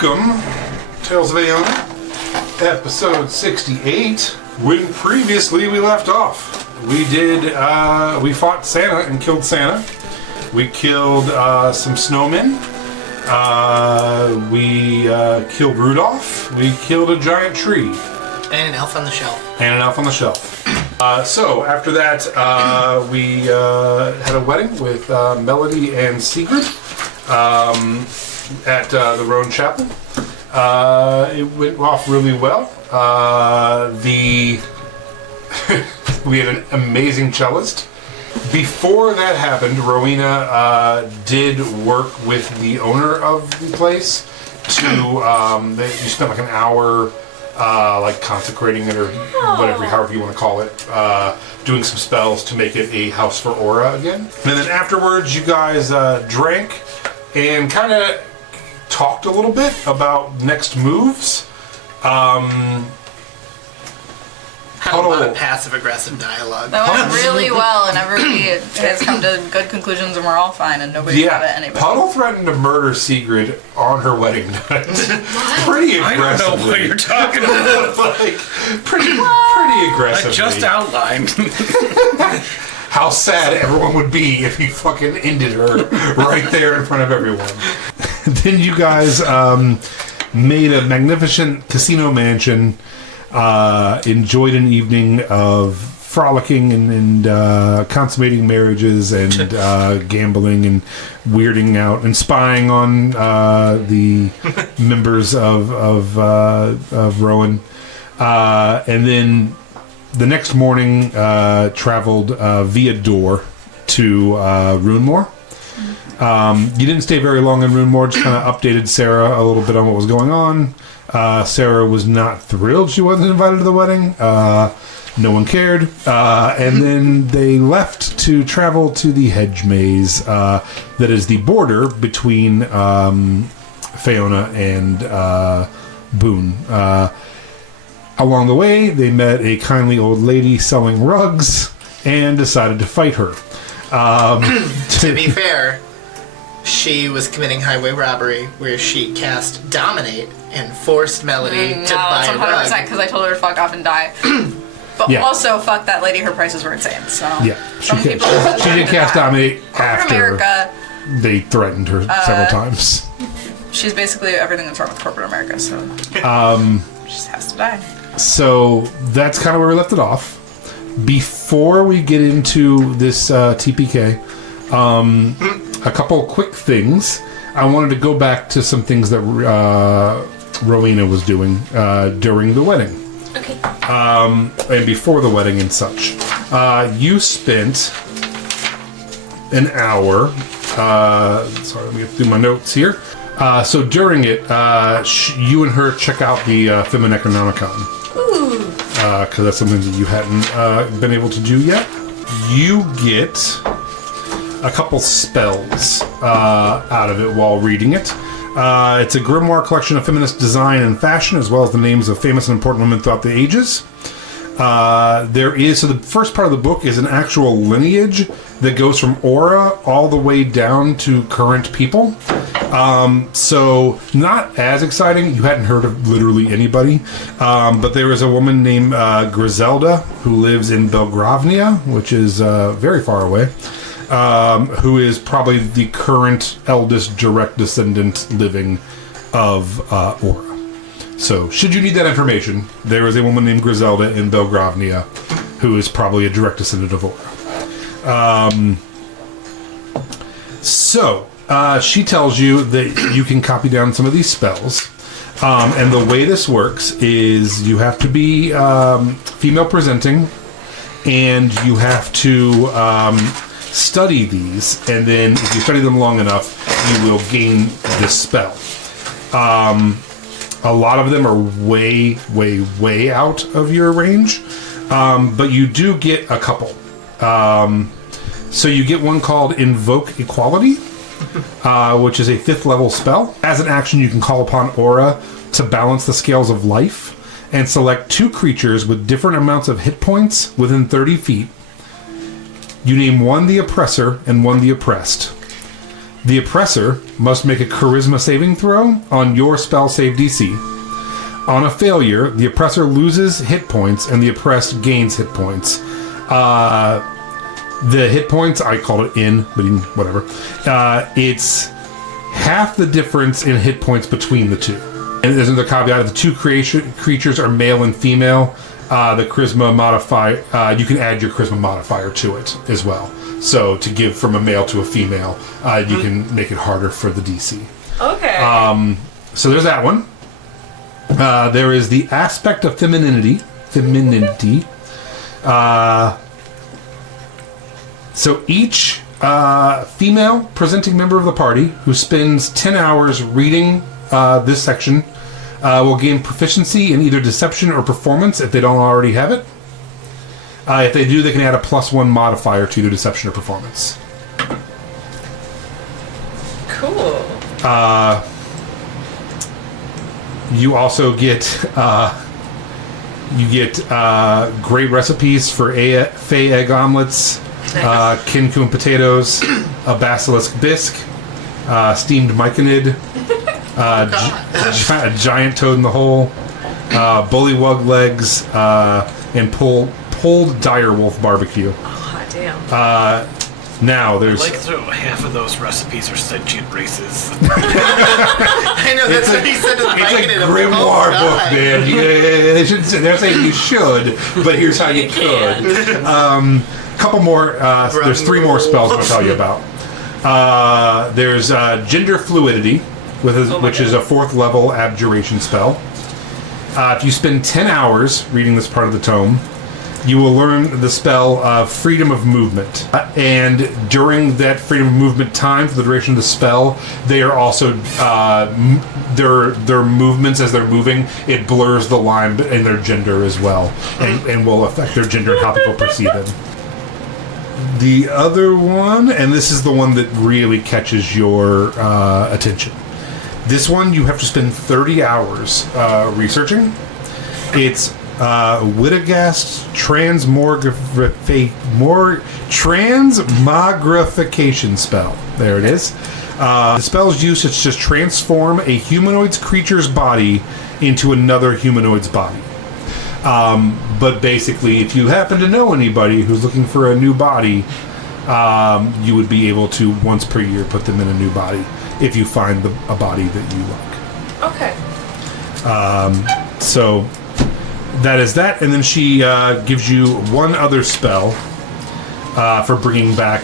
Welcome, Tales of Aeon, episode 68. When previously we left off, we fought Santa and killed Santa. We killed some snowmen. We killed Rudolph. We killed a giant tree. And an elf on the shelf. So after that, we had a wedding with Melody and Sigrid at the Roan Chapel. It went off really well. We had an amazing cellist. Before that happened, Rowena did work with the owner of the place to. You spent like an hour. Consecrating it or whatever, however you want to call it, doing some spells to make it a house for Aura again. And then afterwards, you guys drank and kind of talked a little bit about next moves. Had a lot of passive-aggressive dialogue. That went really well, and everybody has come to good conclusions, and we're all fine, and nobody's mad at anybody. Puddle threatened to murder Sigrid on her wedding night. Pretty aggressively. I don't know what you're talking about. Pretty aggressively. I just outlined. How sad everyone would be if you fucking ended her right there in front of everyone. Then you guys made a magnificent casino mansion. Enjoyed an evening of frolicking and consummating marriages and gambling and weirding out and spying on the members of Rowan. And then the next morning traveled via door to Runemoor. You didn't stay very long in Runemoor, just kind of updated Sarah a little bit on what was going on. Sarah was not thrilled she wasn't invited to the wedding. No one cared. And then they left to travel to the hedge maze that is the border between Fiona and Boone. Along the way, they met a kindly old lady selling rugs and decided to fight her. To be fair, she was committing highway robbery where she cast Dominate and forced Melody to buy a rug. 100% because I told her to fuck off and die. But also, fuck that lady, her prices were insane. So yeah, she did cast Dominate after America, they threatened her several times. She's basically everything that's wrong with corporate America, so she just has to die. So that's kind of where we left it off. Before we get into this TPK, a couple quick things. I wanted to go back to some things that Rowena was doing during the wedding. Okay. And before the wedding and such. You spent an hour. Sorry, let me get through my notes here. So during it, you and her check out the Feminecronomicon. Ooh. Because that's something that you hadn't been able to do yet. You get a couple spells out of it while reading it. It's a grimoire collection of feminist design and fashion, as well as the names of famous and important women throughout the ages. So the first part of the book is an actual lineage that goes from Aura all the way down to current people. So not as exciting. You hadn't heard of literally anybody. But there is a woman named Griselda who lives in Belgravnia, which is very far away. Who is probably the current eldest direct descendant living of Aura. So, should you need that information, there is a woman named Griselda in Belgravnia who is probably a direct descendant of Aura. She tells you that you can copy down some of these spells. And the way this works is you have to be female presenting, and you have to study these, and then if you study them long enough, you will gain this spell. A lot of them are way, way, way out of your range, but you do get a couple. So you get one called Invoke Equality, which is a 5th level spell. As an action, you can call upon Aura to balance the scales of life and select 2 creatures with different amounts of hit points within 30 feet. You name one the oppressor and one the oppressed. The oppressor must make a charisma saving throw on your spell save DC. On a failure, the oppressor loses hit points and the oppressed gains hit points. The hit points, I called it in, but whatever. It's half the difference in hit points between the two. And there's another caveat: the two creatures are male and female. The charisma modifier, you can add your charisma modifier to it as well. So to give from a male to a female, you can make it harder for the DC. Okay. So there's that one. There is the aspect of femininity. So each female presenting member of the party who spends 10 hours reading this section will gain proficiency in either deception or performance if they don't already have it. If they do, they can add a +1 modifier to either deception or performance. Cool. You also get great recipes for Fae egg omelets, Kincoon potatoes, a basilisk bisque, steamed myconid, a giant toad in the hole, bullywug legs, and pulled direwolf barbecue. Oh, damn. Now there's Like through half of those recipes are sentient races. I know, that's what he said to the it's Viking. a grimoire book, man. Yeah, they're saying you should, but here's how you could. Couple more. There's 3 more spells I'll tell you about. There's gender fluidity, which is a 4th level abjuration spell. If you spend 10 hours reading this part of the tome, you will learn the spell freedom of movement. And during that freedom of movement time, for the duration of the spell, they are also, their movements as they're moving, it blurs the line in their gender as well, and will affect their gender and how people perceive them. The other one, and this is the one that really catches your attention. This one you have to spend 30 hours researching. It's Widogast transmogrification spell. There it is. The spell's use is to transform a humanoid's creature's body into another humanoid's body. But basically, if you happen to know anybody who's looking for a new body, you would be able to once per year put them in a new body if you find a body that you like. Okay. So that is that, and then she gives you one other spell for bringing back.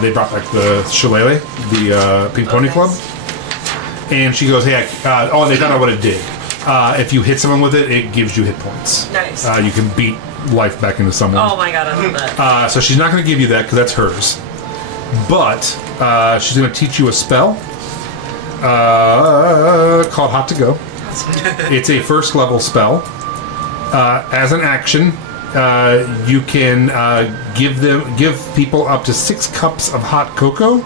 They brought back the shillelagh, the Pink Pony Club, and she goes, "Hey, they found out what it did. If you hit someone with it, it gives you hit points. Nice. You can beat life back into someone. Oh my god, I love that. So she's not going to give you that because that's hers, but she's going to teach you a spell called Hot to Go. It's a 1st level spell. As an action, you can give people up to 6 cups of hot cocoa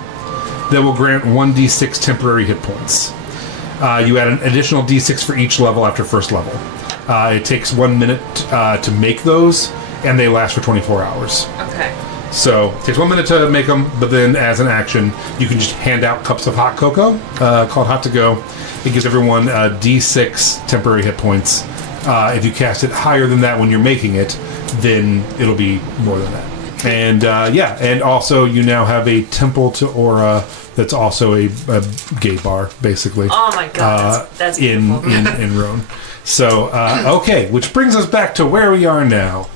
that will grant 1d6 temporary hit points. You add an additional d6 for each level after 1st level. It takes 1 minute to make those, and they last for 24 hours. Okay. So it takes 1 minute to make them, but then as an action, you can just hand out cups of hot cocoa called Hot to Go. It gives everyone d6 temporary hit points. If you cast it higher than that when you're making it, then it'll be more than that. And and also you now have a temple to Aura that's also a gay bar, basically. Oh my god, that's beautiful. in Rhone. So okay, which brings us back to where we are now.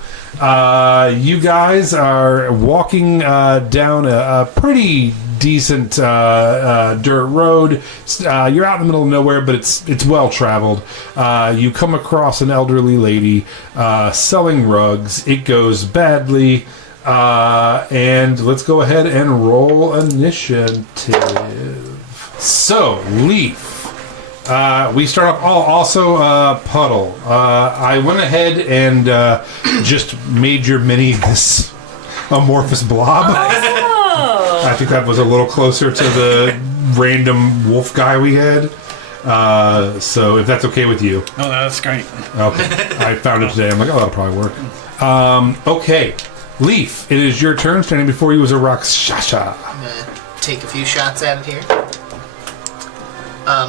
You guys are walking down a pretty decent dirt road. You're out in the middle of nowhere, but it's well traveled. You come across an elderly lady selling rugs. It goes badly, and let's go ahead and roll initiative. So, Leaf. We start off. Also, Puddle. I went ahead and just made your mini this amorphous blob. I think that was a little closer to the random wolf guy we had. So if that's okay with you. Oh, that's great. Okay. I found it today. I'm like, oh, that'll probably work. Okay. Leaf, it is your turn. Standing before you is a Rakshasa. take a few shots at it here.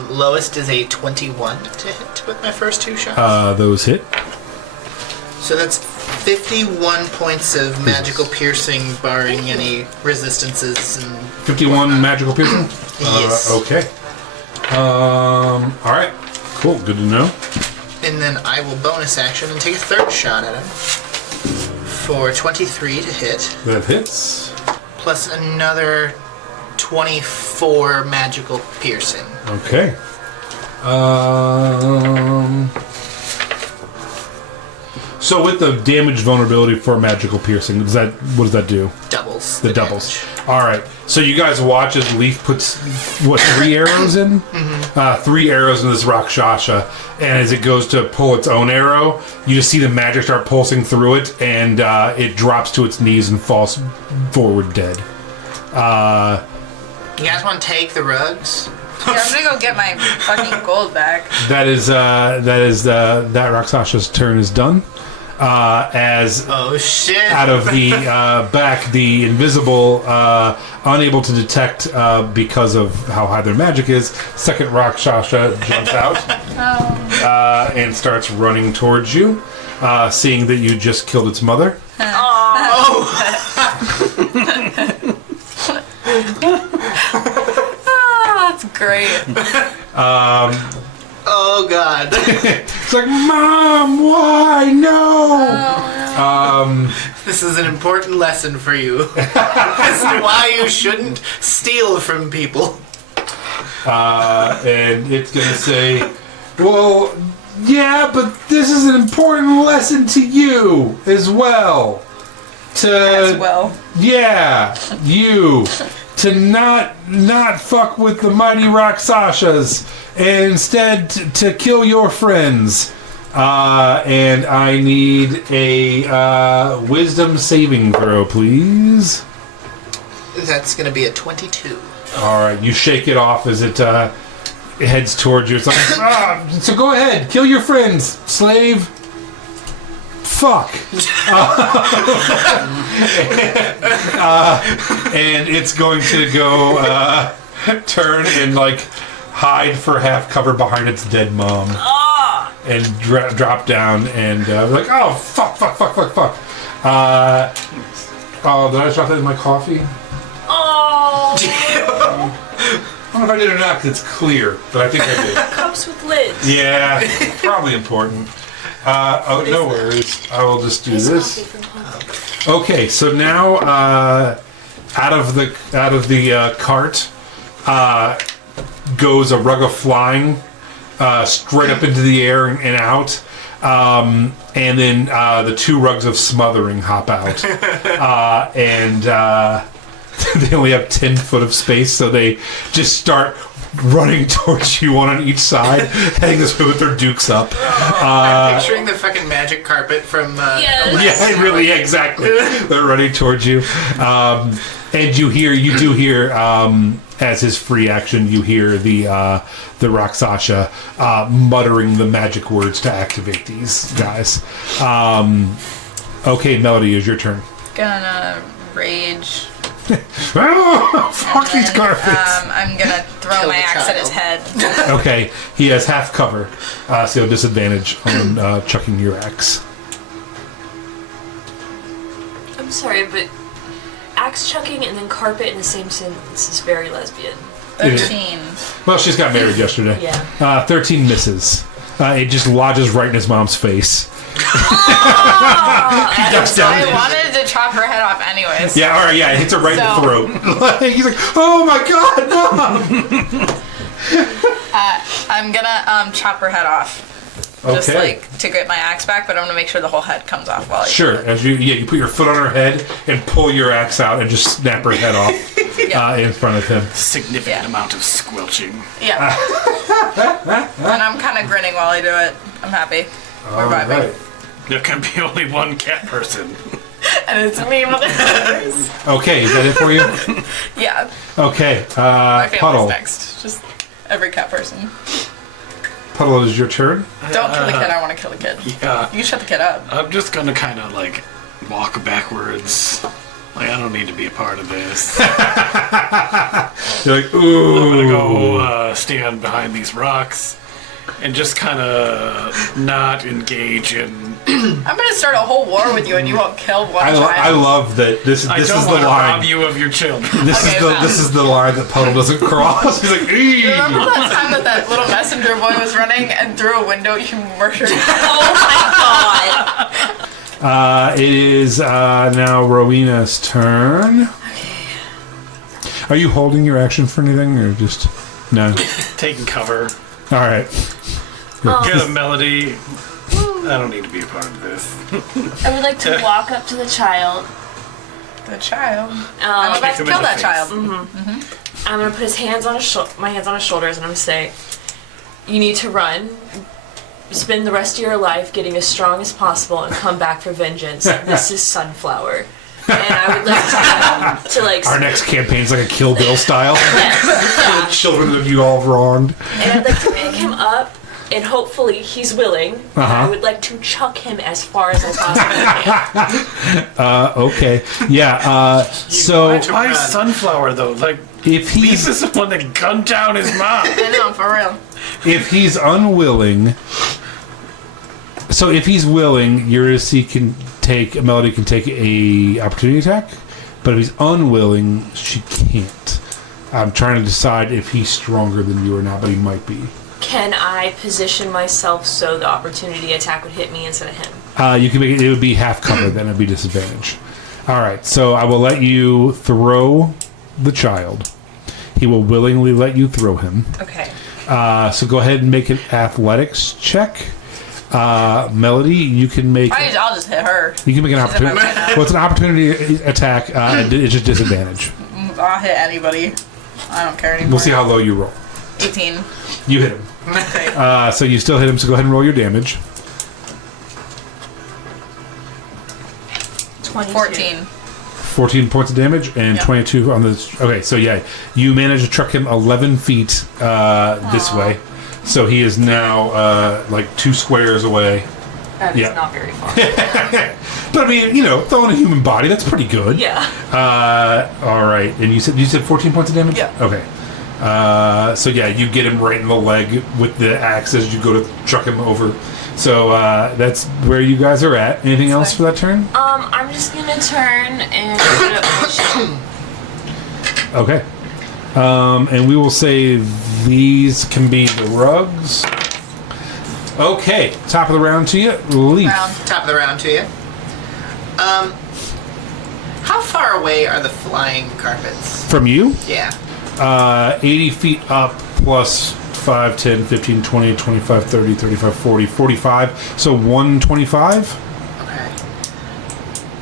Lowest is a 21 to hit with my first 2 shots. Those hit. So that's 51 points of magical piercing, barring any resistances. And 51 magical piercing? Yes. Okay. Alright. Cool. Good to know. And then I will bonus action and take a 3rd shot at him. For 23 to hit. That hits. Plus another 24 magical piercing. Okay. So with the damage vulnerability for magical piercing, what does that do? Doubles. The doubles. All right. So you guys watch as Leaf puts 3 arrows in? Mm-hmm. 3 arrows in this Rakshasa, and as it goes to pull its own arrow, you just see the magic start pulsing through it, and it drops to its knees and falls forward dead. You guys want to take the rugs? Yeah, I'm gonna go get my fucking gold back. That Rakshasha's turn is done. As oh shit! Out of the back, the invisible, unable to detect because of how high their magic is, second Rakshasa jumps out and starts running towards you, seeing that you just killed its mother. That's great. Oh god. It's like, Mom, why? No! This is an important lesson for you. As to why you shouldn't steal from people. And it's gonna say, well, yeah, but this is an important lesson to you as well. Yeah, you. To not fuck with the mighty Rakshasas, and instead to kill your friends. And I need a wisdom saving throw, please. That's going to be a 22. All right, you shake it off as it heads towards you. It's like, so go ahead, kill your friends, slave. Fuck. And it's going to go turn and like hide for half cover behind its dead mom. And drop down and like, oh, fuck. Oh, did I just drop that in my coffee? Oh! I don't know if I did or not because it's clear, but I think I did. Cups with lids. Yeah, probably important. No worries. I will just do this. Okay, so now out of the cart goes a rug of flying straight up into the air and out. And then the 2 rugs of smothering hop out. And they only have 10 foot of space, so they just start running towards you, one on each side, heading this way with their dukes up. I'm picturing the fucking magic carpet from... Yeah, exactly. They're running towards you. And you do hear, as his free action, you hear the Rakshasa muttering the magic words to activate these guys. Okay, Melody, is your turn. Gonna rage. Oh, fuck these carpets. I'm gonna throw my axe at his head. Okay, he has half cover, so disadvantage on chucking your axe. I'm sorry, but axe chucking and then carpet in the same sentence is very lesbian. 13. Well, she just got married yesterday. Yeah. 13 misses. It just lodges right in his mom's face. I wanted to chop her head off anyways. Yeah, all right, yeah, it hits her right in the throat. He's like, oh my god, Mom! I'm gonna chop her head off. Just Okay. like to get my axe back, but I'm gonna make sure the whole head comes off while I Sure, do it. as you put your foot on her head and pull your axe out and just snap her head off in front of him. Significant amount of squelching. Yeah. And I'm kind of grinning while I do it. I'm happy. We're vibing. Right. There can be only one cat person. And it's me, motherfuckers. Okay, is that it for you? Yeah. Okay, My family's Puddle. next. Just every cat person. Puddle, is your turn. Don't kill the kid. I want to kill the kid. Yeah. You can shut the kid up. I'm just gonna kind of like walk backwards Like, I don't need to be a part of this. You're like, ooh. I'm gonna go stand behind these rocks and just kind of not engage in. I'm gonna start a whole war with you, and you won't kill one I child. love that. This I is don't the want to rob line. you of your children. This is the line that Puddle doesn't cross. He's like, Remember that time that little messenger boy was running and through a window you murdered? Oh my god! It is now Rowena's turn. Are you holding your action for anything, or just no? Taking cover. All right. Get a melody. I don't need to be a part of this. I would like to walk up to the child. The child. I'm about to Kick him kill in the that face. child. I'm gonna put his hands on my hands on his shoulders, and I'm gonna say, "You need to run. Spend the rest of your life getting as strong as possible, and come back for vengeance. This is Sunflower." And I would like to like. Our next campaign's like a Kill Bill style. Yes. Children that you all wronged. And I'd like to pick him up, and hopefully he's willing. And I would like to chuck him as far as I possibly can. Okay. Yeah. So Why Sunflower though? Like, if Leaf he's is the one that gunned down his mom. I know, for real. if he's unwilling, so if he's willing, Melody can take a opportunity attack, but if he's unwilling, she can't. I'm trying to decide if he's stronger than you or not, but he might be. Can I position myself so the opportunity attack would hit me instead of him? You can make it. It would be half cover, then it'd be disadvantage. All right, so I will let you throw the child. He will willingly let you throw him. Okay. So go ahead and make an athletics check. Melody, you can make. I'll just hit her. You can make an She's in my opportunity. way now. Well, it's an opportunity attack. It's just disadvantage. I'll hit anybody. I don't care anymore. We'll see how low you roll. 18. You hit him. So you still hit him. So go ahead and roll your damage. 22. 14. 14 points of damage and Yeah. 22 on the. Okay, so yeah, you managed to truck him 11 feet this way. So he is now like 2 squares away. That is Yeah. not very far. But I mean, throwing a human body, that's pretty good. Yeah. All right, and you said 14 points of damage. Yeah. Okay. So yeah, you get him right in the leg with the axe as you go to truck him over. So that's where you guys are at. Anything else for that turn? I'm just gonna turn and put up my shield. Okay. And we will say these can be the rugs. Okay, top of the round to you, Leaf. Top of the round to you. How far away are the flying carpets? From you, Yeah. 80 feet up plus 5, 10, 15, 20, 25, 30, 35, 40, 45. So 125? Okay.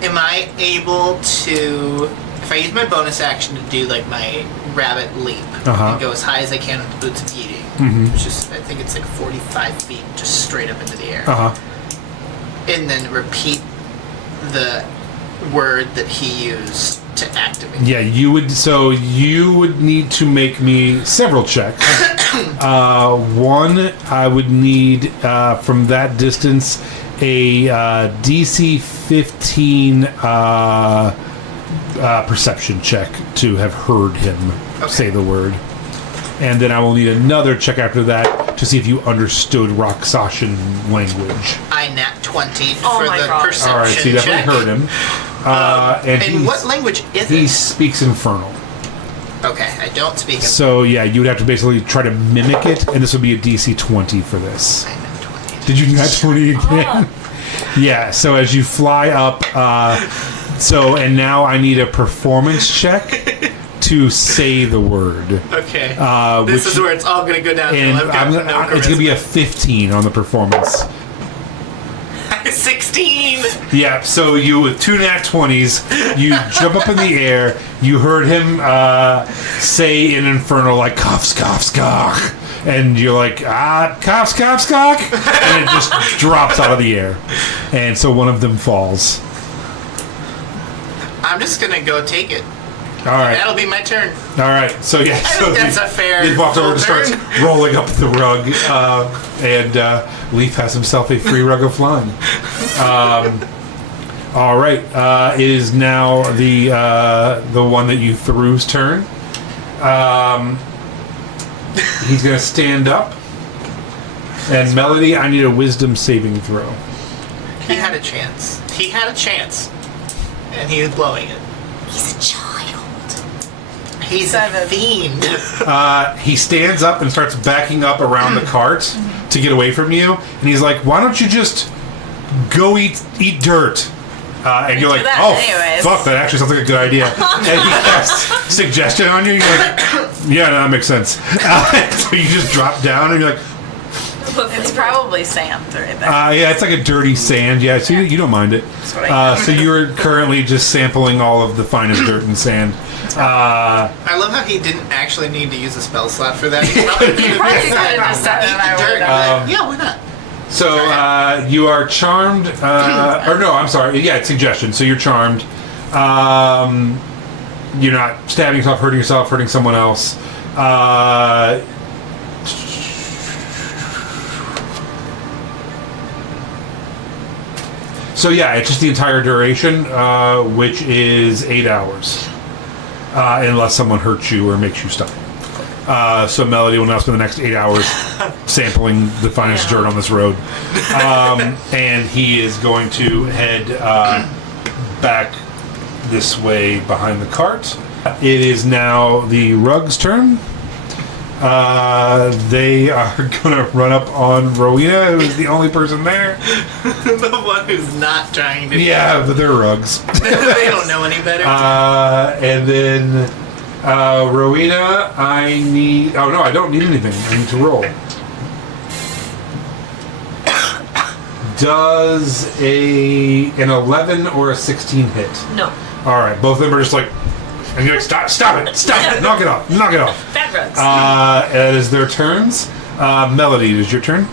Am I able to, if I use my bonus action to do like my rabbit leap and go as high as I can with the boots of eating, which is, I think it's like 45 feet just straight up into the air, and then repeat the word that he used to activate? Yeah, you would. So you would need to make me several checks. One, I would need from that distance a DC 15 perception check to have heard him say the word, and then I will need another check after that to see if you understood Roxashan language. I nat 20 Oh for my the God. perception All right, so you definitely check. heard him. And In what language is he it? speaks Infernal. Okay, I don't speak it. So yeah, you would have to basically try to mimic it, and this would be a DC 20 for this. I nat 20. Did you nat 20 again? Yeah. So as you fly up, and now I need a performance check to say the word, Okay. which- This is where it's all going to go down. and I've got no it's gonna be a charisma. 15 on the performance. 16! Yeah, so you with 2 nat 20s, you jump up in the air. You heard him say in Infernal like cough, scoff, skach, and you're like cough, scoff, skach, and it just drops out of the air, and so one of them falls. I'm just going to go take it. All right, That'll be my turn. all right. So yeah, I think that's a fair He walks over and full starts turn. rolling up the rug, and Leaf has himself a free rug of flying. All right. It is now the one that you through's turn. He's going to stand up. And Melody, I need a wisdom saving throw. He had a chance. And he was blowing it. He's a child. He's a fiend. He stands up and starts backing up around the cart to get away from you. And he's like, why don't you just go eat dirt? And you're like, fuck, that actually sounds like a good idea. And he casts suggestion on you. You're like, yeah, no, that makes sense. So you just drop down and you're like, it's probably sand right there. yeah, it's like a dirty sand. Yeah, so you don't mind it. That's what I So you're currently just sampling all of the finest dirt and sand. I love how he didn't actually need to use a spell slot for that. He probably could have just said, eat the dirt. Yeah, why not? So you are charmed, or no, I'm sorry. Yeah, it's suggestion. So you're charmed. You're not stabbing yourself, hurting someone else. So yeah, it's just the entire duration, which is 8 hours, unless someone hurts you or makes you stop. So Melody will now spend the next 8 hours sampling the finest dirt on this road. And he is going to head back this way behind the cart. It is now the Rug's turn. They are going to run up on Rowena, who's the only person there. The one who's not trying to... Yeah, but they're Rugs. They don't know any better. And then... Rowena, I need... Oh, no, I don't need anything. I need to roll. Does an 11 or a 16 hit? No. All right, both of them are just like... And you're like, stop it, knock it off. Bad Rugs. It is their turns. Melody, it is your turn.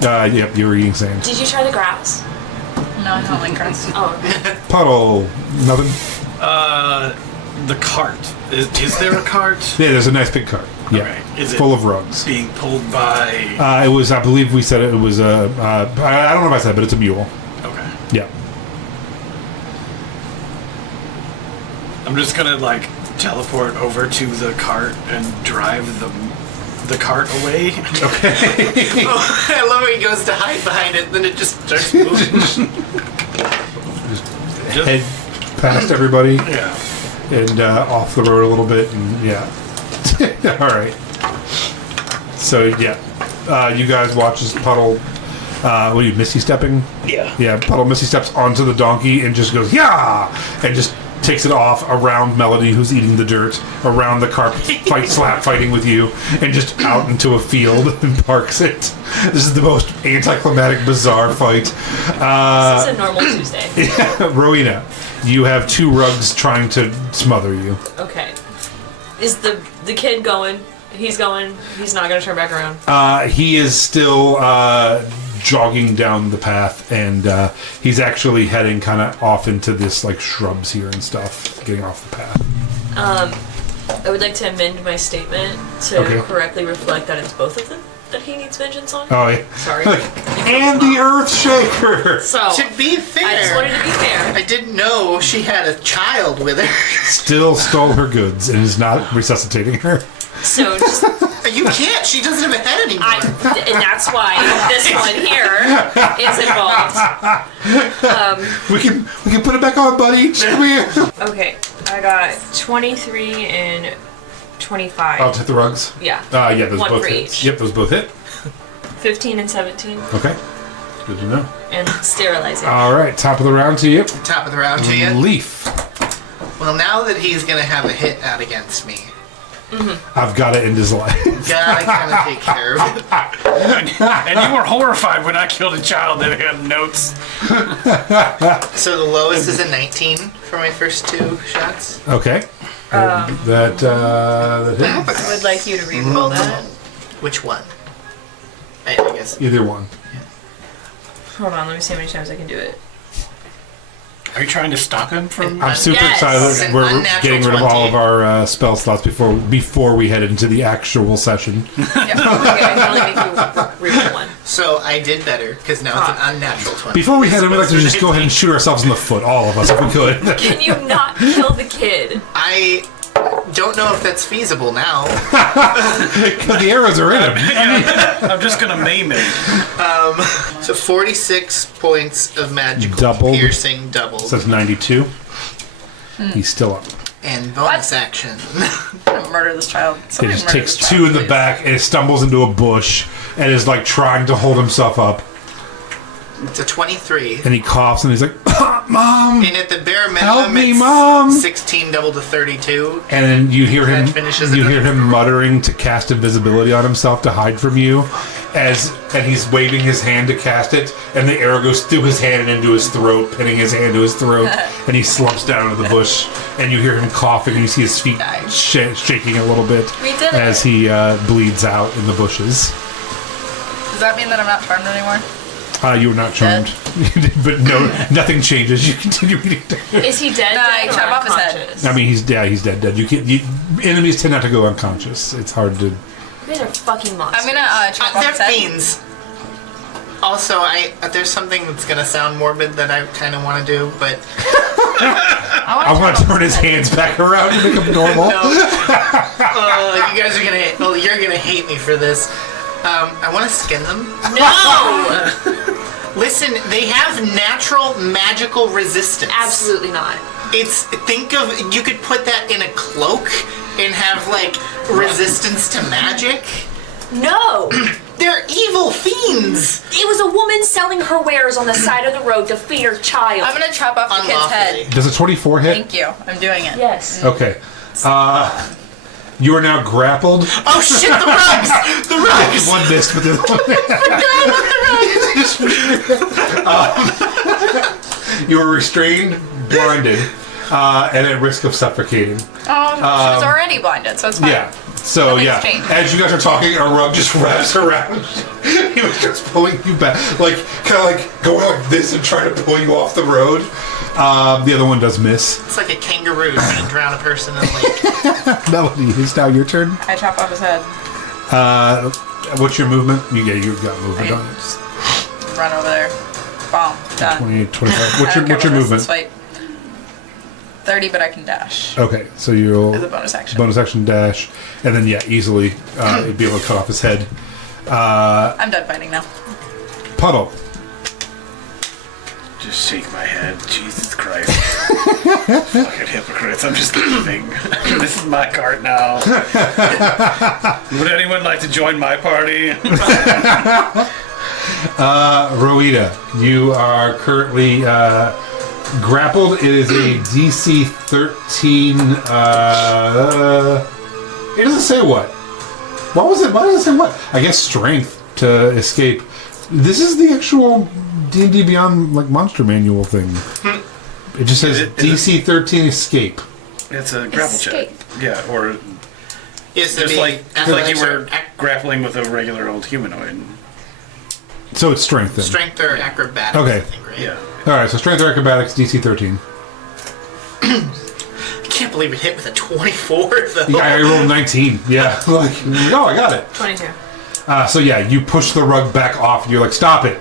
Yep, you were eating sand. Did you try the grass? No, I don't like grass. Oh. Puddle, nothing? The cart. Is there a cart? Yeah, there's a nice big cart. Yeah, Okay. Is it full of rugs. being pulled by... It was, I believe we said it was a, I don't know if I said, but it's a mule. Okay. Yeah. I'm just gonna, like, teleport over to the cart and drive the cart away. Okay. Oh, I love how he goes to hide behind it, then it just starts moving. Head past everybody Yeah. and off the road a little bit, and yeah. All right. So yeah, you guys watch as Puddle. What are you, Misty stepping? Yeah. Yeah, Puddle Misty steps onto the donkey and just goes yeah, and just takes it off around Melody, who's eating the dirt, around the cart, fighting with you, and just out into a field and parks it. This is the most anticlimactic, bizarre fight. This is a normal Tuesday. Rowena, you have two rugs trying to smother you. Okay. Is the kid going? He's going. He's not going to turn back around. He is still jogging down the path, and he's actually heading kind of off into this like shrubs here and stuff, getting off the path. I would like to amend my statement to correctly reflect that it's both of them that he needs vengeance on. Oh yeah. Sorry. And the Earth Shaker. So To be fair, I just wanted to be fair. I didn't know she had a child with her. Still stole her goods and is not resuscitating her. So just, You can't. She doesn't have a head anymore. and that's why this one here is involved. We can put it back on, buddy. Come here. Okay, I got 23 and 25. I'll take the rugs. Yeah. Yeah, those One both for hit. each. Yep, those both hit. 15 and 17. Okay. Good to know. And sterilizing. All right, top of the round to you. Top of the round to you. Leaf. Well, now that he's gonna have a hit out against me, I've got it in his life. gotta kind of take care of it. And you were horrified when I killed a child that had notes. So the lowest is a 19 for my first two shots. Okay. That hits. I would like you to re-roll that. Which one? I guess. Either one. Hold on, let me see how many times I can do it. Are you trying to stop him from... I'm super Yes. excited that An we're unnatural getting rid of all 20. of our spell slots before we head into the actual session. Yeah, okay, I can only make you re-roll one. So So I did better, because now it's an unnatural 20. Before we head in, we'd like to just go ahead and shoot ourselves in the foot, all of us, if we could. Can you not kill the kid? I don't know if that's feasible now. Because the arrows are in him. I'm just gonna maim him. So 46 points of magical Doubled. piercing doubled. So that's 92. He's still up. And bonus action. I'm gonna murder this child. He Somebody just murder takes this 2 child, in the please. back and stumbles into a bush and is like trying to hold himself up. It's a 23. And he coughs and he's like, Mom! And at the bare minimum, Help me, it's Mom! 16 doubled to 32. And then you hear him That finishes you it. hear him muttering to cast invisibility on himself to hide from you and he's waving his hand to cast it, and the arrow goes through his hand and into his throat, pinning his hand to his throat, and he slumps down into the bush, and you hear him coughing and you see his feet Nice. shaking a little bit We did it. as he bleeds out in the bushes. Does that mean that I'm not charmed anymore? You were not charmed. But no, nothing changes. You continue eating damage. Is he dead? No, I dead or chop off his head. unconscious? I mean, he's dead. Enemies tend not to go unconscious. It's hard to. You guys are fucking monsters. I'm gonna chop off They're his head. fiends. Also, there's something that's gonna sound morbid that I kind of want to do, but I want to turn his hands back around to make him normal. no. You guys are gonna. Well, you're gonna hate me for this. I want to skin them. no! Listen, they have natural magical resistance. Absolutely not. You could put that in a cloak and have like resistance to magic. No! They're evil fiends. It was a woman selling her wares on the side of the road to feed her child. I'm gonna chop off the kid's Unlawfully. head. Does a 24 hit? Thank you. I'm doing it. Yes. Okay. You are now grappled. Oh shit! The rugs! The rugs! One missed, but the other one. You are restrained, blinded, and at risk of suffocating. She was already blinded, so it's fine. Yeah. So Nothing's yeah, changed. as you guys are talking, a rug just wraps around. He was just pulling you back, kind of like going like this and trying to pull you off the road. The other one does miss. It's like a kangaroo trying to drown a person in a lake. Melody, it's now your turn. I chop off his head. What's your movement? You've got I movement, don't you? just run over there. Bomb. Done. 28, 25. I What's don't care your what it is, movement? let's fight. 30, but I can dash. Okay, so you'll As a bonus action. bonus action dash, and then easily you'd be able to cut off his head. I'm done fighting now. Puddle. Just shake my head. Jesus Christ. Fucking hypocrites. I'm just leaving. This is my cart now. Would anyone like to join my party? Rowita, you are currently grappled. It is a DC 13. It doesn't say what. What was it? Why does it say what? I guess strength to escape. This is the actual D&D Beyond monster manual thing. It just says DC 13 escape. It's a grapple check. Escape. Yeah, or Yes, just like athletics you or were grappling with a regular old humanoid. So it's strength then. strength or acrobatics. Okay. I think, right? Yeah. Alright, so strength or acrobatics, DC 13. I can't believe it hit with a 24 though. Yeah, I rolled 19. Yeah. No, I got it. 22. So you push the rug back off and you're like, stop it.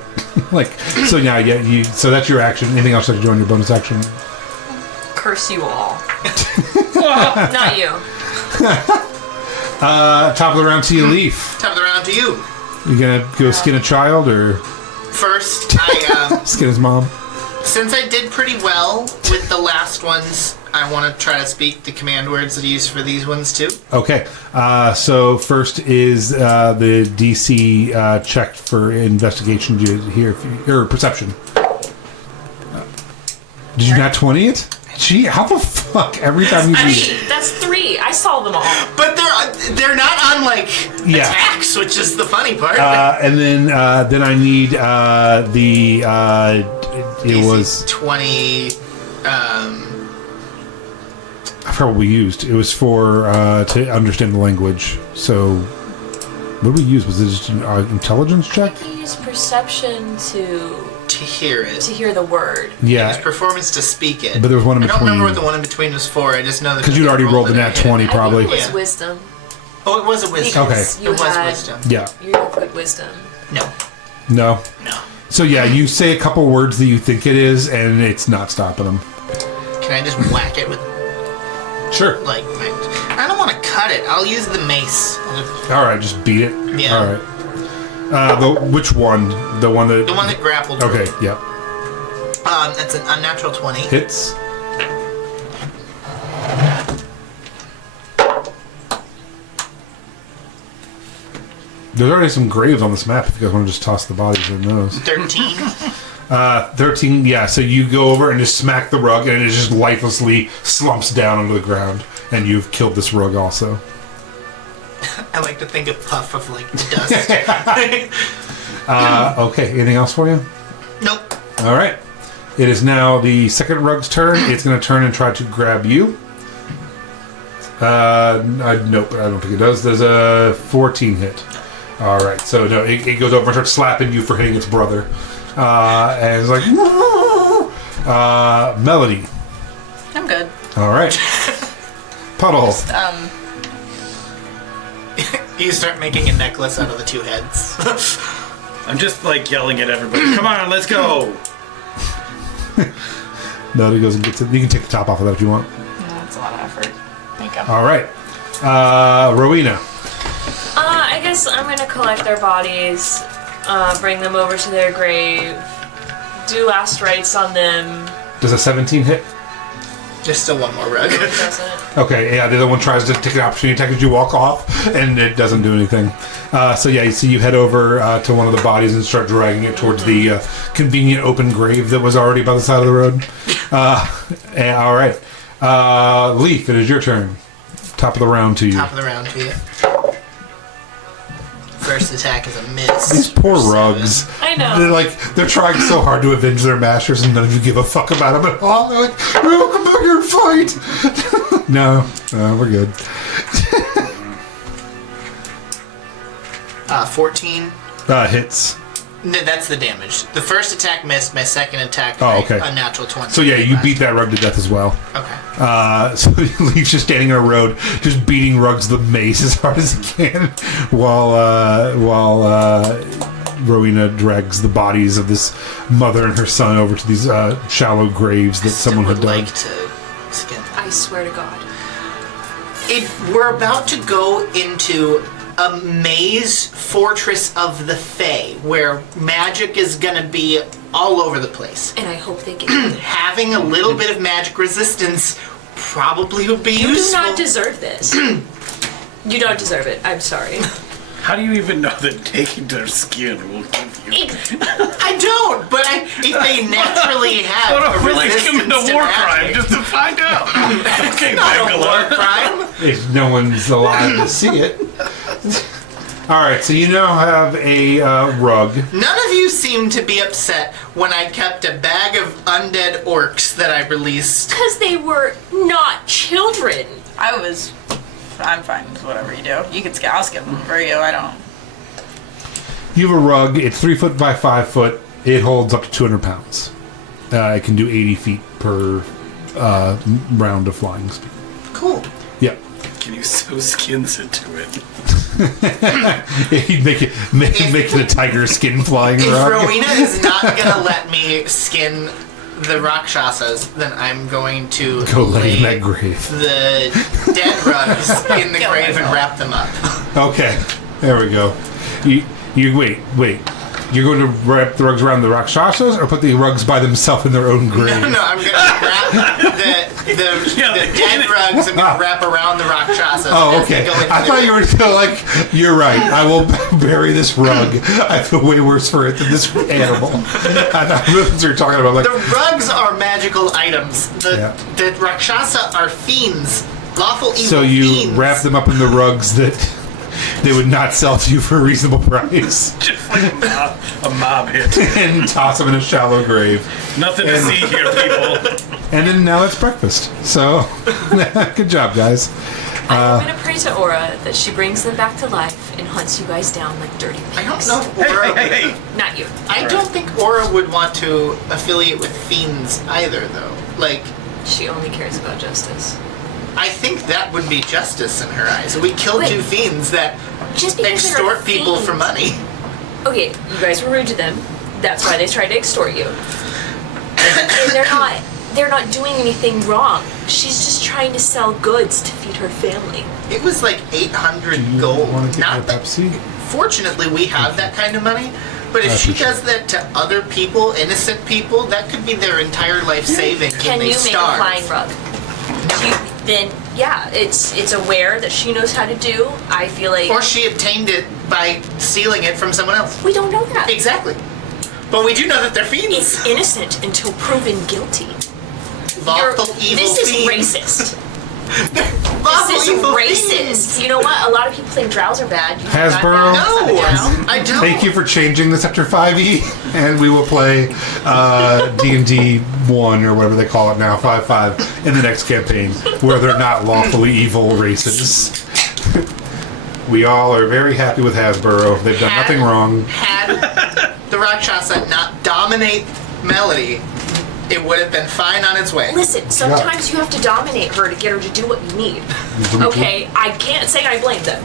So that's your action. Anything else that you do on your bonus action? Curse you all. Well, not you. Top of the round to you, Leaf. Top of the round to you. You gonna go skin a child or First, I skin his mom? since I did pretty well with the last ones, I want to try to speak the command words that I use for these ones too. Okay. So first is the DC check for investigation. Did you hear or perception? Did you not 20 it? Gee, how the fuck every time you do it? That's 3. I saw them all. But they're not on attacks, which is the funny part. And then I need it was 20. I forgot what we used. It was for to understand the language. So what did we use? Was it just an intelligence check? You use perception to hear it. hear the word. Yeah. Use performance to speak it. But there was one in I don't between. remember what the one in between was for. I just know that Because you'd already rolled the nat 20 probably. I think it was Yeah. wisdom. Oh, it was a wisdom. Okay. Because you It was had, wisdom. Yeah. You have good wisdom. No. No? No. So yeah, you say a couple words that you think it is, and it's not stopping them. Can I just whack it with, Sure. like, I don't want to cut it. I'll use the mace. Alright, just beat it. Yeah. Alright. Which one? The one that... The one that grappled. Okay, yep. That's an unnatural 20. Hits. There's already some graves on this map if you guys want to just toss the bodies in those. 13. 13, yeah, so you go over and just smack the rug and it just lifelessly slumps down onto the ground and you've killed this rug also. I like to think of puff of, like, dust. Okay, anything else for you? Nope. Alright. It is now the second rug's turn. It's going to turn and try to grab you. Nope, I don't think it does. There's a 14 hit. Alright, so no, it goes over and starts slapping you for hitting its brother. And it's like, Melody. I'm good. Alright. Puddle. You start making a necklace out of the two heads. I'm just like yelling at everybody. Come on, let's go. Melody goes and gets it. You can take the top off of that if you want. No, that's a lot of effort. Thank you. Alright. Rowena. I guess I'm gonna collect their bodies, bring them over to their grave, do last rites on them. Does a 17 hit? There's still one more rug. Doesn't. Okay, yeah, the other one tries to take an opportunity attack as you walk off, and it doesn't do anything. So yeah, you see you head over to one of the bodies and start dragging it towards the convenient open grave that was already by the side of the road. All right. Leaf, it is your turn. Top of the round to you. Top of the round to you. First attack is a miss. These poor rugs. I know. They're trying so hard to avenge their masters, and none of you give a fuck about them at all. They're like, "Oh, come back here and fight." No, we're good. 14. Hits. No, that's the damage. The first attack missed. My second attack, okay. a natural 20. So yeah, you beat that rug to death as well. Okay. So Leaf's just standing in a road, just beating rugs with the mace as hard as he can, while Rowena drags the bodies of this mother and her son over to these shallow graves that someone had dug. Like to skin. I swear to God. We're about to go into a maze fortress of the Fae, where magic is gonna be all over the place. And I hope they get it. Having a little bit of magic resistance probably would be You useful. do not deserve this. You don't deserve it. I'm sorry. How do you even know that taking their skin will give you? I don't, but if they naturally have What a if we like resistance commit a to war magic, crime just to find out? Okay, not a war Bangalore. crime. If no one's alive to see it. Alright, so you now have a rug. None of you seem to be upset when I kept a bag of undead orcs that I released. Because they were not children. I'm fine with whatever you do. You can I'll skip them for you. I don't. You have a rug. It's 3 foot by 5 foot. It holds up to 200 pounds. It can do 80 feet per round of flying speed. Cool. Yep. Can you sew skins into it? He'd make it a tiger skin flying If rug. Rowena is not gonna let me skin the Rakshasas, then I'm going to Go lay in lay that grave. the dead rugs in the grave and wrap them up. Okay, there we go. You wait. You're going to wrap the rugs around the Rakshasas, or put the rugs by themselves in their own grave? No, I'm gonna wrap the dead rugs. I'm gonna wrap around the Rakshasas. Oh, as they okay. go into I the thought you were still like, you're right. I will bury this rug. I feel way worse for it than this animal. I thought that's what you're talking about. Like, The rugs are magical items. The Rakshasa are fiends. Lawful evil so you fiends. wrap them up in the rugs that they would not sell to you for a reasonable price, Just like a mob hit. and toss them in a shallow grave. Nothing to see here, people. And then now it's breakfast. So, good job, guys. I'm gonna pray to Aura that she brings them back to life and hunts you guys down like dirty pigs. I don't know if Aura. Hey. Not you. I don't think Aura would want to affiliate with fiends either, though. Like, She only cares about justice. I think that would be justice in her eyes. We killed Wait. two fiends that Just because they're a extort people fiend. for money. Okay, you guys were rude to them. That's why they tried to extort you. And they're not doing anything wrong. She's just trying to sell goods to feed her family. It was like 800 gold. Want to get Not a that. Pepsi? Fortunately, we have that kind of money. But if she does that to other people, innocent people, that could be their entire life savings. Can and they you make starve. a flying rug? Then yeah, it's aware that she knows how to do. I feel like Or she obtained it by stealing it from someone else. we don't know that. Exactly. But we do know that they're fiends. It's innocent until proven guilty. Lawful evil This is fiends. racist. Lawful This is evil racist. fiends. You know what? A lot of people think drows are bad. You think Hasbro. I'm No, bad. I don't. Thank you for changing the Sector 5e, and we will play D&D 1, or whatever they call it now, 5.5, in the next campaign, where they're not lawfully evil races. We all are very happy with Hasbro. They've done nothing wrong. Had the Rakshasa not dominate Melody, it would have been fine on its way. Listen, sometimes you have to dominate her to get her to do what you need. Okay, I can't say I blame them.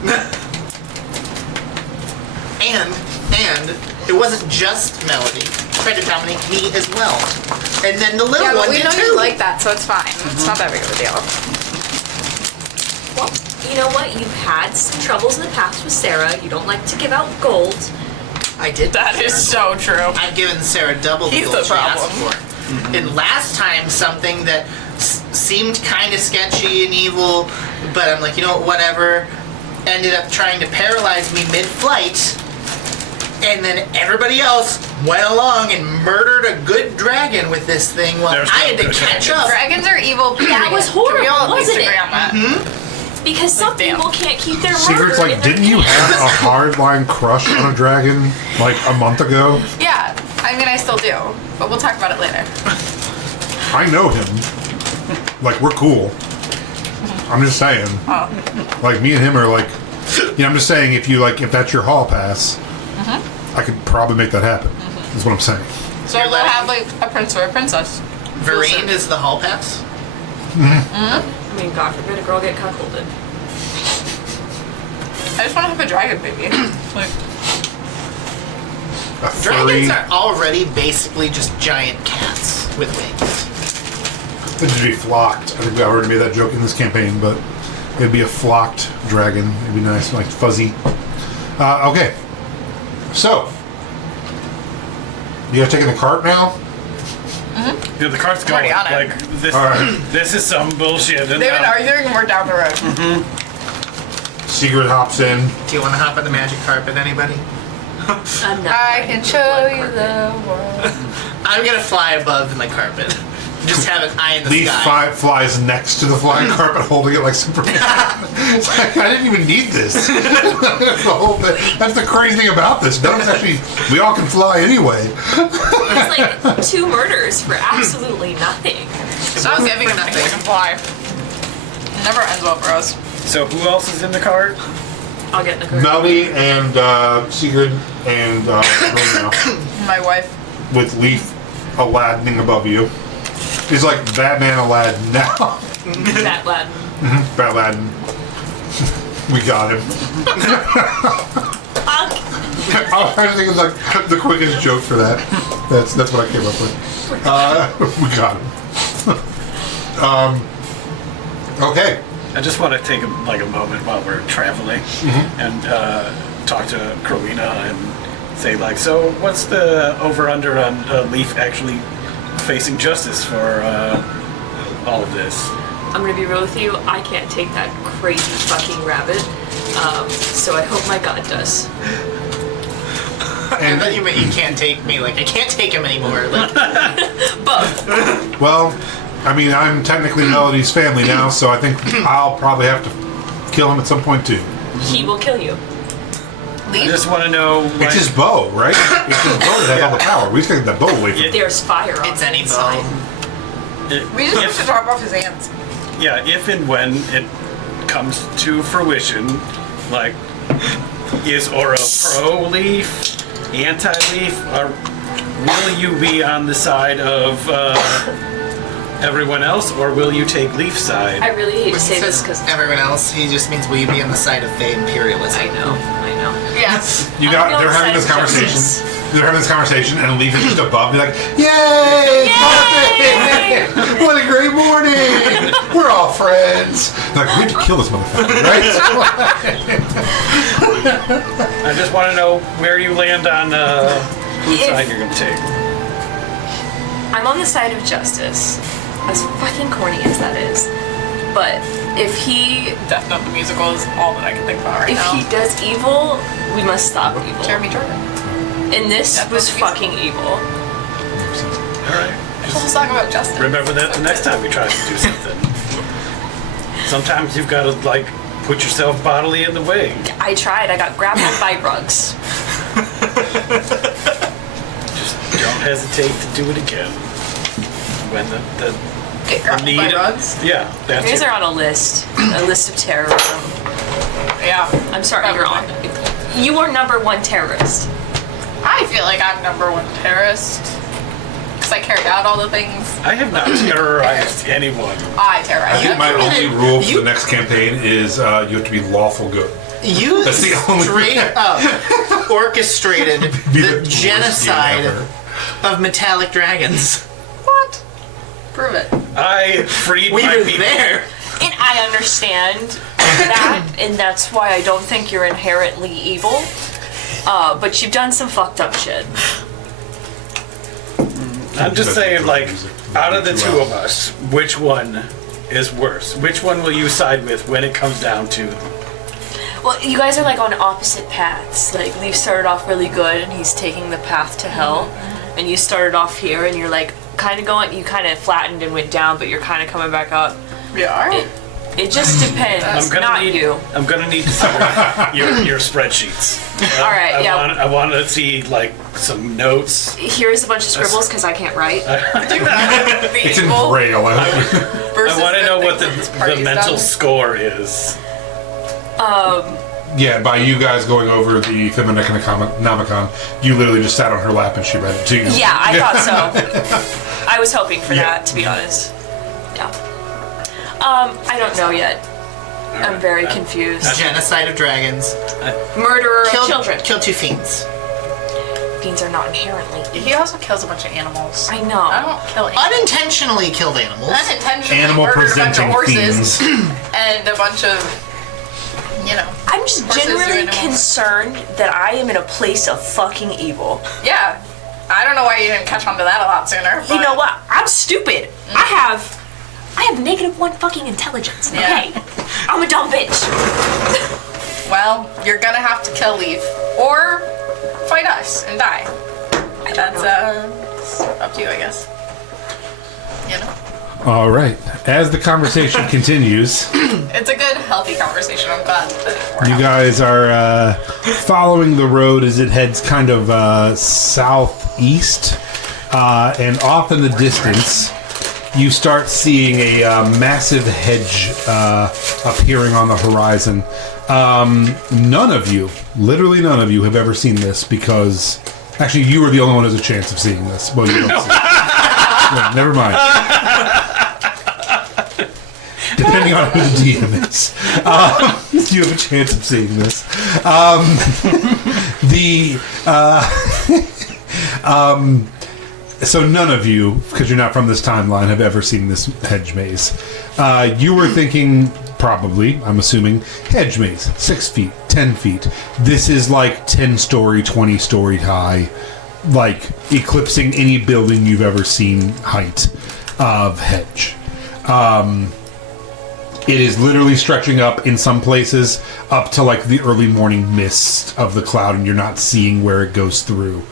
And it wasn't just Melody. Tried to dominate me as well. And then the little Yeah, but one we did know too. you like that, so it's fine. It's not that big of a deal. Well, you know what? You've had some troubles in the past with Sarah. You don't like to give out gold. I did. That is so true. I've given Sarah double the He's gold the she asked problem. for. And last time, something that seemed kind of sketchy and evil, but I'm like, you know what, whatever, ended up trying to paralyze me mid-flight, and then everybody else went along and murdered a good dragon with this thing while There's I no had to good catch dragons. up. Dragons are evil. That was horrible, We all at least wasn't agree it? on that. Because some damn. people can't keep their Secret's murder in like, their didn't you pants. have a hardline crush on a dragon, like, a month ago? Yeah, I mean, I still do, but we'll talk about it later. I know him. Like, we're cool. I'm just saying. Oh. Like, me and him are like, I'm just saying, if that's your hall pass, I could probably make that happen, is what I'm saying. So You're we'll letting- have like a prince or a princess. Vereen is the hall pass. I mean, God forbid a girl get cuckolded. I just want to have a dragon baby. Like, A furry, Dragons are already basically just giant cats with wings. it'd be flocked. I think we already made that joke in this campaign, but it'd be a flocked dragon. It'd be nice, like fuzzy. Okay. So, you guys taking the cart now? Yeah, the cart's going. Already on it. Like this. All right. This is some bullshit. And they've been now- arguing and we're down the road. Sigurd hops in. Do you want to hop on the magic carpet, anybody? I'm not. I can show you the world. I'm gonna fly above in the carpet. Just have an eye in the Leaf sky. flies next to the flying carpet, holding it like Superman. It's like, I didn't even need this. That's the whole thing. That's the crazy thing about this. No, it's actually, we all can fly anyway. It's like 2 murders for absolutely nothing. Stop giving them things to fly. It never ends well for us. So who else is in the cart? I'll get in the car. Melody and Sigurd and Romeo, My wife. with Leaf Aladining above you. He's like Batman Aladdin now. That lad. Bat Aladdin. We got him. I was trying to think of like the quickest joke for that. That's what I came up with. We got him. Okay. I just want to take a moment while we're traveling and talk to Crowena and say like, so what's the over/under on Leaf actually facing justice for all of this? I'm gonna be real with you. I can't take that crazy fucking rabbit. So I hope my god does. And then you can't take me. Like I can't take him anymore. Like Both. Well, I mean, I'm technically Melody's family now, so I think I'll probably have to kill him at some point too. He will kill you. I just want to know. It's Like, his bow, right? It's his bow that has all the power. We just gotta get that bow away from him. There's fire on it's the any inside. bow. We just have to drop off his hands. yeah, if and when it comes to fruition, like, is Aura pro-Leaf, anti-Leaf, or will you be on the side of everyone else, or will you take Leaf's side? I really hate When to he say this says because everyone else, he just means will you be on the side of Fae imperialism? I know. Yeah, Yes. They're having this conversation. They're having this conversation, and Leaf is just above, be like, "Yay! Yay! What a great morning! We're all friends." Like, we have to kill this motherfucker, right? I just want to know where you land on whose side you're going to take. I'm on the side of justice, as fucking corny as that is. But if he Death Note the musical is all that I can think about right if now. he does evil, we must stop evil. Jeremy Jordan. And this Death was Note the fucking evil. All right. Let's talk about justice. Remember that the next time you try to do something. Sometimes you've got to, like, put yourself bodily in the way. I tried. I got grabbed by rugs. Just don't hesitate to do it again. When the Get grabbed by rugs? Yeah, that's You guys it. are on a list of terrorism. Yeah. I'm sorry, you're on. You are number one terrorist. I feel like I'm number one terrorist. Because I carry out all the things. I have not terrorized anyone. I I terrorize think you. my only rule for the next campaign is you have to be lawful good. You That's the only straight up orchestrated Be the worst genocide game ever. of metallic dragons. What? Prove it. I freed We my were people. there. And I understand that, and that's why I don't think you're inherently evil. But you've done some fucked up shit. I'm just saying, like, out of the two of us, which one is worse? Which one will you side with when it comes down to? Well, you guys are like on opposite paths. Like, Leaf started off really good, and he's taking the path to hell. And you started off here, and you're like kind of going. You kind of flattened and went down, but you're kind of coming back up. We are? It just depends. Not you. I'm gonna need to see your spreadsheets. All right. Yeah. I want to see, like, some notes. Here's a bunch of scribbles because I can't write. It's in Braille. I want to know what the mental score is. Yeah, by you guys going over the Feminicon, you literally just sat on her lap and she read it to you. Yeah, I thought so. I was hoping for that, to be honest. Yeah. I don't know yet. I'm very confused. Genocide of dragons. Murderer of children. Kill two fiends. Fiends are not inherently. He also kills a bunch of animals. I know. I don't kill animals. Unintentionally killed animals. Unintentionally Animal murdered a bunch of presenting horses fiends. and a bunch of, you know. I'm just Horses do genuinely animals. concerned that I am in a place of fucking evil. Yeah. I don't know why you didn't catch on to that a lot sooner. You but- know what? I'm stupid. I have -1 fucking intelligence. Yeah. Okay, I'm a dumb bitch. Well, you're gonna have to kill Leaf. Or fight us and die. That's up to you, I guess. You know? All right. As the conversation continues, It's a good, healthy conversation. I'm glad that we're you having. guys are following the road as it heads kind of southeast, and off in the distance, you start seeing a massive hedge appearing on the horizon. None of you, literally none of you, have ever seen this because, actually, you are the only one who has a chance of seeing this. Well, you don't see it. Yeah, never mind. Depending on who the DM is, you have a chance of seeing this. So none of you, because you're not from this timeline, have ever seen this hedge maze. You were thinking, probably, I'm assuming, hedge maze, 6 feet, 10 feet. This is like 10-story, 20-story high, like eclipsing any building you've ever seen height of hedge. It is literally stretching up in some places up to like the early morning mist of the cloud, and you're not seeing where it goes through.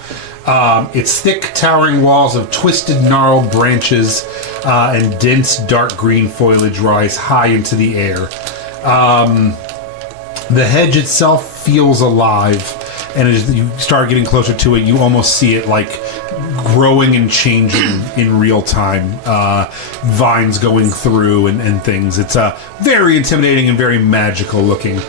Its thick, towering walls of twisted, gnarled branches and dense, dark green foliage rise high into the air. The hedge itself feels alive, and as you start getting closer to it, you almost see it like growing and changing in real time. Vines going through and things. It's very intimidating and very magical looking.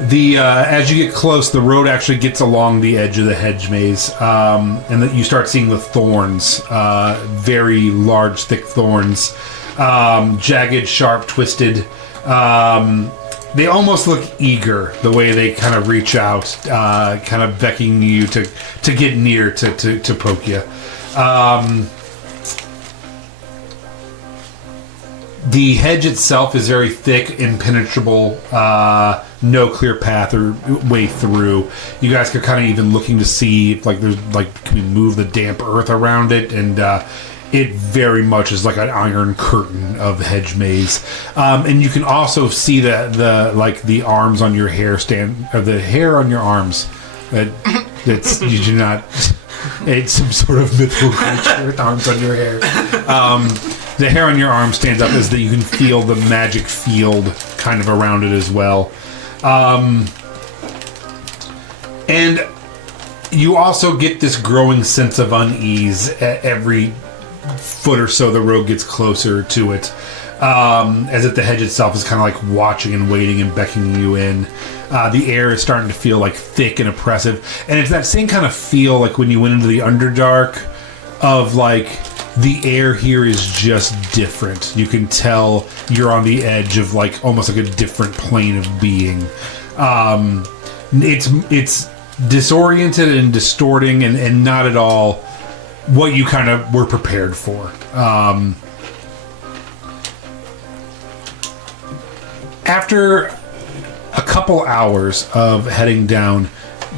As you get close, the road actually gets along the edge of the hedge maze, and that you start seeing the thorns, very large, thick thorns, jagged, sharp, twisted, they almost look eager the way they kind of reach out, kind of beckoning you to get near to poke you. The hedge itself is very thick, impenetrable, no clear path or way through. You guys are kind of even looking to see if there's can we move the damp earth around it, and it very much is like an iron curtain of hedge maze. And you can also see the arms on your hair the hair on your arms. That's you do not. It's some sort of mythical creature with arms on your hair. The hair on your arm stands up as that you can feel the magic field kind of around it as well. And you also get this growing sense of unease at every foot or so the road gets closer to it. As if the hedge itself is kind of like watching and waiting and beckoning you in. The air is starting to feel thick and oppressive. And it's that same kind of feel like when you went into the Underdark of the air here is just different. You can tell you're on the edge of almost like a different plane of being. It's disoriented and distorting and not at all what you kind of were prepared for. After a couple hours of heading down,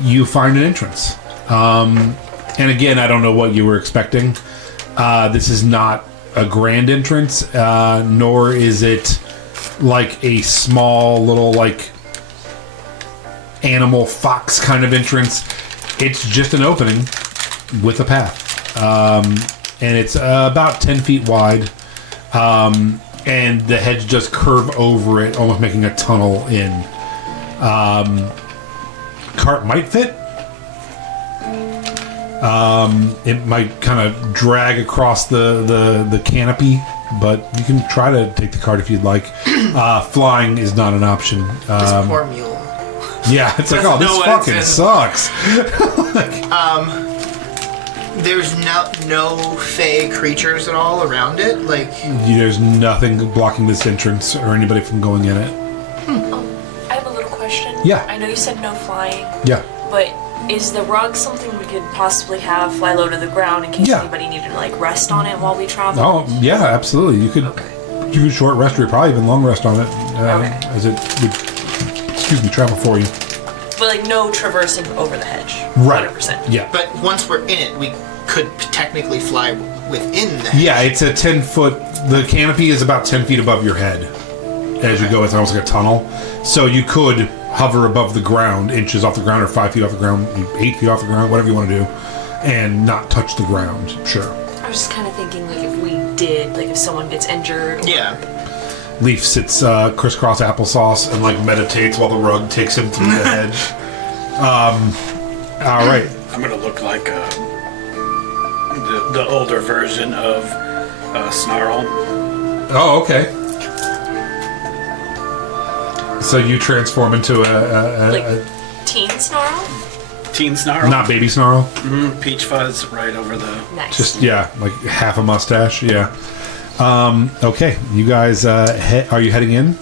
you find an entrance. And again, I don't know what you were expecting. This is not a grand entrance, nor is it like a small little animal fox kind of entrance. It's just an opening with a path. And it's about 10 feet wide. And the hedge does curve over it, almost making a tunnel in. Cart might fit. It might kind of drag across the canopy, but you can try to take the cart if you'd like. Flying is not an option. This poor mule. Yeah, it's this fucking sucks. There's no Fae creatures at all around it? There's nothing blocking this entrance or anybody from going in it. I have a little question. Yeah. I know you said no flying. Yeah. But is the rug something we could possibly have fly low to the ground in case anybody needed to rest on it while we travel? Oh, yeah, absolutely. You could give you a short rest or probably even long rest on it as it would, travel for you. But no traversing over the hedge. Right. 100%. Yeah. But once we're in it, we could technically fly within the hedge. Yeah, it's a 10-foot... The canopy is about 10 feet above your head. As you go, it's almost like a tunnel. So you could hover above the ground, inches off the ground, or 5 feet off the ground, 8 feet off the ground, whatever you want to do, and not touch the ground. Sure. I was just kind of thinking, if we did, if someone gets injured... Yeah. Leaf sits crisscross applesauce and meditates while the rug takes him through the hedge. All right. I'm gonna look like the older version of Snarl. Oh, okay. So you transform into a teen Snarl? Teen Snarl. Not baby Snarl. Mm-hmm. Peach fuzz right over the. Nice. Just half a mustache. Yeah. Okay, you guys, are you heading in?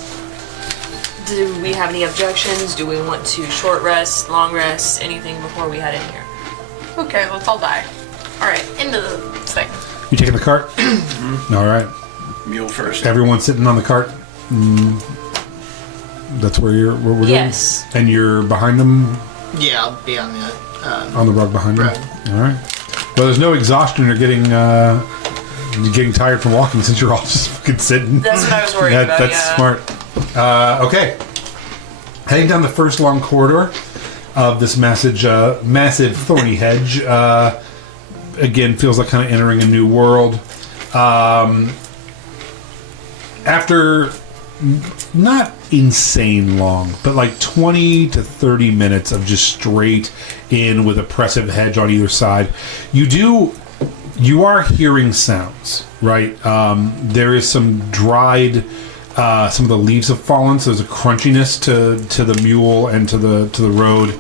Do we have any objections? Do we want to short rest, long rest, anything before we head in here? Okay, let's all die. Alright, into the thing. You taking the cart? All right. Mule first. Everyone sitting on the cart. That's where we're going? Yes. And you're behind them? Yeah, I'll be on On the rug behind rug. them? All right. Well, there's no exhaustion or getting tired from walking since you're all just fucking sitting. That's what I was worried about, That's smart. Okay. Heading down the first long corridor of this massive thorny hedge. Again, feels like kind of entering a new world. After not insane long, but 20 to 30 minutes of just straight in with oppressive hedge on either side, you are hearing sounds, right? There is some dried, some of the leaves have fallen, so there's a crunchiness to the mule and to the road.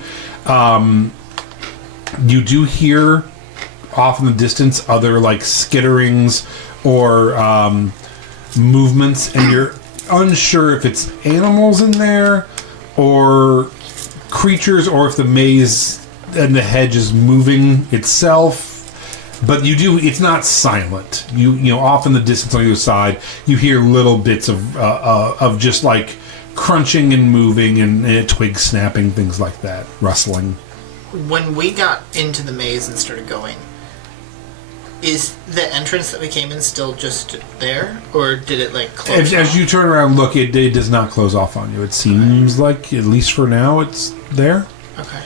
You do hear off in the distance other skitterings or movements, and unsure if it's animals in there or creatures, or if the maze and the hedge is moving itself. But it's not silent. You know, off in the distance on either side, you hear little bits of just like crunching and moving and twigs snapping, things like that, rustling. When we got into the maze and started going, is the entrance that we came in still just there, or did it like close as you turn around and look, it does not close off on you. It seems like, at least for now, it's there. Okay.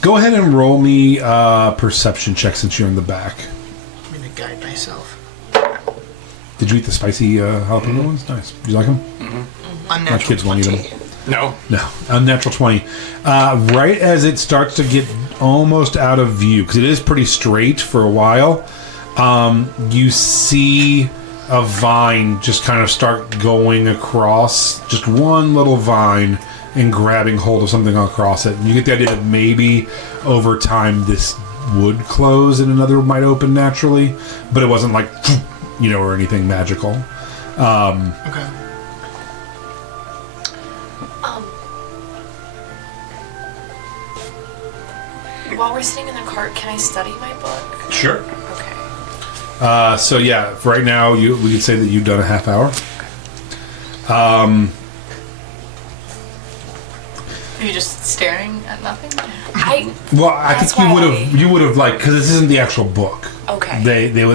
Go ahead and roll me perception check since you're in the back. I'm going to guide myself. Did you eat the spicy jalapeno ones? Nice. Do you like them? Unnatural My kids won't eat 20. them. No. No. Unnatural 20. Right as it starts to get almost out of view, because it is pretty straight for a while, you see a vine just kind of start going across, just one little vine, and grabbing hold of something across it. And you get the idea that maybe over time this would close and another might open naturally, but it wasn't like, you know, or anything magical. Okay. While we're sitting in the cart, can I study my book? Sure. Okay. So yeah, right now we could say that you've done a half hour. Are you just staring at nothing? I That's think you would have like, because this isn't the actual book. Okay.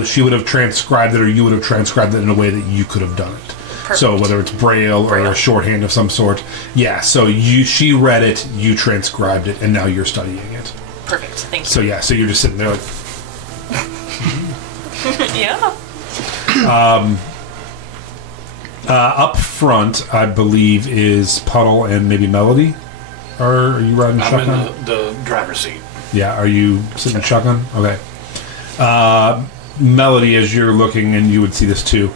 She would have transcribed it, or you would have transcribed it in a way that you could have done it. Perfect. So whether it's Braille or a shorthand of some sort, yeah. So she read it, you transcribed it, and now you're studying it. Perfect. Thank you. So yeah, so you're just sitting there like. Yeah. Up front, I believe, is Puddle and maybe Melody. Or are you riding shotgun? I'm in the driver's seat. Yeah, are you sitting in shotgun? Okay. Melody, as you're looking, and you would see this too,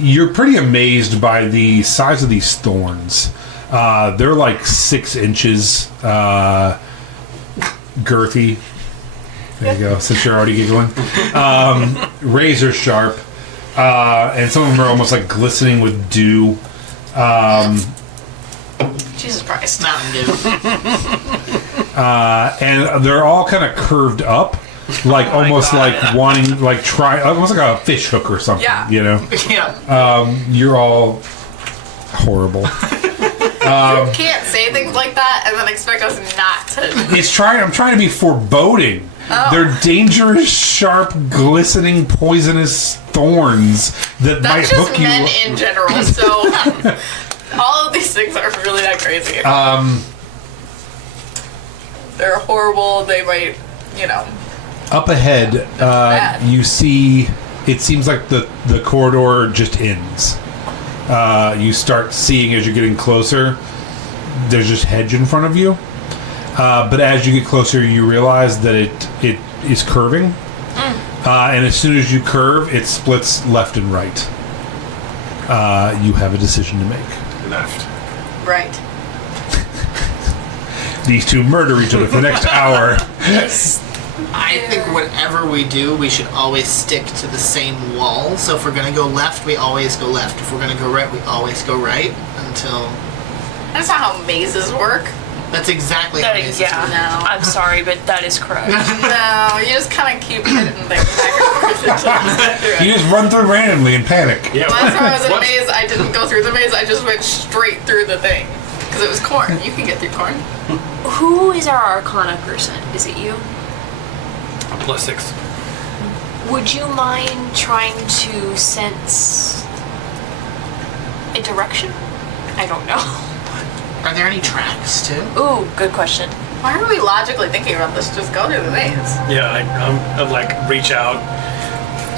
you're pretty amazed by the size of these thorns. They're like 6 inches girthy. There you go, since you're already giggling. Razor sharp. And some of them are almost like glistening with dew. Jesus Christ. Mountain Dew. And they're all kind of curved up, like almost like wanting, like almost like a fish hook or something. Yeah. You know. Yeah. You're all horrible. You can't say things like that and then expect us not to. I'm trying to be foreboding. Oh. They're dangerous, sharp, glistening, poisonous thorns that might That's just hook you. men in general, so all of these things aren't really that crazy. They're horrible, they might, you know. Up ahead, you see, it seems like the corridor just ends. You start seeing, as you're getting closer, there's just hedge in front of you. But as you get closer, you realize that it is curving. And as soon as you curve, it splits left and right. You have a decision to make. Left. Right. These two murder each other for the next hour. I think whatever we do, we should always stick to the same wall. So if we're going to go left, we always go left. If we're going to go right, we always go right until... That's not how mazes work. That's exactly how mazes work. No. I'm sorry, but that is correct. No, you just kind of keep hitting things back and forth until you get through it. You just run through randomly and panic. Yeah. Last time I was in a maze, I didn't go through the maze, I just went straight through the thing. Because it was corn. You can get through corn. Who is our Arcana person? Is it you? +6. Would you mind trying to sense a direction? I don't know. Are there any tracks, too? Ooh, good question. Why are we logically thinking about this? Just go through the maze. Yeah, I like reach out,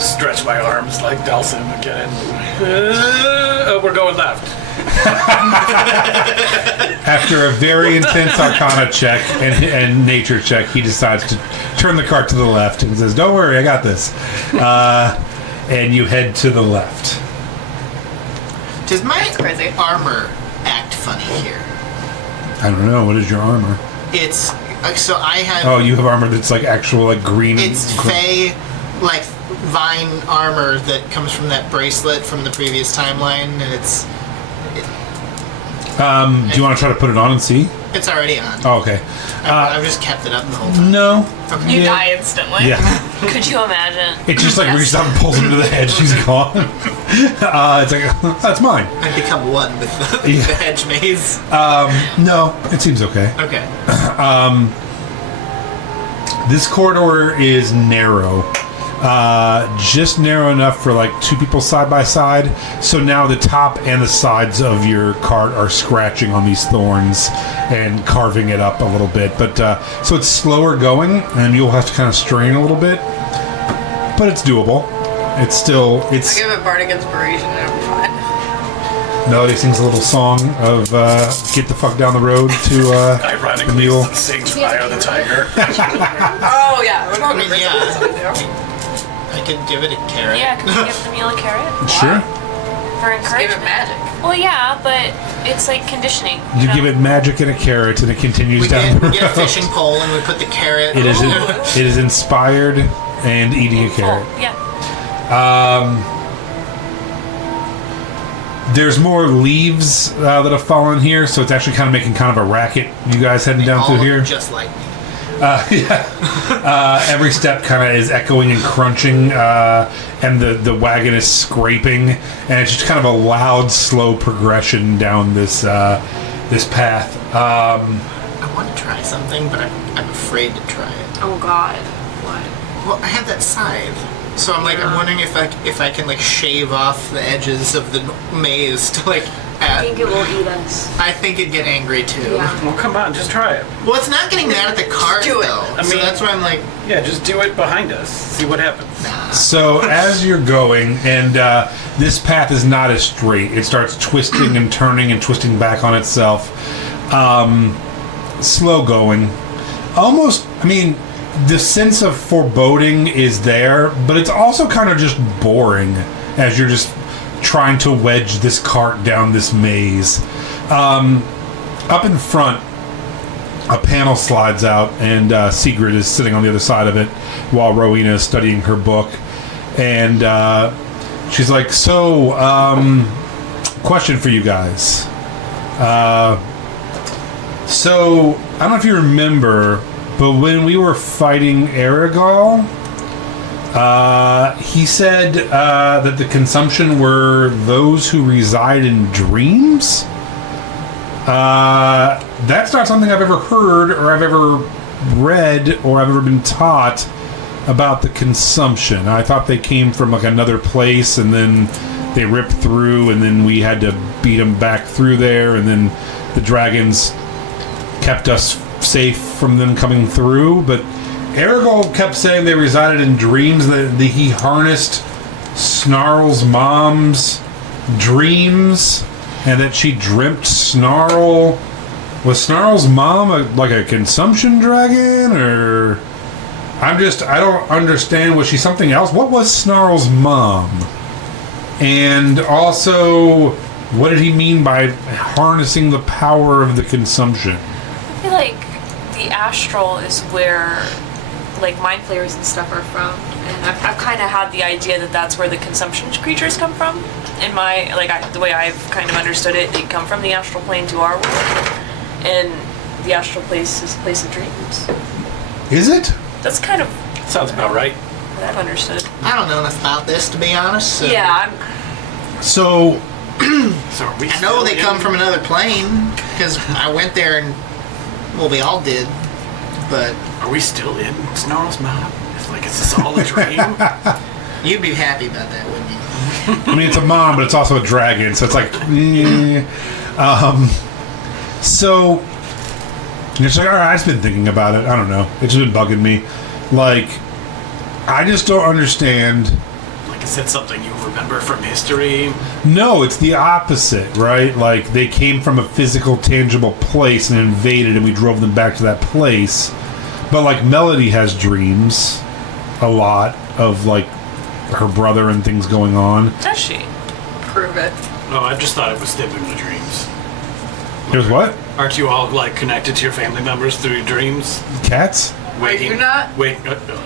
stretch my arms like Delson again. We're going left. After a very intense Arcana check and nature check, he decides to turn the cart to the left and says, "Don't worry, I got this." And you head to the left. Does my crazy. armor act funny here? I don't know. What is your armor? It's... so I have... Oh, you have armor that's like actual like green. It's Fae, like vine armor that comes from that bracelet from the previous timeline, and do you want to try to put it on and see? it's already on. Oh, okay. I've just kept it up the whole time. No. Okay. You die instantly. Yeah. Could you imagine? It just like reaches out and pulls him to the hedge. She's gone. It's like, that's mine. I become one with the hedge maze. No, it seems okay. Okay. This corridor is narrow. Just narrow enough for like two people side by side. So now the top and the sides of your cart are scratching on these thorns and carving it up a little bit. But so it's slower going, and you'll have to kind of strain a little bit. But it's doable. It's still I give it bardic inspiration and it'll be fine. Melody sings a little song of get the fuck down the road to the Ironically, mule. sings Eye of the Tiger. Oh yeah, we're going to I could give it a carrot. Yeah, could you give the mule a carrot? Sure. For Give encouragement? it magic. Well, yeah, but it's like conditioning. You know? give it magic and a carrot, and it continues We down the get a road. fishing pole and we put the carrot. It is inspired and eating a carrot. Oh, yeah. There's more leaves that have fallen here, so it's actually kind of making kind of a racket. You guys heading down all through look here? just like me. Every step kind of is echoing and crunching, and the wagon is scraping, and it's just kind of a loud, slow progression down this this path. I want to try something, but I'm afraid to try it. Oh, God. What? Well, I have that scythe. So I'm like, I'm wondering if I can like shave off the edges of the maze to like I add. think it will eat us. I think it'd get angry too. Yeah. Well, come on, just try it. Well, it's not getting mad at the cart Do it. though. I So mean- that's why I'm like, Yeah, just do it behind us. See what happens. So as you're going, and this path is not as straight. It starts twisting and turning and twisting back on itself. Slow going. Almost, I mean, the sense of foreboding is there, but it's also kind of just boring as you're just trying to wedge this cart down this maze. Up in front, a panel slides out, and Sigrid is sitting on the other side of it while Rowena is studying her book. And she's like, so, question for you guys. So, I don't know if you remember, but when we were fighting Aragal, he said that the consumption were those who reside in dreams. That's not something I've ever heard or I've ever read or I've ever been taught about the consumption. I thought they came from like another place and then they ripped through and then we had to beat them back through there and then the dragons kept us safe from them coming through. But Aragal kept saying they resided in dreams, that he harnessed Snarl's mom's dreams and that she dreamt Snarl. Was Snarl's mom like a consumption dragon, or I don't understand. Was she something else? What was Snarl's mom? And also, what did he mean by harnessing the power of the consumption? I feel like the astral is where like mind flayers and stuff are from, and I've kind of had the idea that that's where the consumption creatures come from. In my the way I've kind of understood it, they come from the astral plane to our world, and the astral place is a place of dreams. Is it? That's kind of Sounds about right. what I've understood. I don't know enough about this to be honest. So Yeah, So, So are we I know still they in- come from another plane because I went there and well, we all did, but Are we still in Snarl's mouth? It's like, is this all a dream? you'd be happy about that, wouldn't you? I mean, it's a mom, but it's also a dragon, so it's like, so, it's like, all right, I've just been thinking about it. I don't know. It's just been bugging me. Like, I just don't understand. Like, is that something you remember from history? No, it's the opposite, right? Like, they came from a physical, tangible place and invaded, and we drove them back to that place. But, like, Melody has dreams a lot of, like, her brother and things going on. does she? Prove it. No, I just thought it was typically dreams. Here's what? Aren't you all, like, connected to your family members through your dreams? Cats? Wait, you're not? Wait,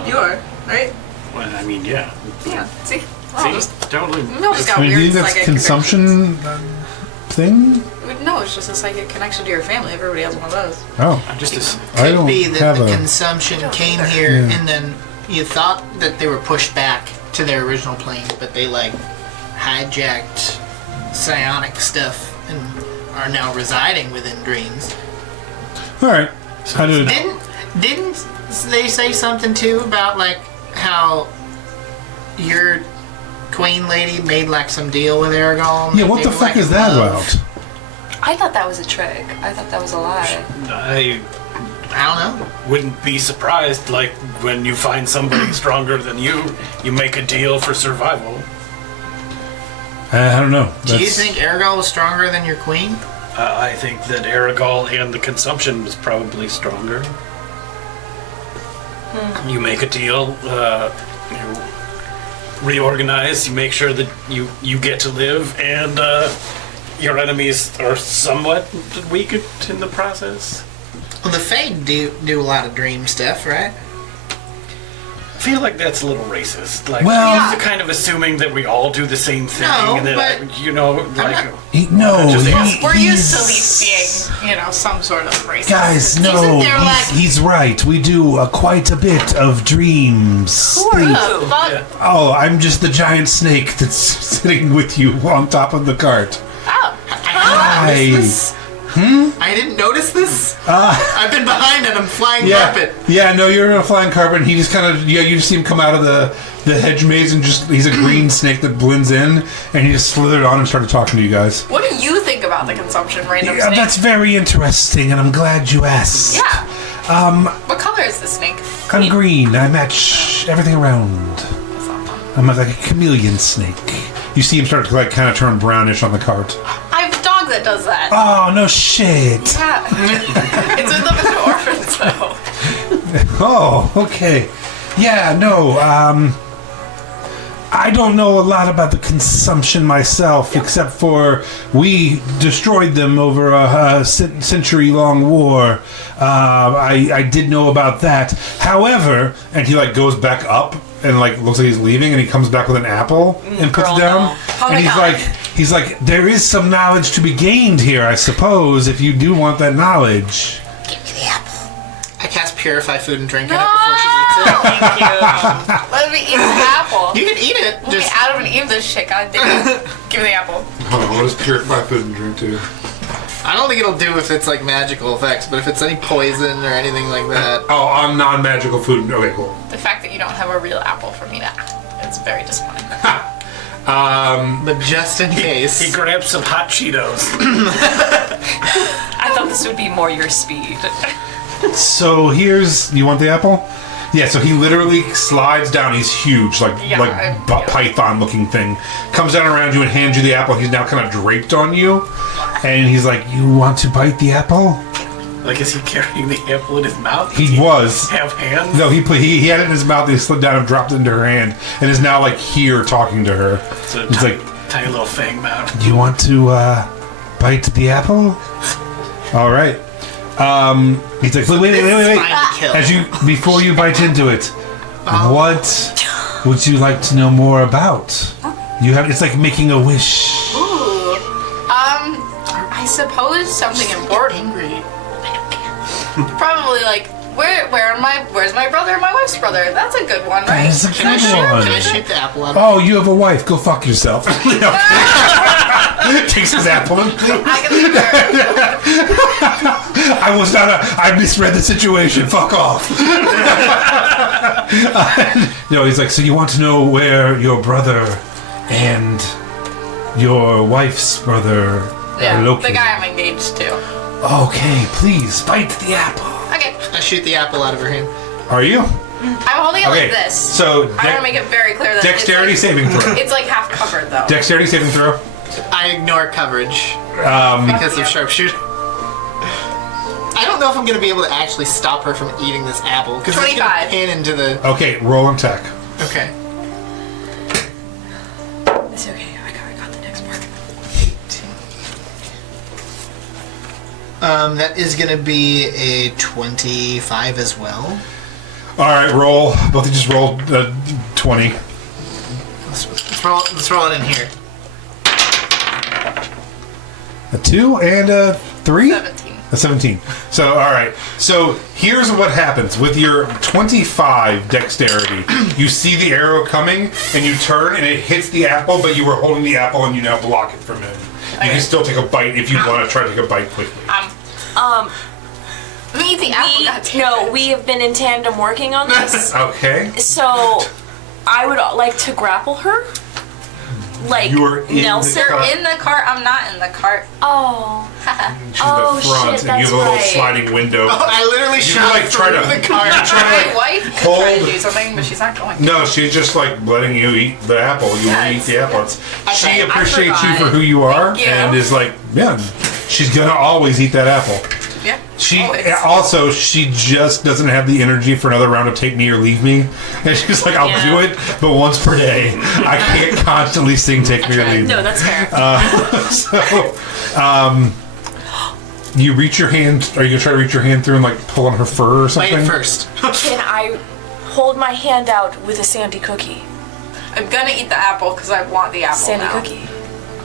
You are, right? Well, I mean, yeah. Yeah. See? Totally. We all just got I mean, do you weird think that's psychic consumption thing? connections. No, it's just a psychic connection to your family. Everybody has one of those. Oh, I Could don't be that have the a. consumption came here and then you thought that they were pushed back to their original plane, but they like hijacked psionic stuff and are now residing within dreams. All right. How did? Didn't they say something too about like how your queen lady made like some deal with Aragorn? Yeah. Like, What they the were, fuck like, is in that love? about? I thought that was a trick. I thought that was a lie. I I don't know. wouldn't be surprised, like, when you find somebody stronger than you make a deal for survival. I don't know. Do you think Aragorn was stronger than your queen? I think that Aragorn and the consumption was probably stronger. You make a deal, you reorganize, you make sure that you get to live, and your enemies are somewhat weakened in the process? Well, the Fae do a lot of dream stuff, right? I feel like that's a little racist. Like, Well- you're kind of assuming that we all do the same thing, No, and that, but you know, like... We're used to he's- Leaf being, some sort of racist. Guys, no, Isn't there, like- he's right. We do quite a bit of dreams. Who are you? Yeah. Oh, I'm just the giant snake that's sitting with you on top of the cart. Oh. Hi. I didn't notice this. I've been behind it. I'm flying carpet. Yeah, no, you're in a flying carpet, and he just kind of, you just see him come out of the hedge maze, and he's a green snake that blends in, and he just slithered on and started talking to you guys. What do you think about the consumption random Yeah, snake? that's very interesting, and I'm glad you asked. Yeah. What color is this snake? I'm green. I match everything around. That's not fun. I'm like a chameleon snake. You see him start to like kind of turn brownish on the cart. I have a dog that does that. Oh, no shit. Yeah. It's with a bunch of orphans, though. Oh, okay. Yeah, no, I don't know a lot about the consumption myself, except for we destroyed them over a century-long war. I did know about that. However, and he like goes back up and like looks like he's leaving, and he comes back with an apple and puts it down. Oh And my he's like, there is some knowledge to be gained here, I suppose, if you do want that knowledge. Give me the apple. I cast Purify Food and Drink on No! it before she eats it. Thank you. Let me eat the apple. You can eat it. Let me Adam and eat this shit, god damn it. Give me the apple. Hold on, what does Purify Food and Drink do? I don't think it'll do if it's like magical effects, but if it's any poison or anything like that. Oh, on non-magical food. Okay, cool. The fact that you don't have a real apple for me to it's very disappointing. But just in case. He grabs some hot Cheetos. I thought this would be more your speed. So you want the apple? Yeah, so he literally slides down. He's huge, python-looking thing. Comes down around you and hands you the apple. He's now kind of draped on you. And he's like, you want to bite the apple? Like, is he carrying the apple in his mouth? He Does was. have hands? No, he had it in his mouth. He slid down and dropped it into her hand. And is now, like, here talking to her. It's a He's tiny, like, tiny little fang mouth. you want to bite the apple? All right. He's like, wait. Fine to kill. Before you bite into it, what would you like to know more about? It's like making a wish. I suppose something important. Angry. Probably like, where's my brother and my wife's brother? That's a good one, right? That's a Can I good shoot one. the apple out of Oh, you have a wife. Go fuck yourself. Takes his apple. I can leave her. I misread the situation. Fuck off. No, he's like, so you want to know where your brother and your wife's brother Yeah, are the located? guy I'm engaged to. Okay, please, bite the apple. Okay, I shoot the apple out of her hand. Are you? I'm holding it Okay, like this. so I want to make it very clear that dexterity saving throw. It's like half covered though. Dexterity saving throw. I ignore coverage because of sharpshooter. I don't know if I'm going to be able to actually stop her from eating this apple because it's going to 25. pin into the. Okay, roll and attack. Okay. It's okay. I got the next part. That is going to be a 25 as well. All right, roll. Both of you just rolled 20. Let's roll it in here. A 2 and a 3? 17. A 17. So, all right. So, here's what happens. With your 25 dexterity, you see the arrow coming, and you turn, and it hits the apple, but you were holding the apple, and you now block it from him. You can still take a bite if you want to try to take a bite quickly. Me, the apple got taken. No, we have been in tandem working on this. Okay. So, I would like to grapple her. Like You are in Nelson. the cart. In the cart, I'm not in the cart. Oh. She's Oh, the front, shit, and you have a that's little right. sliding window. I literally You shot like try through to the car. My wife is trying to do hold. something, but she's not going. No, she's just like letting you eat the apple. You Yeah, eat the apple. She I appreciates you forgot. for who you are, Thank you. and is like, yeah, she's gonna always eat that apple. Yeah. She always. also she just doesn't have the energy for another round of Take Me or Leave Me, and she's like, I'll do it, but once per day. I can't constantly sing Take Me or Leave Me. No, that's fair. So, you reach your hand. Are you gonna try to reach your hand through and like pull on her fur or something? Wait first. Can I hold my hand out with a sandy cookie? I'm gonna eat the apple because I want the apple Sandy now. cookie.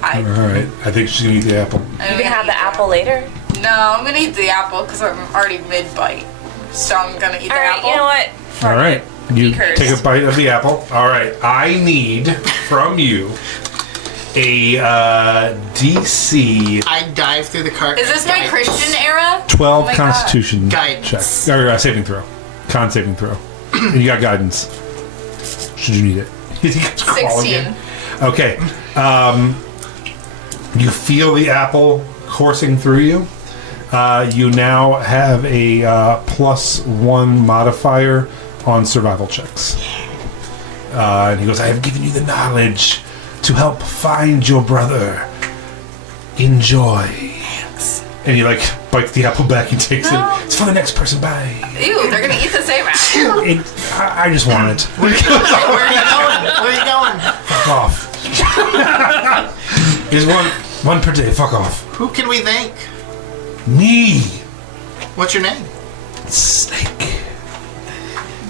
All right, I think she's gonna eat the apple. I'm You can gonna have eat the apple later. No, I'm gonna eat the apple because I'm already mid-bite. So I'm gonna eat the All right, apple. you know what? All right, you Be cursed. take a bite of the apple. All right, I need from you a DC I dive through the cart. Is this my Guidance. Christian era? 12 Oh my Constitution Guidance. check. Or saving throw. Con saving throw. And you got guidance. Should you need it? He keeps crawling 16. in. Okay. You feel the apple coursing through you. You now have a +1 modifier on survival checks. And he goes, I have given you the knowledge to help find your brother. Enjoy. And he like bites the apple back and takes it. It's for the next person. Bye. Ew, they're gonna eat the same apple. I just want it. Where are you going? Where are you going? Fuck off. There's one per day. Fuck off. Who can we thank? Me. What's your name? Snake.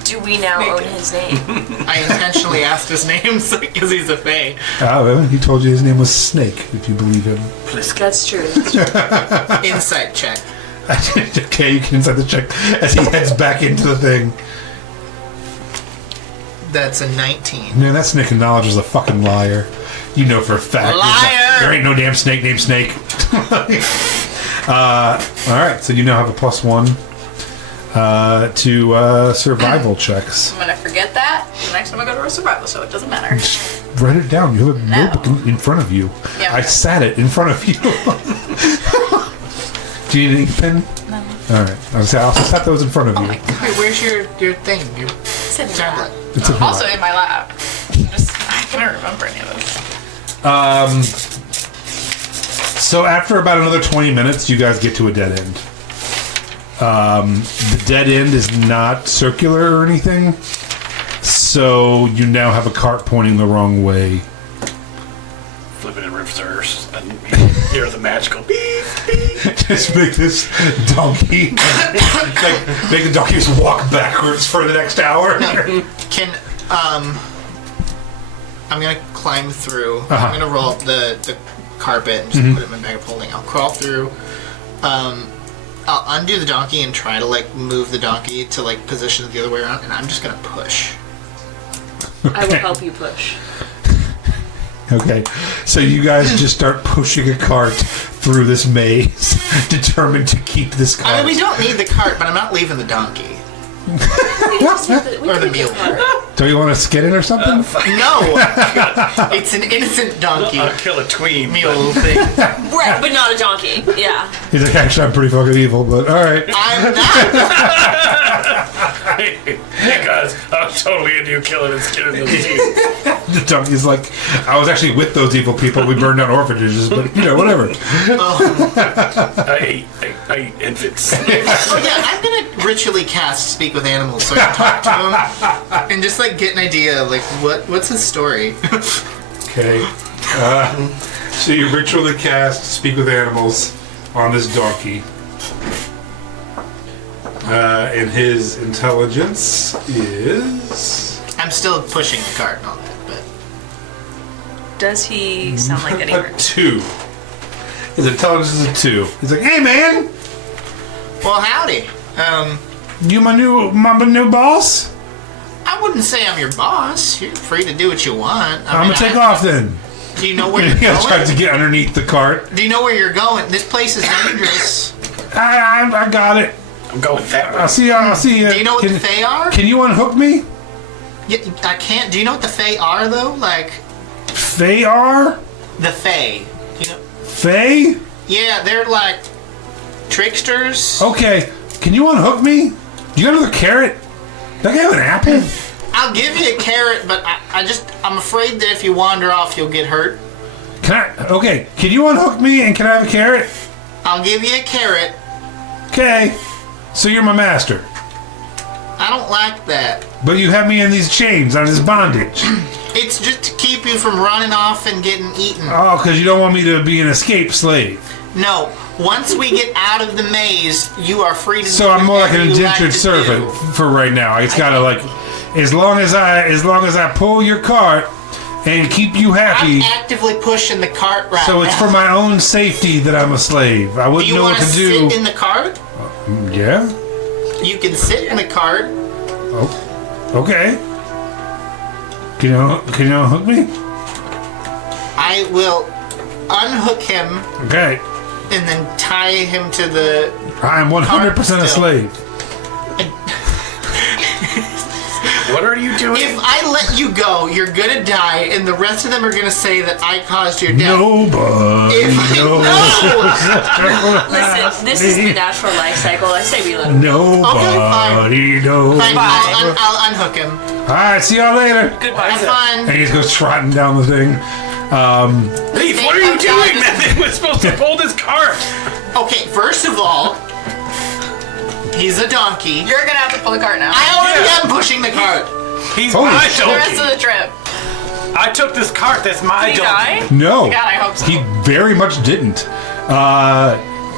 Do we now own his name? I intentionally asked his name because he's a Fae. Oh, well, he told you his name was Snake, if you believe him. That's true. Insight check. Okay, you can inside the check as he heads back into the thing. That's a 19. Man, that Snake Knowledge is a fucking liar. You know for a fact. Liar! There ain't no damn snake named Snake. Alright, so you now have a +1 to survival checks. I'm gonna forget that next time I go to a survival show. It doesn't matter. Write it down. You have a No. notebook in front of you. Yeah. I sat it in front of you. Do you need an ink pen? No. Alright. I was saying, I also sat those in front of you. my God. Wait, where's your thing? Your Sitting tablet? It's in Also in my lap. I can't remember any of this. So after about another 20 minutes, you guys get to a dead end. The dead end is not circular or anything, so you now have a cart pointing the wrong way. Flipping in reverse and you hear the magical beep, beep. Just make this donkey, like, make the donkey just walk backwards for the next hour. Can I'm gonna climb through. Uh-huh. I'm gonna roll up the carpet and just put it in my bag of holding. I'll crawl through. I'll undo the donkey and try to like move the donkey to like position it the other way around, and I'm just gonna push. I will help you push. Okay, so you guys just start pushing a cart through this maze, determined to keep this cart. I mean, we don't need the cart, but I'm not leaving the donkey or the mule. Do you want to skin it or something? No, it's an innocent donkey I'll kill a tween. mule thing. Right, but not a donkey. Yeah. He's like, actually, I'm pretty fucking evil, but all right. I'm not. Because I'm totally into you killing and skinning those teeth. The donkey's like, I was actually with those evil people. We burned down orphanages, but you know, whatever. I eat infants. Oh yeah, I'm gonna ritually cast Speak with Animals so I can talk to him and just like get an idea of like what's his story. Okay. So you ritually cast Speak with Animals on this donkey. And his intelligence is I'm still pushing the cart and all that, but Does he sound like any a 2. His intelligence is a 2. He's like, "Hey, man, well, howdy. you my new boss? I wouldn't say I'm your boss. You're free to do what you want. I'm gonna take off then." Do you know where you're He going? tries to get underneath the cart. Do you know where you're going? This place is dangerous. I got it. I'm going that way. I'll see you. Do you know what the Fae are? Can you unhook me? Yeah, I can't. Do you know what the Fae are, though? Like, Fae are? the Fae. You know? Fae? Yeah, they're like tricksters. Okay. Can you unhook me? Do you got another carrot? Do I have an apple? I'll give you a carrot, but I'm afraid that if you wander off, you'll get hurt. Okay. Can you unhook me and can I have a carrot? I'll give you a carrot. Okay. So you're my master. I don't like that. But you have me in these chains, on this bondage. It's just to keep you from running off and getting eaten. Oh, because you don't want me to be an escaped slave. No. Once we get out of the maze, you are free to do So I'm more like an whatever you like indentured to servant do. for right now. It's gotta like, as long as I pull your cart and keep you happy. I'm actively pushing the cart right So it's now. for my own safety that I'm a slave. I Do wouldn't you know want what to to do. sit in the cart? Yeah. You can sit in the cart. Oh. Okay. Can you unhook me? I will unhook him Okay. and then tie him to the... I am 100% a still. slave. What are you doing? If I let you go, you're gonna die, and the rest of them are gonna say that I caused your death. Nobody If I knows. Listen, this is the natural life cycle. I say we let him. Nobody knows. Fine, I'll unhook him. Alright, see y'all later. Goodbye. Have fun. And he just goes trotting down the thing. Leaf, what are you doing? That thing was supposed to pull this cart. Okay, first of all, he's a donkey. You're gonna have to pull the cart now. I already Yeah. am pushing the cart. He's Holy my shit. the rest of donkey. the trip. I took this cart. That's my Did he donkey. die? No. God, I hope so. He very much didn't.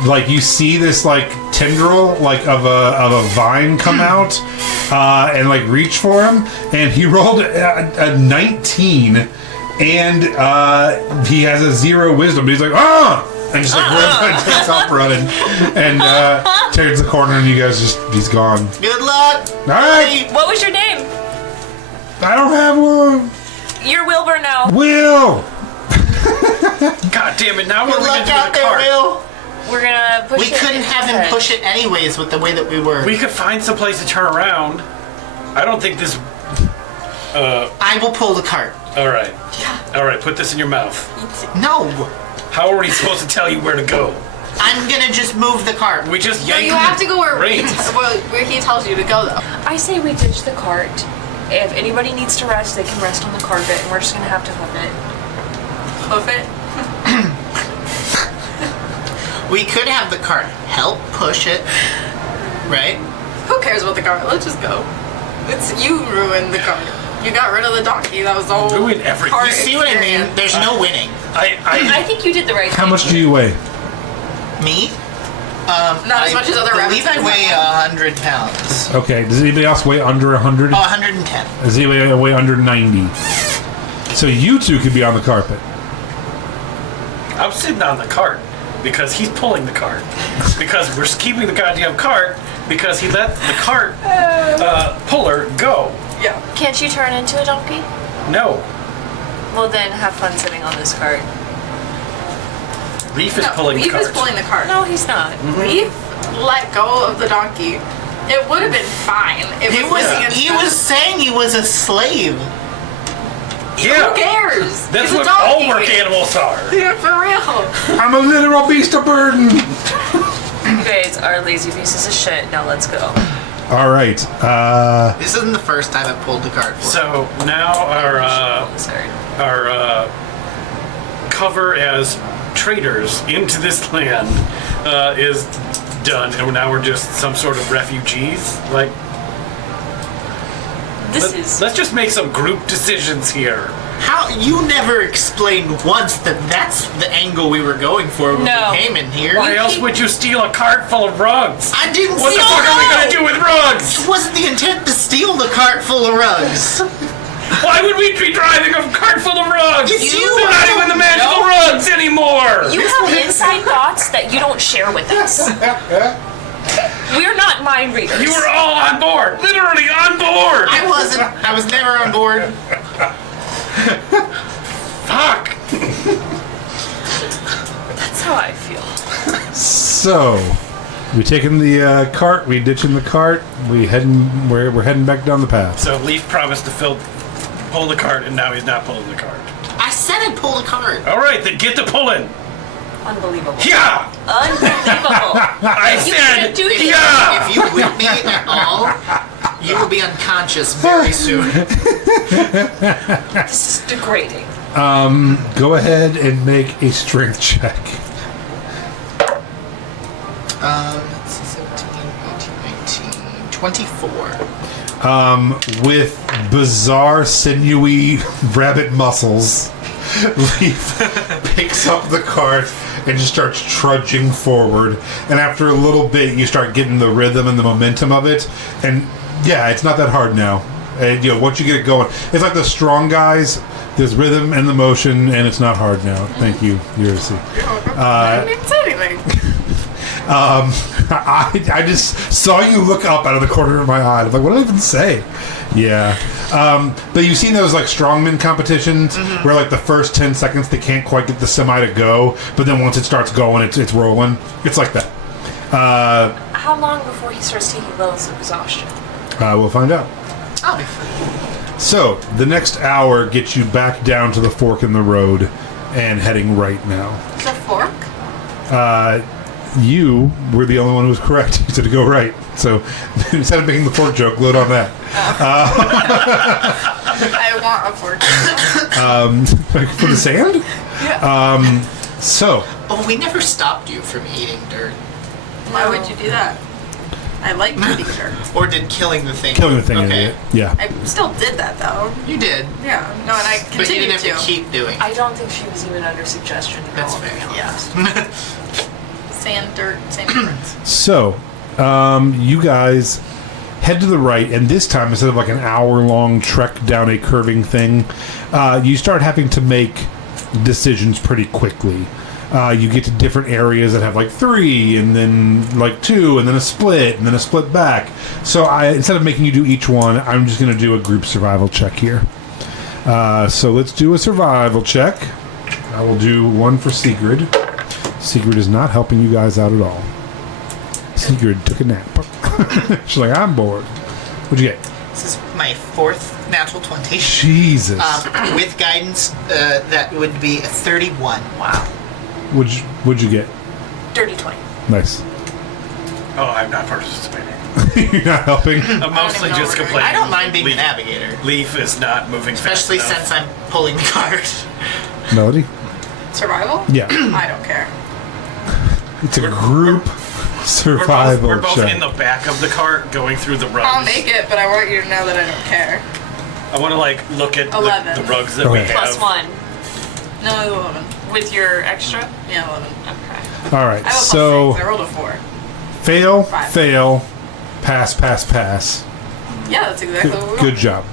Like you see this like tendril like of a vine come out and like reach for him, and he rolled a 19, and he has a 0 wisdom. He's like, ah, and just like runs, takes off running, and turns the corner, and you guys he's gone. Good luck. All right, What was your name? I don't have one. You're Wilbur now. Will. God damn it! Now what Good are we luck gonna do out with the there, cart? Will. We're gonna push We it. couldn't into have the him hedge. push it anyways with the way that we were. We could find some place to turn around. I don't think this. I will pull the cart. All right. All right. Put this in your mouth. No. How are we supposed to tell you where to go? I'm gonna just move the cart. We just No, yank you on have the to go where reins. where he tells you to go, though. I say we ditch the cart. If anybody needs to rest, they can rest on the carpet, and we're just gonna have to hoof it. Hoof it. We could have the cart help push it, right? Who cares about the cart? Let's just go. It's you ruined the cart. You got rid of the donkey. That was the whole Ruined everything. cart You see what I mean? experience. There's no winning. I think you did the right thing. How much do you weigh? Me? Not as much as other I rabbits. believe I weigh 100 pounds. Okay. Does anybody else weigh under 100? Oh, 110. Does anybody weigh under 90? So you two could be on the carpet. I'm sitting on the cart because he's pulling the cart. Because we're keeping the goddamn cart because he let the cart puller go. Yeah. Can't you turn into a donkey? No. Well, then have fun sitting on this cart. Leaf is No, pulling the Leaf cart. is pulling the cart. No, he's not. Leaf let go of the donkey. It would have been fine. He was saying he was a slave. Yeah. Who cares? That's He's what a donkey. all work animals are. Yeah, for real. I'm a literal beast of burden. You guys are lazy pieces of shit. Now let's go. All right. This isn't the first time I pulled the cart for him. So now Sorry. our cover as traders into this land is done, and now we're just some sort of refugees. Like, This is. let's just make some group decisions here. How you never explained once that that's the angle we were going for when No. we came in here. Why else would you steal a cart full of rugs? I didn't What the steal fuck are we gonna no! do with rugs? It wasn't the intent to steal the cart full of rugs. Why would we be driving a cart full of rugs? It's you. They're not even the magical rugs anymore. You have inside thoughts that you don't share with us. We're not mind readers. You were all on board. Literally on board. I wasn't. I was never on board. Fuck. That's how I feel. So, we taking the cart, we ditching the cart, we're heading back down the path. So Leaf promised to pull the cart, and now he's not pulling the cart. I said I'd pull the cart. All right, then get to pulling. Unbelievable. Yeah. Unbelievable. I You said can't do this. yeah. If you whip me at all, you will be unconscious very soon. This is degrading. Go ahead and make a strength check. Let's see, 17, 18, 19, 24. With bizarre, sinewy rabbit muscles, Leaf picks up the cart and just starts trudging forward. And after a little bit, you start getting the rhythm and the momentum of it. And yeah, it's not that hard now. And, once you get it going, it's like the strong guys. There's rhythm and the motion, and it's not hard now. Thank you, Ursi. I didn't even say anything. I just saw you look up out of the corner of my eye. I'm like, what did I even say? Yeah. But you've seen those like strongman competitions where like the first 10 seconds they can't quite get the semi to go, but then once it starts going, it's rolling. It's like that. How long before he starts taking levels of exhaustion? We'll find out. I'll be free. So the next hour gets you back down to the fork in the road and heading right now. It's a fork? You were the only one who was correct. You said to go right. So instead of making the fork joke, load on that. I want a fork. For the sand? Yeah. So, Oh, we never stopped you from eating dirt. Why would you do that? I like eating dirt. Or did killing the thing. killing the thing Okay. in it. Yeah. I still did that though. You did. Yeah. No, and I But you continue didn't have to. to keep doing it. I don't think she was even under suggestion. at That's all, to fair. be Yeah. honest. Sand, dirt, same difference. So, you guys head to the right, and this time, instead of like an hour-long trek down a curving thing, you start having to make decisions pretty quickly. You get to different areas that have like 3, and then like 2, and then a split, and then a split back. So instead of making you do each one, I'm just going to do a group survival check here. So let's do a survival check. I will do one for Sigrid. Sigrid is not helping you guys out at all. Sigrid took a nap. She's like, I'm bored. What'd you get? This is my 4th natural 20. Jesus. With guidance, that would be a 31. Wow. What'd you get? Dirty 20. Nice. Oh, I'm not participating. You're not helping? I'm mostly even know just what we're complaining. I don't mind being the Leaf, navigator. Leaf is not moving Especially fast enough. since I'm pulling the cart. Melody? Survival? Yeah. I don't care. It's a group survival We're both check. in the back of the cart going through the rugs. I'll make it, but I want you to know that I don't care. I want to like look at 11. the rugs that we Okay. have. Plus 1. No, 11. With your extra? Yeah, 11. Okay. All right. I have a So, +6. I rolled a 4. fail, 5. fail, pass, pass, pass. Yeah, that's exactly what we Good want. job.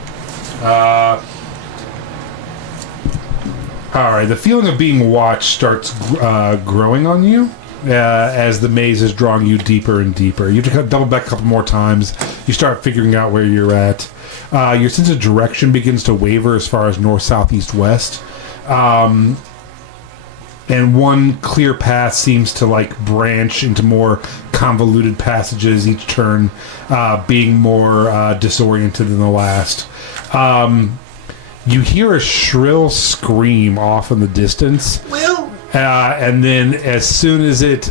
All right. The feeling of being watched starts growing on you as the maze is drawing you deeper and deeper. You have to double back a couple more times. You start figuring out where you're at. Your sense of direction begins to waver as far as north, south, east, west. And one clear path seems to like branch into more convoluted passages, each turn being more disoriented than the last. You hear a shrill scream off in the distance. Will. And then as soon as it's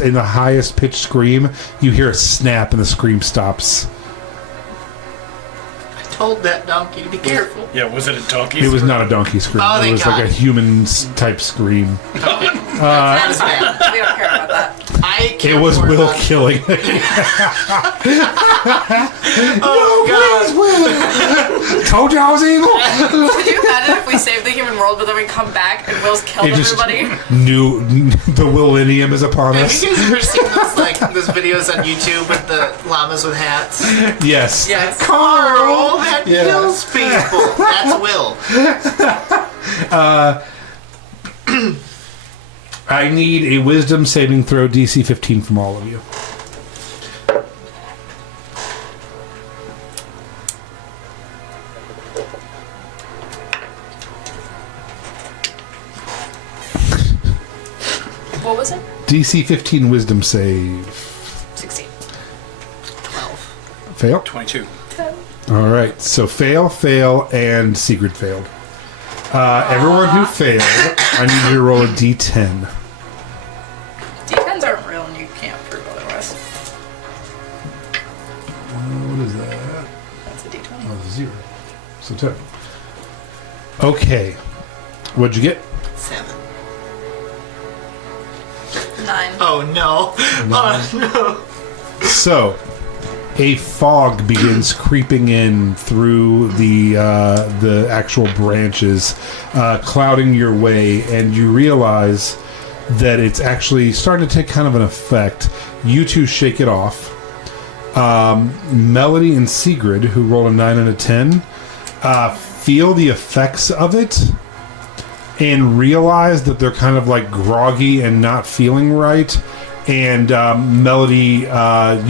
in the highest pitched scream, you hear a snap and the scream stops. I told that donkey to be careful. Yeah, was it a donkey? It was not a donkey scream. Oh, it thank was like a God. human type scream. That is bad. We don't care about that. I care It was more Will about- killing. Oh, God. told you I was evil. Could you imagine if we save the human world, but then we come back and Will's killed everybody? The Willennium is upon Have us. you guys ever seen those videos on YouTube with the llamas with hats? Yes. Yes. Carl, that kills people. That's Will. I need a wisdom saving throw DC 15 from all of you. What was it? DC 15 wisdom save. 16. 12. Fail? 22. 10. All right. So fail, and Sigrid failed. Everyone who failed, I need you to roll a D10. D10s aren't real and you can't prove otherwise. What is that? That's a D20. Oh, 0. So 10. Okay. What'd you get? 7. 9. Oh no. Oh no. So, a fog begins creeping in through the actual branches, clouding your way, and you realize that it's actually starting to take kind of an effect. You two shake it off. Melody and Sigrid, who roll a 9 and a 10, feel the effects of it and realize that they're kind of like groggy and not feeling right. And Melody, you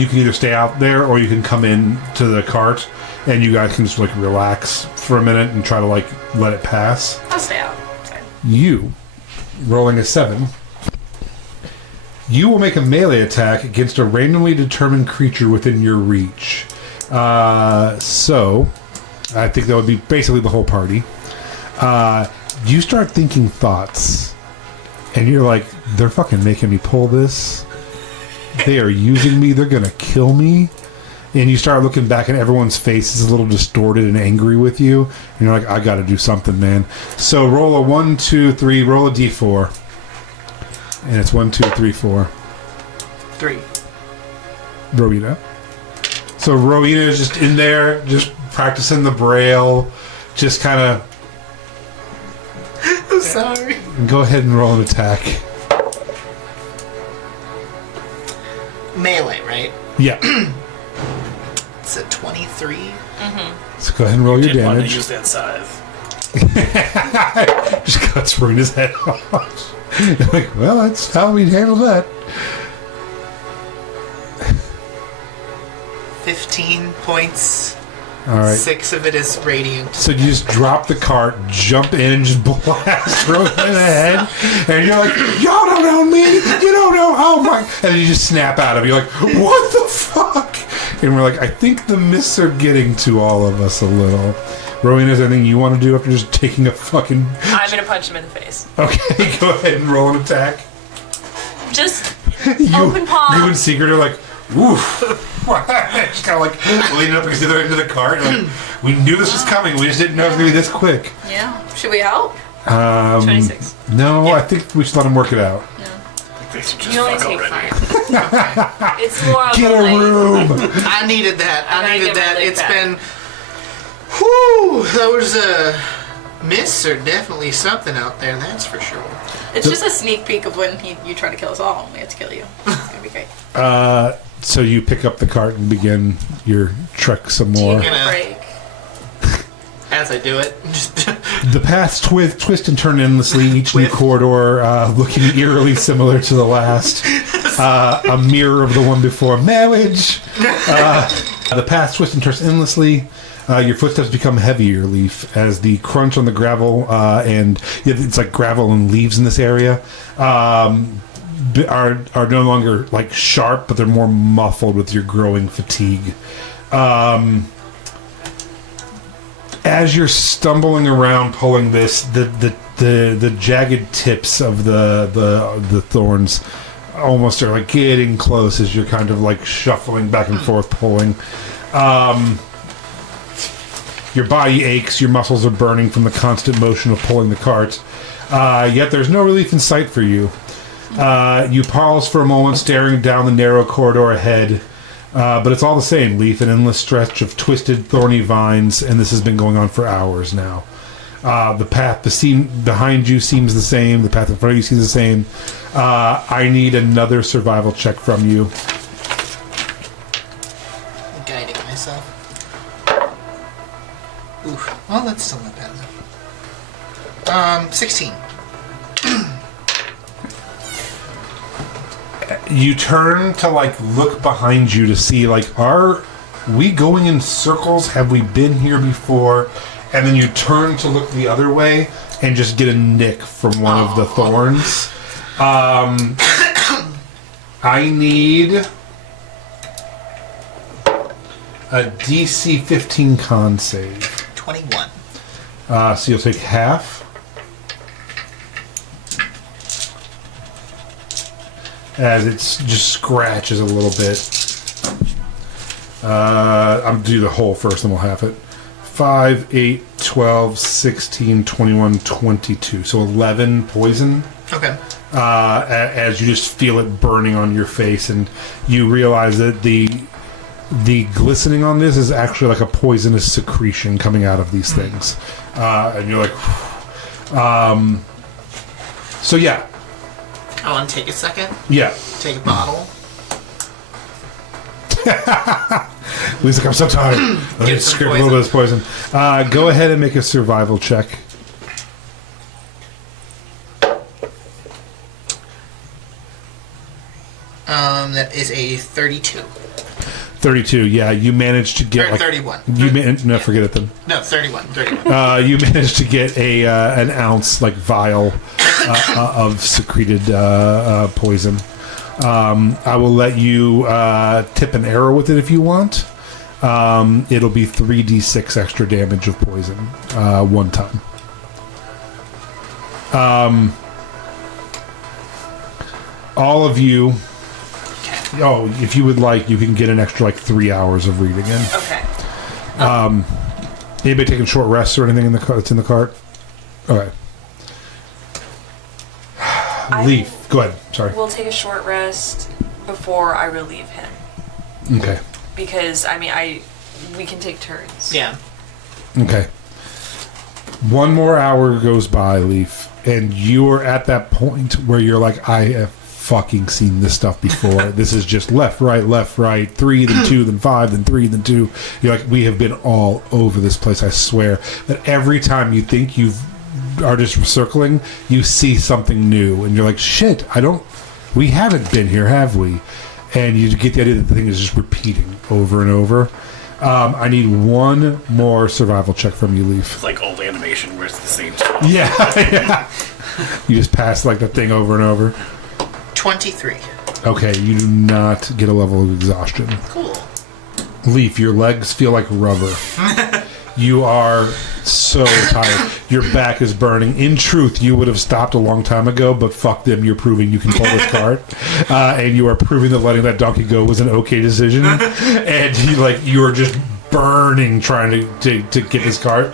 can either stay out there or you can come in to the cart, and you guys can just like relax for a minute and try to like let it pass. I'll stay out. Sorry. You, rolling a 7, you will make a melee attack against a randomly determined creature within your reach. So, I think that would be basically the whole party. You start thinking thoughts, and you're like, they're fucking making me pull this. They are using me. They're gonna kill me. And you start looking back, and everyone's face is a little distorted and angry with you. And you're like, I gotta do something, man. So roll a 1, 2, 3. Roll a d4. And it's 1, 2, 3, 4. 3. Rowena. So Rowena is just in there, just practicing the braille. Just kind of... I'm sorry. Go ahead and roll an attack. Melee, right? Yeah. It's a 23. So go ahead and roll your Didn't want to damage. use that scythe. Just cuts Rowena's head off. You're like, well, that's how we handle that. 15 points. All right. 6 of it is radiant. So you just drop the cart, jump in, and just blast Rowena in the head. And you're like, y'all don't know me. You don't know. Oh, my. And then you just snap out of it. You're like, what the fuck? And we're like, I think the myths are getting to all of us a little. Rowena, is there anything you want to do after just taking a fucking... I'm gonna punch him in the face. Okay, go ahead and roll an attack. Just You, open palm. you and Secret are like, oof. Just kind of like leaning up against the other end of the cart. Like, we knew this was coming. We just didn't know it was going to be this quick. Yeah. Should we help? 26. No, I think we should let him work it out. They should just You only fuck take already. 5. It's more of Get a a like, room. I needed that. I I gotta needed get my that. leg It's back. been... Whew! Those myths are definitely something out there, that's for sure. It's just a sneak peek of when you try to kill us all and we have to kill you. It's gonna be great. So you pick up the cart and begin your trek some more. Gonna- Break. As I do it, just The paths twist and turn endlessly, each new With- corridor looking eerily similar to the last. A mirror of the one before. Marriage! The paths twist and turn endlessly. Your footsteps become heavier, Leaf, as the crunch on the gravel and it's like gravel and leaves in this area are no longer like sharp, but they're more muffled with your growing fatigue. As you're stumbling around pulling this, the jagged tips of the thorns almost are like getting close as you're kind of like shuffling back and forth pulling. Your body aches, your muscles are burning from the constant motion of pulling the cart. Yet there's no relief in sight for you. You pause for a moment, staring down the narrow corridor ahead. But it's all the same. Leaf, an endless stretch of twisted, thorny vines, and this has been going on for hours now. The path behind you seems the same. The path in front of you seems the same. I need another survival check from you. Guiding myself. Oof. Well, that's still not bad enough. 16. You turn to look behind you to see are we going in circles? Have we been here before? And then you turn to look the other way and just get a nick from one of the thorns. I need a DC 15 con save. 21. So you'll take half. As it just scratches a little bit. I'm going to do the whole first, then we'll half it. 5, 8, 12, 16, 21, 22. So 11 poison. Okay. As you just feel it burning on your face, and you realize that the glistening on this is actually like a poisonous secretion coming out of these things. And you're like... so yeah. I want to take a second. Yeah. Take a bottle. Lee's like, I'm so tired. Let me scrape a little bit of this poison. Go ahead and make a survival check. That is a 32. 32, yeah. You managed to get... Or 31. No, forget it then. No, 31. You managed to get an ounce, vial of secreted poison. I will let you tip an arrow with it if you want. It'll be 3d6 extra damage of poison one time. All of you... Oh, if you would like, you can get an extra 3 hours of reading in. Okay. Anybody taking short rests or anything that's in the cart? Okay. Leaf. Go ahead. Sorry. We'll take a short rest before I relieve him. Okay. Because, we can take turns. Yeah. Okay. One more hour goes by, Leaf, and you're at that point where you're like, I have fucking seen this stuff before. This is just left, right, 3, then 2, then 5, then 3, then 2. You're like, we have been all over this place, I swear. That every time you think you are just circling, you see something new, and you're like, shit, we haven't been here, have we? And you get the idea that the thing is just repeating over and over. I need one more survival check from you, Leaf. It's like old animation where it's the same stuff. Yeah. You just pass the thing over and over. 23. Okay, you do not get a level of exhaustion. Cool. Leaf, your legs feel like rubber. You are so tired. Your back is burning. In truth, you would have stopped a long time ago, but fuck them. You're proving you can pull this cart. And you are proving that letting that donkey go was an okay decision. And you are just burning trying to get this cart.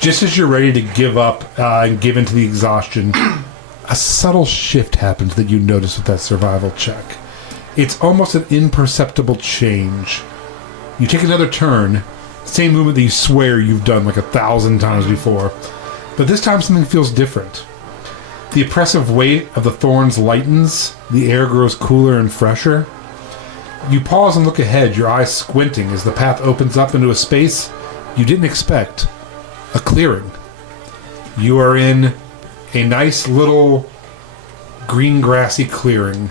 Just as you're ready to give up and give into the exhaustion, a subtle shift happens that you notice with that survival check. It's almost an imperceptible change. You take another turn, same movement that you swear you've done 1,000 times before, but this time something feels different. The oppressive weight of the thorns lightens, the air grows cooler and fresher. You pause and look ahead, your eyes squinting as the path opens up into a space you didn't expect. A clearing. You are in a nice little green grassy clearing,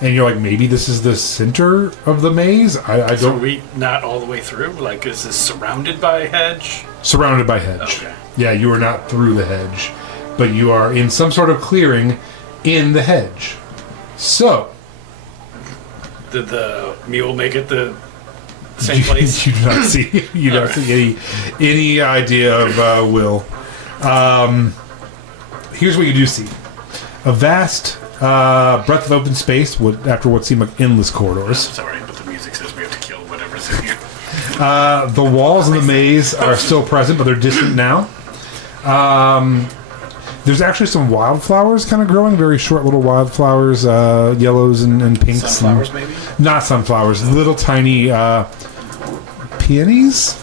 and you're like, maybe this is the center of the maze? I don't... So are we not all the way through? Is this surrounded by a hedge? Surrounded by hedge. Okay. Yeah, you are not through the hedge, but you are in some sort of clearing in the hedge. So... Did the mule make it the same place? You do not see... You don't see any idea of Will. Here's what you do see. A vast breadth of open space after what seem like endless corridors. Sorry, but the music says we have to kill whatever's in here. The walls in the maze are still present, but they're distant now. There's actually some wildflowers kind of growing, very short little wildflowers, yellows and pinks. Sunflowers, maybe? Not sunflowers, little tiny peonies?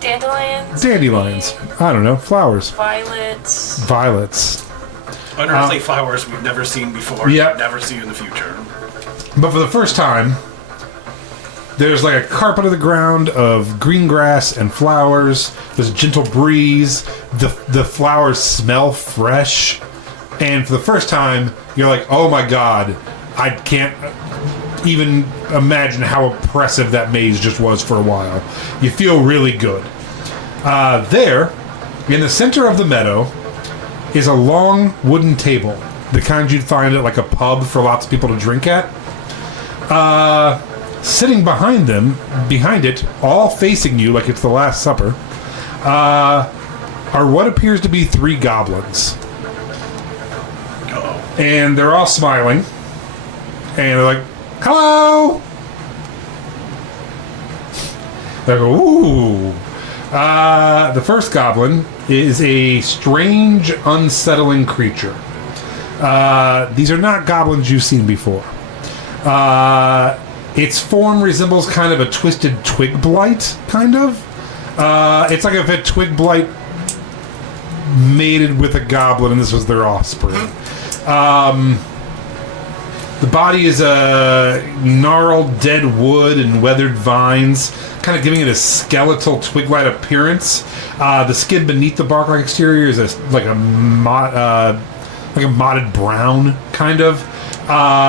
Dandelions. Dandelions. I don't know, flowers. Violets. Unearthly flowers we've never seen before. Yep. Never see in the future. But for the first time, there's like a carpet of the ground of green grass and flowers. There's a gentle breeze. The flowers smell fresh. And for the first time, you're like, oh my god, I can't even imagine how oppressive that maze just was for a while. You feel really good. There, in the center of the meadow, is a long wooden table. The kind you'd find at like a pub for lots of people to drink at. Sitting behind it, all facing you like it's the Last Supper, are what appears to be 3 goblins. Uh-oh. And they're all smiling. And they're like, hello! They go, ooh. The first goblin is a strange, unsettling creature. These are not goblins you've seen before. Its form resembles kind of a twisted twig blight, kind of. It's like if a twig blight mated with a goblin and this was their offspring. The body is a gnarled dead wood and weathered vines, kind of giving it a skeletal twig-like appearance. The skin beneath the bark-like exterior is like a modded brown, kind of.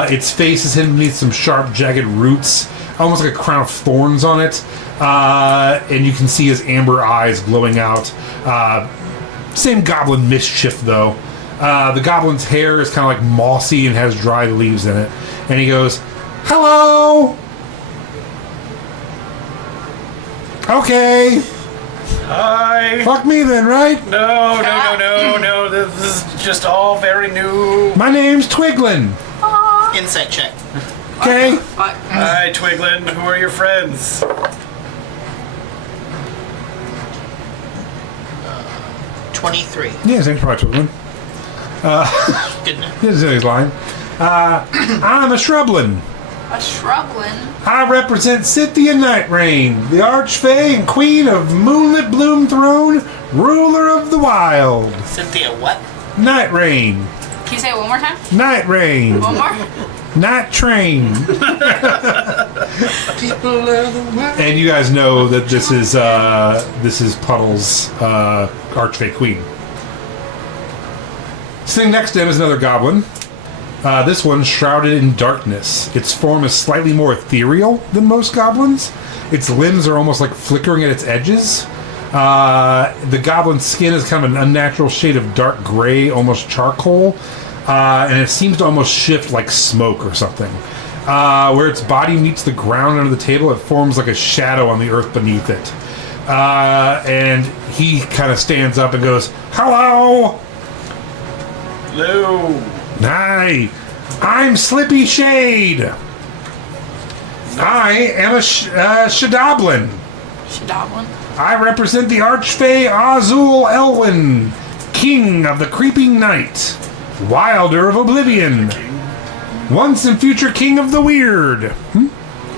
Its face is hidden beneath some sharp, jagged roots, almost like a crown of thorns on it. And you can see his amber eyes glowing out. Same goblin mischief, though. The goblin's hair is kind of like mossy and has dried leaves in it. And he goes, hello! Okay. Hi. Fuck me then, right? No. This is just all very new. My name's Twiglin. Insight check. Okay. Hi, Twiglin. Who are your friends? 23. Yeah, thanks for Twiglin. Good enough. This is his line. I'm a shrubland. A shrubland? I represent Cynthia Nightrain, the Archfey and Queen of Moonlit Bloom Throne, ruler of the wild. Cynthia what? Nightrain. Can you say it one more time? Nightrain. One more? Night Train. People of the world. And you guys know that this is Puddle's Archfey Queen. Sitting next to him is another goblin. This one's shrouded in darkness. Its form is slightly more ethereal than most goblins. Its limbs are almost like flickering at its edges. The goblin's skin is kind of an unnatural shade of dark gray, almost charcoal. And it seems to almost shift like smoke or something. Where its body meets the ground under the table, it forms like a shadow on the earth beneath it. And he kind of stands up and goes, hello! Hello. Hi, I'm Slippy Shade. I am a Shadoblin. Shadoblin? I represent the Archfey Azul Elwyn, King of the Creeping Night, Wilder of Oblivion, once and future King of the Weird.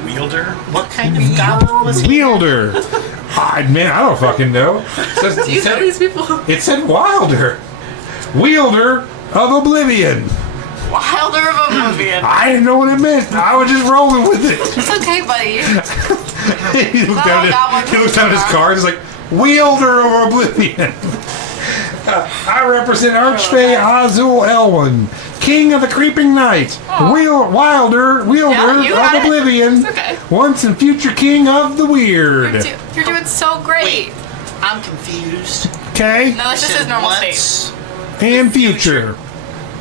Wielder? What kind of goblin was he? Wielder. Man, I don't fucking know. Do you know these people? It said Wilder. Wielder of Oblivion. Wilder of Oblivion. I didn't know what it meant. I was just rolling with it. It's okay, buddy. He looked down at his card. He's like, Wielder of Oblivion. I represent Archfey Azul Elwyn, King of the Creeping Night, Wielder of Oblivion, okay. Once and future King of the Weird. You're doing so great. Wait, I'm confused. Okay? No, that's just his normal state. And future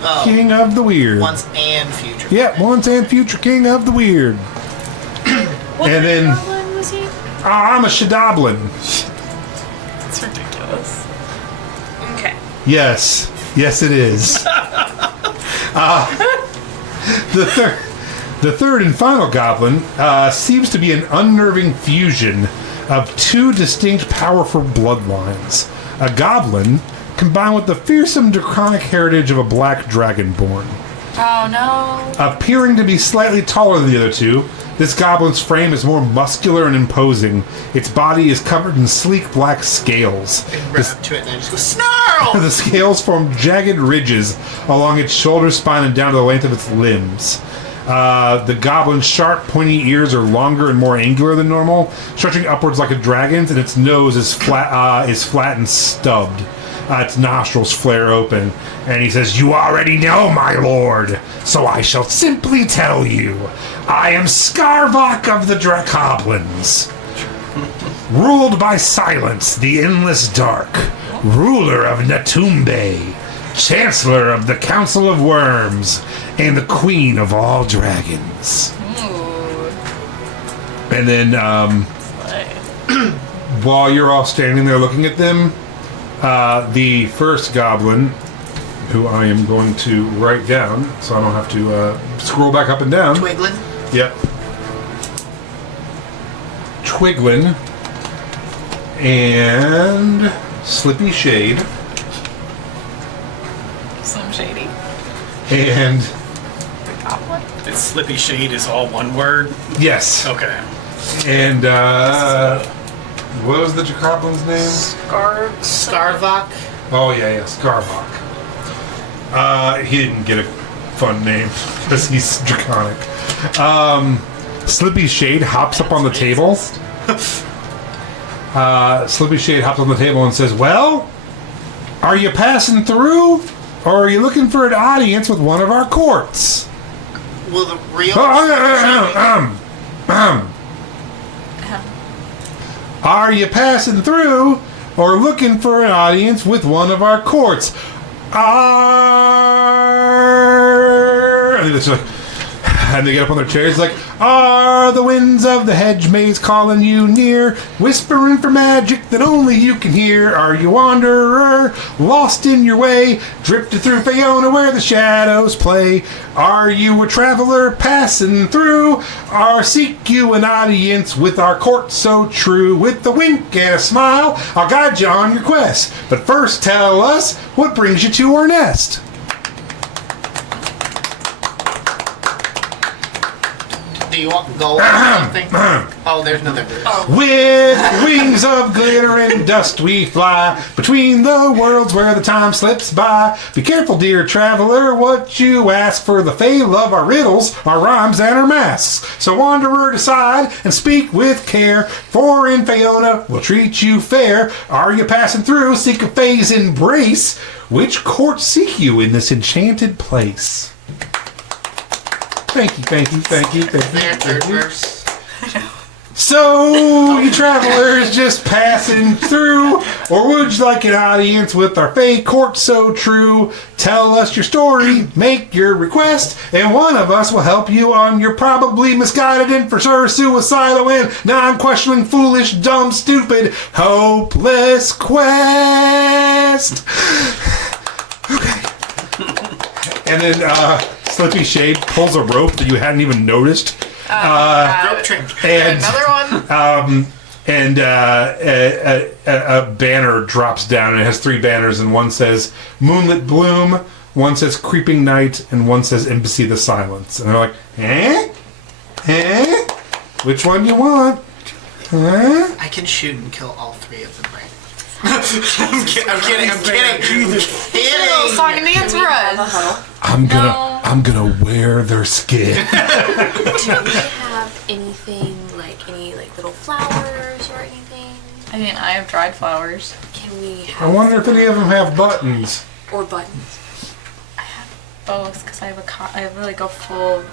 Oh, King of the Weird. once and future. Yep, once and future King of the Weird. What And kind then- of goblin was he? I'm a Shadoblin. It's ridiculous. Okay. Yes. Yes, it is. The third and final goblin seems to be an unnerving fusion of 2 distinct powerful bloodlines. A goblin, combined with the fearsome draconic heritage of a black dragonborn. Oh no. Appearing to be slightly taller than the other two, this goblin's frame is more muscular and imposing. Its body is covered in sleek black scales. Run up to it and I just go, snarl! The scales form jagged ridges along its shoulder spine and down to the length of its limbs. The goblin's sharp, pointy ears are longer and more angular than normal, stretching upwards like a dragon's, and its nose is flat and stubbed. Its nostrils flare open, and he says, "You already know, my lord, so I shall simply tell you. I am Scarvok of the Dracoblins, ruled by Silence, the Endless Dark, ruler of Natumbe, chancellor of the Council of Worms, and the queen of all dragons." Ooh. And then, while you're all standing there looking at them, the first goblin, who I am going to write down, so I don't have to scroll back up and down. Twiglin? Yep. Twiglin and Slippy Shade Slim Shady. and The goblin. It's Slippy Shade is all one word. yes, Okay. and what was the goblin's name? Scarvok? Oh yeah, Scarvok. He didn't get a fun name because he's draconic. Slippy Shade hops up on the table. Slippy Shade hops on the table and says, "Well, are you passing through, or are you looking for an audience with one of our courts?" Will the real... Are you passing through or looking for an audience with one of our courts? And it's like, and they get up on their chairs like, "Are the winds of the hedge maze calling you near, whispering for magic that only you can hear? Are you wanderer, lost in your way, drifted through Fiona where the shadows play? Are you a traveler passing through, or seek you an audience with our court so true? With a wink and a smile, I'll guide you on your quest. But first tell us what brings you to our nest." Do you want gold or something? Oh, there's another verse. With wings of glitter and dust we fly between the worlds where the time slips by. Be careful, dear traveler, what you ask, for the Fae love our riddles, our rhymes, and our masks. So wanderer, decide and speak with care, for in Fiona we'll treat you fair. Are you passing through? Seek a Fae's embrace. Which court seek you in this enchanted place? Thank you. There, third verse. So, you travelers just passing through, or would you like an audience with our Fae court so true? Tell us your story, make your request, and one of us will help you on your probably misguided and for sure suicidal and non-questioning, foolish, dumb, stupid, hopeless quest. Okay. And then, Slippy Shade pulls a rope that you hadn't even noticed. Rope trick. And Another one. and a banner drops down, and it has 3 banners, and one says Moonlit Bloom, one says Creeping Night, and one says Embassy of the Silence. And they're like, which one do you want? I can shoot and kill all 3 of them, right? I'm kidding. Little song and dance for us. I'm gonna wear their skin. Do we have anything any little flowers or anything? I mean, I have dried flowers. Can we I have wonder if any of them have buttons. or buttons? I have both because I have I have like a full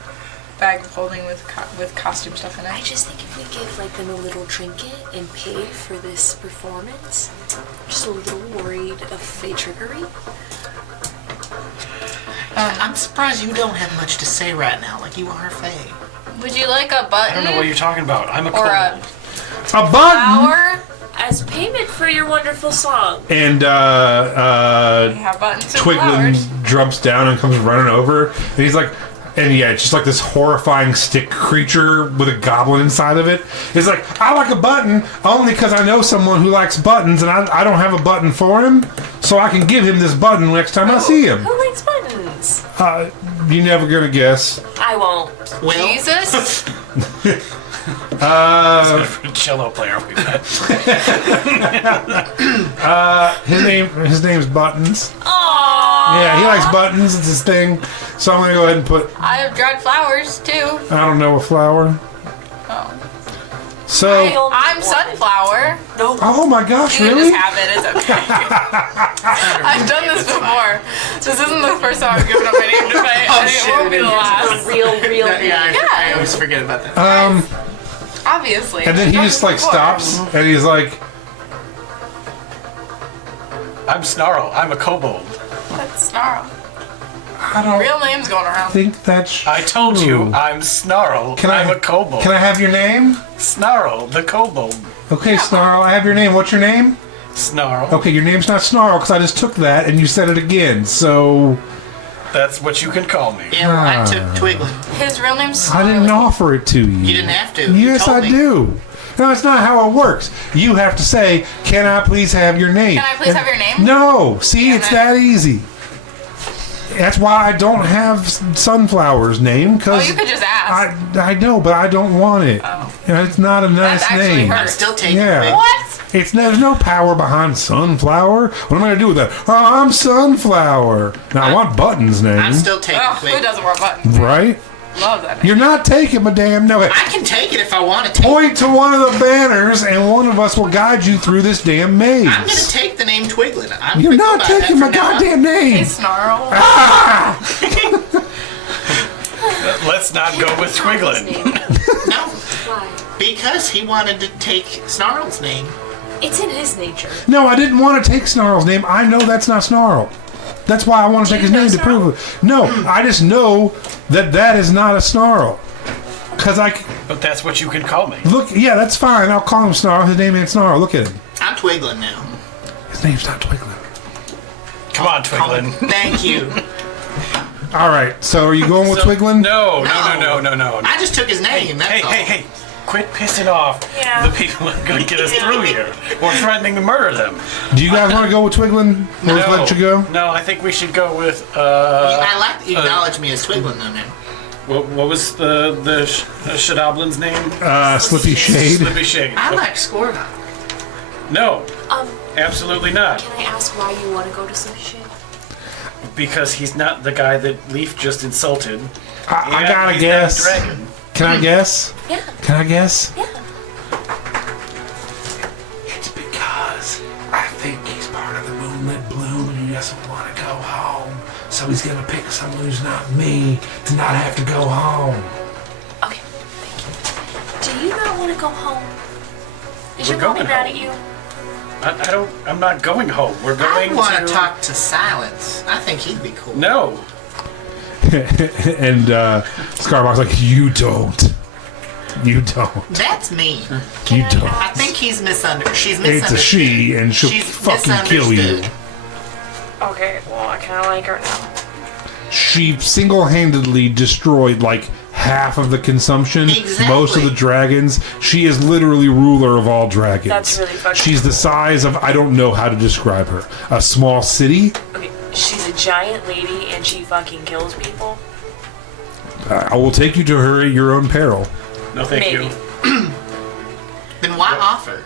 bag of holding with costume stuff in it. I just think if we give them a little trinket and pay for this performance, just a little worried of Fae trickery. I'm surprised you don't have much to say right now, like you are Fae. Would you like a button? I don't know what you're talking about. I'm a or a kobold. A button. flower? As payment for your wonderful song. And We have buttons and Twiglin flowers. jumps down and comes running over, and he's like, and yeah, it's just like this horrifying stick creature with a goblin inside of it. He's like, "I like a button only because I know someone who likes buttons, and I don't have a button for him. so I can give him this button next time I see him. Who likes buttons? You're never gonna guess. I won't. Will? Jesus. Cello player we met. His name's Buttons. Aww. Yeah, he likes buttons. It's his thing. So I'm gonna go ahead and put. I have dried flowers too. I don't know a flower. Oh. So. I'm sunflower. No. Oh my gosh! You can Really? just have it. It's okay. I've done this before. This isn't the first time I've given up my name to Fae. Oh, And it shit, won't be the it is. last. Real. I always forget about that. Obviously. And then he I've done just this like before. stops and he's like, I'm Snarl. I'm a kobold. That's Snarl. I don't Real names going around. think that's. I told you true. I'm Snarl. I'm a kobold. Can I have your name? Snarl, the kobold. Okay, Snarl, I have your name. What's your name? Snarl. Okay, your name's not Snarl because I just took that and you said it again. So That's what you can call me. Yeah, well, I took Twiglin. His real name's I didn't Snarly. offer it to you. You didn't have to. Yes, you told I me. do. No, that's not how it works. You have to say, "Can I please have your name?" Can I please have your name? No. See, Damn it's it. that easy. That's why I don't have Sunflower's name Oh, because you could just ask. I know, but I don't want it. Oh. You know, it's not a nice That's actually name. hurt. I'm still taking Yeah. it. What? There's no power behind Sunflower. What am I gonna do with that? Oh, I'm Sunflower. Now I want Button's name, I'm still taking Oh, who Twig. doesn't wear buttons? right? Love that name. You're not taking my damn no. I can take it if I want to take it. Point to one of the banners, and one of us will guide you through this damn maze. I'm going to take the name Twiglin. I'm You're gonna go not by that taking my from now on. goddamn Hey, name. Snarl. Let's not go with Twiglin. No, Why? because he wanted to take Snarl's name. It's in his nature. No, I didn't want to take Snarl's name. I know that's not Snarl. That's why I want to take his you know name to prove it. No, I just know that is not a Snarl. Cause But that's what you can call me. look, yeah, that's fine. I'll call him Snarl. His name ain't Snarl. Look at him. I'm Twiglin now. His name's not Twiglin. Come on, Twiglin. Thank you. All right. So are you going with Twiglin? No. I just took his name. That's all. Hey. Quit pissing off Yeah. the people that are going to get us through here. Or threatening to murder them. Do you guys want to go with Twiglin? We'll just let you go. No, I think we should go with, I like that you acknowledge me as Twiglin though now. what was the Shadoblin's name? Slippy Shade. Slippy Shade. I like Scorvok. No, Um, absolutely not. can I ask why you want to go to Sleepy Shade? Because he's not the guy that Leaf just insulted. I And gotta he's guess. not a dragon. Can I guess? Yeah. Can I guess? Yeah. It's because I think he's part of the Moonlit Bloom and he doesn't want to go home. So he's gonna pick someone who's not me to not have to go home. Okay, thank you. Do you not want to go home? Is We're your mommy going mad home. at you? I'm not going home. We're I going want to talk to Silence. I think he'd be cool. No. And Scarbox's like, you don't. You don't. That's me. You don't. I think he's misunderstood. She's It's misunderstood. a she, and she'll She's fucking kill you. misunderstood. Okay, well, I kind of like her now. She single-handedly destroyed like half of the consumption, Exactly. most of the dragons. She is literally ruler of all dragons. That's really fucking She's the size of, I don't know how to describe her, a small city. Okay, she's a giant lady and she fucking kills people. I will take you to her at your own peril. No, thank Maybe. you. Then why offer?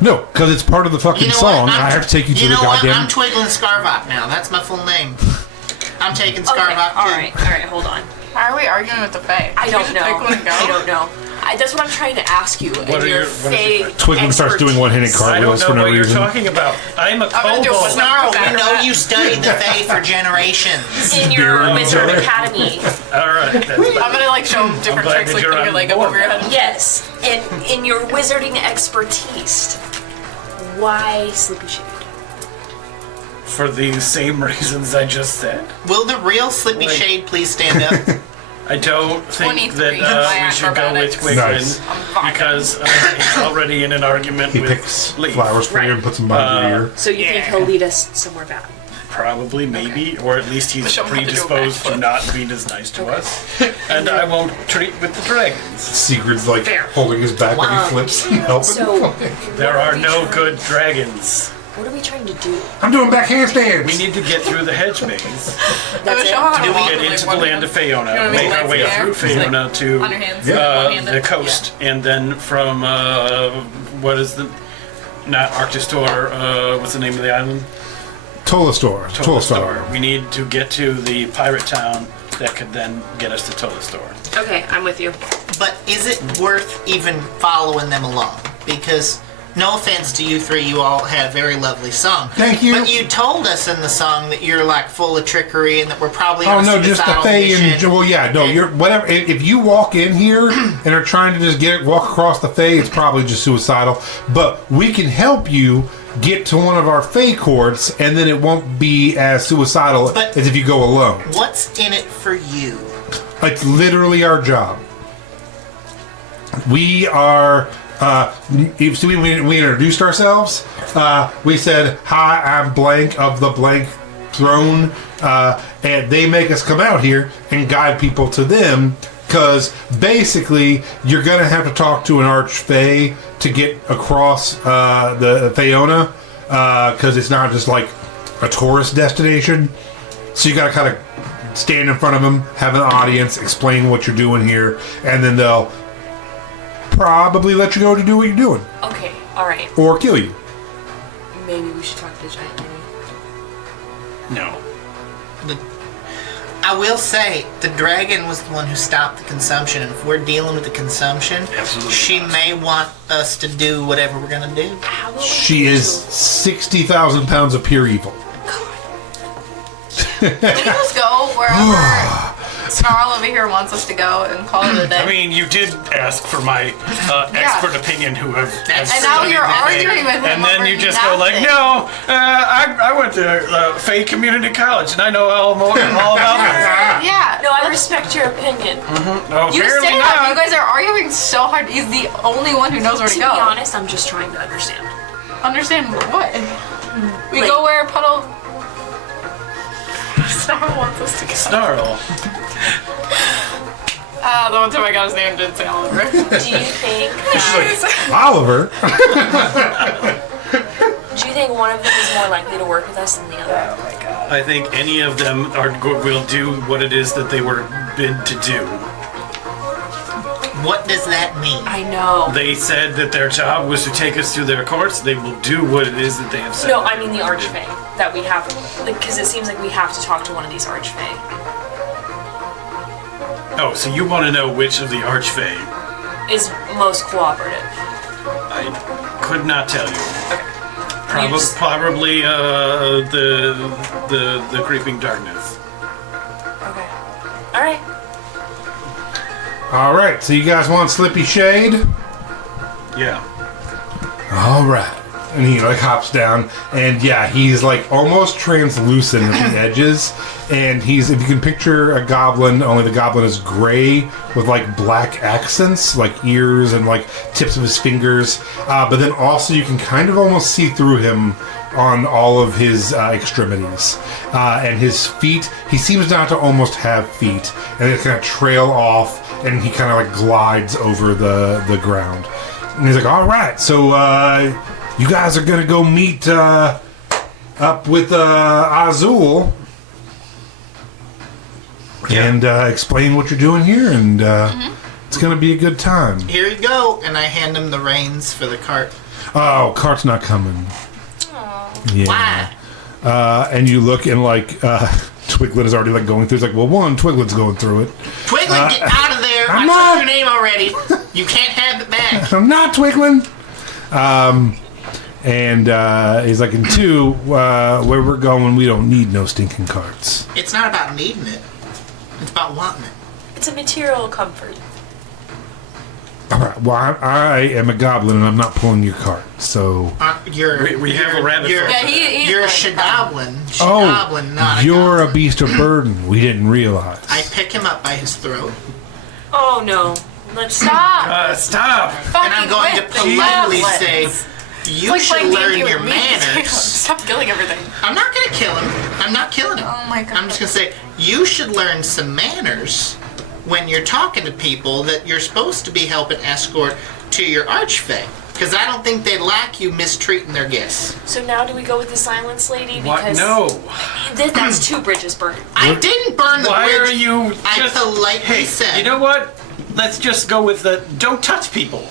No, because it's part of the fucking You know song. what? I have to take you to the know what? goddamn. I'm Twiglin Scarvok now. That's my full name. I'm taking Okay, Scarvok too. alright, hold on. Why are we arguing with the Fae? I don't know. Pick one and go. I don't know. That's what I'm trying to ask you. What are your your- what is your Fae Twiglin starts doing one-handed expertise. I don't cartwheels know for no what reason. you're talking about. I'm a I'm gonna do kobold. a Snarl, we Better know bet. you studied the Fae for generations. In your Beer Wizard each other. Academy. All right. That's I'm gonna like show him different glad tricks, that like you're putting your on leg up board over your now. head. Yes, in your wizarding expertise. Why Sleepy Shade? for the same reasons I just said. Will the real Slippy Like- Shade please stand up? I don't think 23 that my we should go with acrobatics. Quiglin Nice. I'm fine. because he's already in an argument He with picks Leaf. flowers for you and puts them behind your ear. So you think he'll lead us somewhere bad? Probably, maybe, or at least he's Show him how to do a predisposed to backflip. not being as nice to us. And I won't treat with the dragons. Sigurd's like holding his back when he flips and helping. So There are no good dragons. What are we trying to do? I'm doing back handstands. We need to get through the hedge maze. That's it. Do Get into the land of Faeona. Make our way through Faeona to on your hands, the coast, and then from what is the not Arctistor? What's the name of the island? Tolastor. We need to get to the pirate town that could then get us to Tolastor. Okay, I'm with you. But is it worth even following them along? Because, no offense to you three, you all had a very lovely song. Thank you. But you told us in the song that you're like full of trickery and that we're probably Oh on no, a just the suicidal Fae mission. and well, yeah, no, you're whatever. If you walk in here and are trying to just walk across the Fae, it's probably just suicidal. But we can help you get to one of our Fae courts, and then it won't be as suicidal But- as if you go alone. What's in it for you? It's literally our job. We are. So we introduced ourselves. We said, "Hi, I'm blank of the blank throne," and they make us come out here and guide people to them. Because basically, you're gonna have to talk to an archfey to get across the Faeona, because it's not just like a tourist destination. So you gotta kind of stand in front of them, have an audience, explain what you're doing here, and then they'll probably let you go to do what you're doing, Okay, alright. or kill you. Maybe we should talk to the giant lady. No. I will say, the dragon was the one who stopped the consumption, and if we're dealing with the consumption, Absolutely she not. may want us to do whatever we're gonna do. How will She is 60,000 pounds of pure evil. We can just go wherever Snarl over here wants us to go and call it a day. I mean, you did ask for my expert opinion, who have And now studied you're the Fae, arguing with him and then over you just go like, nothing. "No, I went to Fae Community College, and I know all about this." Yeah. No, I respect your opinion. No, You apparently say that, but you not. guys are arguing so hard. He's the only one who knows where to To go. be honest, I'm just trying to understand. Understand what? We Like- go where Puddle. Snarl wants us to go. Snarl. The one time I got his name didn't say Oliver. Do you think that, Oliver? do you think one of them is more likely to work with us than the other? I think any of them will do what it is that they were bid to do. What does that mean? I know. They said that their job was to take us through their courts. They will do what it is that they have said. No, I mean the Archfey. That we have, because it seems like we have to talk to one of these Archfey. Oh, so you want to know which of the Archfey? Is most cooperative. I could not tell you. You just- Probably the creeping darkness. Okay. Alright. All right, so you guys want Slippy Shade? Yeah. All right. And he like hops down, and yeah, he's like almost translucent at the edges. And he's, if you can picture a goblin, only the goblin is gray with like black accents, like ears and like tips of his fingers. But then also you can kind of almost see through him on all of his extremities. And his feet, he seems not to almost have feet, and they kind of trail off, and he kind of like glides over the ground. And he's like, all right, so you guys are gonna go meet up with Azul and explain what you're doing here, and it's gonna be a good time. Here you go, and I hand him the reins for the cart. Oh, cart's not coming. Yeah. Why? And you look, and like Twiglet is already like going through. It's like, well, one, Twiglet's going through it. Twiglet, get out of there! I'm I not. took your name already. You can't have it back. I'm not Twiglin. And he's like, and two, where we're going, we don't need no stinking carts. It's not about needing it. It's about wanting it. It's a material comfort. All right. Well, I am a goblin, and I'm not pulling your cart. So, We have a rabbit You're, foot. Yeah, he's you're a like shadoblin. oh, Shadoblin, not a you're a goblin. beast of burden. We didn't realize. I pick him up by his throat, Oh no. Let's Stop! Stop! and I'm going to Fucking politely whip. say, "You Like should playing learn D&D your with me. manners." Stop killing everything. I'm not going to kill him. I'm not killing him. Oh my god. I'm just going to say, you should learn some manners when you're talking to people that you're supposed to be helping escort to your archfey. Because I don't think they lack you mistreating their guests. So now do we go with the silence lady? What? Because No. That's 2 bridges burned. I didn't burn the Why bridge. are you I just... politely Hey, said. you know what? Let's just go with the don't touch people.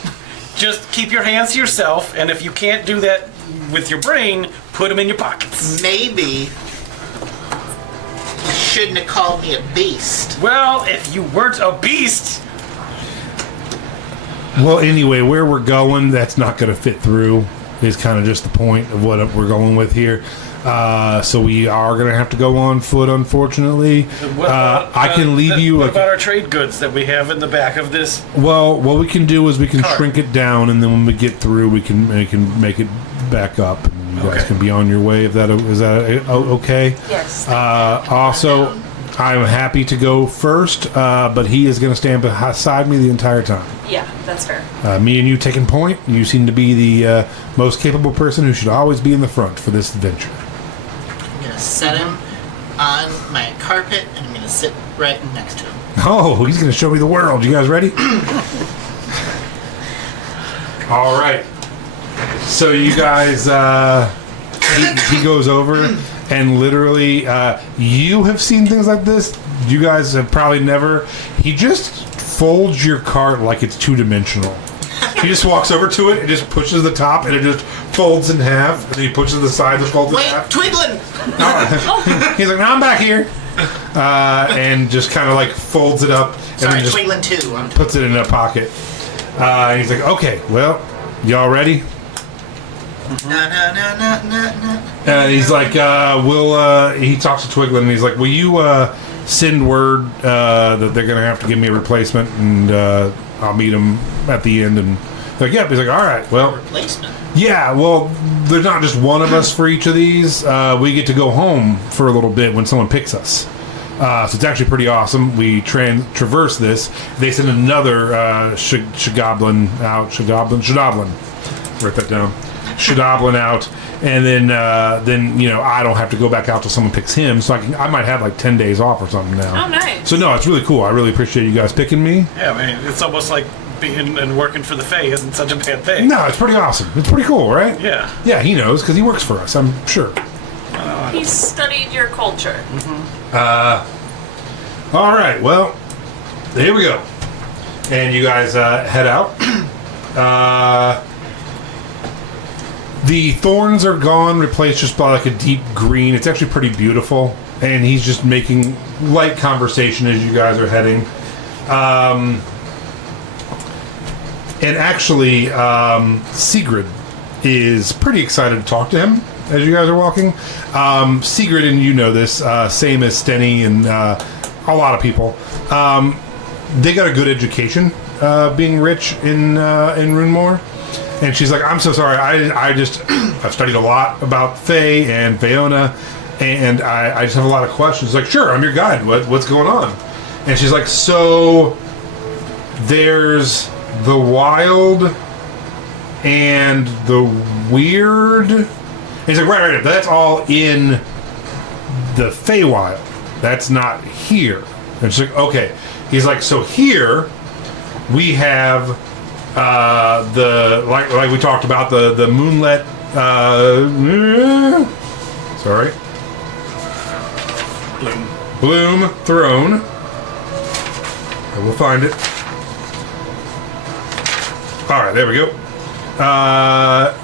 Just keep your hands to yourself, and if you can't do that with your brain, put them in your pockets. Maybe you shouldn't have called me a beast. Well, if you weren't a beast... Well, anyway, where we're going, that's not going to fit through. Is kind of just the point of what we're going with here. So we are going to have to go on foot, unfortunately. What about, I can leave you. What about our trade goods that we have in the back of this? Well, what we can do is we can Cart. shrink it down, and then when we get through, we can make it back up, and you guys Okay. can be on your way. If that is that okay? Yes. Also, I'm happy to go first, but he is going to stand beside me the entire time. Yeah, that's fair. Me and you taking point. You seem to be the most capable person who should always be in the front for this adventure. I'm going to set him on my carpet, and I'm going to sit right next to him. Oh, he's going to show me the world. You guys ready? All right. So you guys, he goes over, and literally, you have seen things like this. You guys have probably never. He just folds your cart like it's 2-dimensional. He just walks over to it and just pushes the top, and it just folds in half. And then he pushes the sides and folds in Wait, half. Twiglin! He's like, "Now I'm back here," and just kind of like folds it up and Sorry, then just Twiglin 2. I'm puts it in a pocket. And he's like, "Okay, well, y'all ready?" No. And he's like, he talks to Twiglin, and he's like, will you send word that they're going to have to give me a replacement, and I'll meet them at the end. And they're like, yep. He's like, all right, well, Replacement. yeah, well, there's not just one of us for each of these. We get to go home for a little bit when someone picks us. So it's actually pretty awesome. We traverse this. They send another Shagoblin out. Shadoblin. Write that down. Shadoblin out, and then I don't have to go back out till someone picks him. So I might have like 10 days off or something now. Oh, nice. So no, it's really cool. I really appreciate you guys picking me. Yeah, I mean, it's almost like being and working for the Fae isn't such a bad thing. No, it's pretty awesome. It's pretty cool, right? Yeah. Yeah, he knows because he works for us. I'm sure. He's studied your culture. All right, well, here we go. And you guys head out. The thorns are gone, replaced just by like a deep green. It's actually pretty beautiful. And he's just making light conversation as you guys are heading. And actually, Sigrid is pretty excited to talk to him as you guys are walking. Sigrid, and you know this, same as Stenny and a lot of people, they got a good education being rich in Runemore. And she's like, I'm so sorry. I've studied a lot about Fae and Fiona, and I just have a lot of questions. Like, sure, I'm your guide. What's going on? And she's like, so there's the wild and the weird. And he's like, right. That's all in the Feywild. That's not here. And she's like, okay. He's like, so here we have the like we talked about the moonlit sorry bloom throne. I will find it. All right, there we go.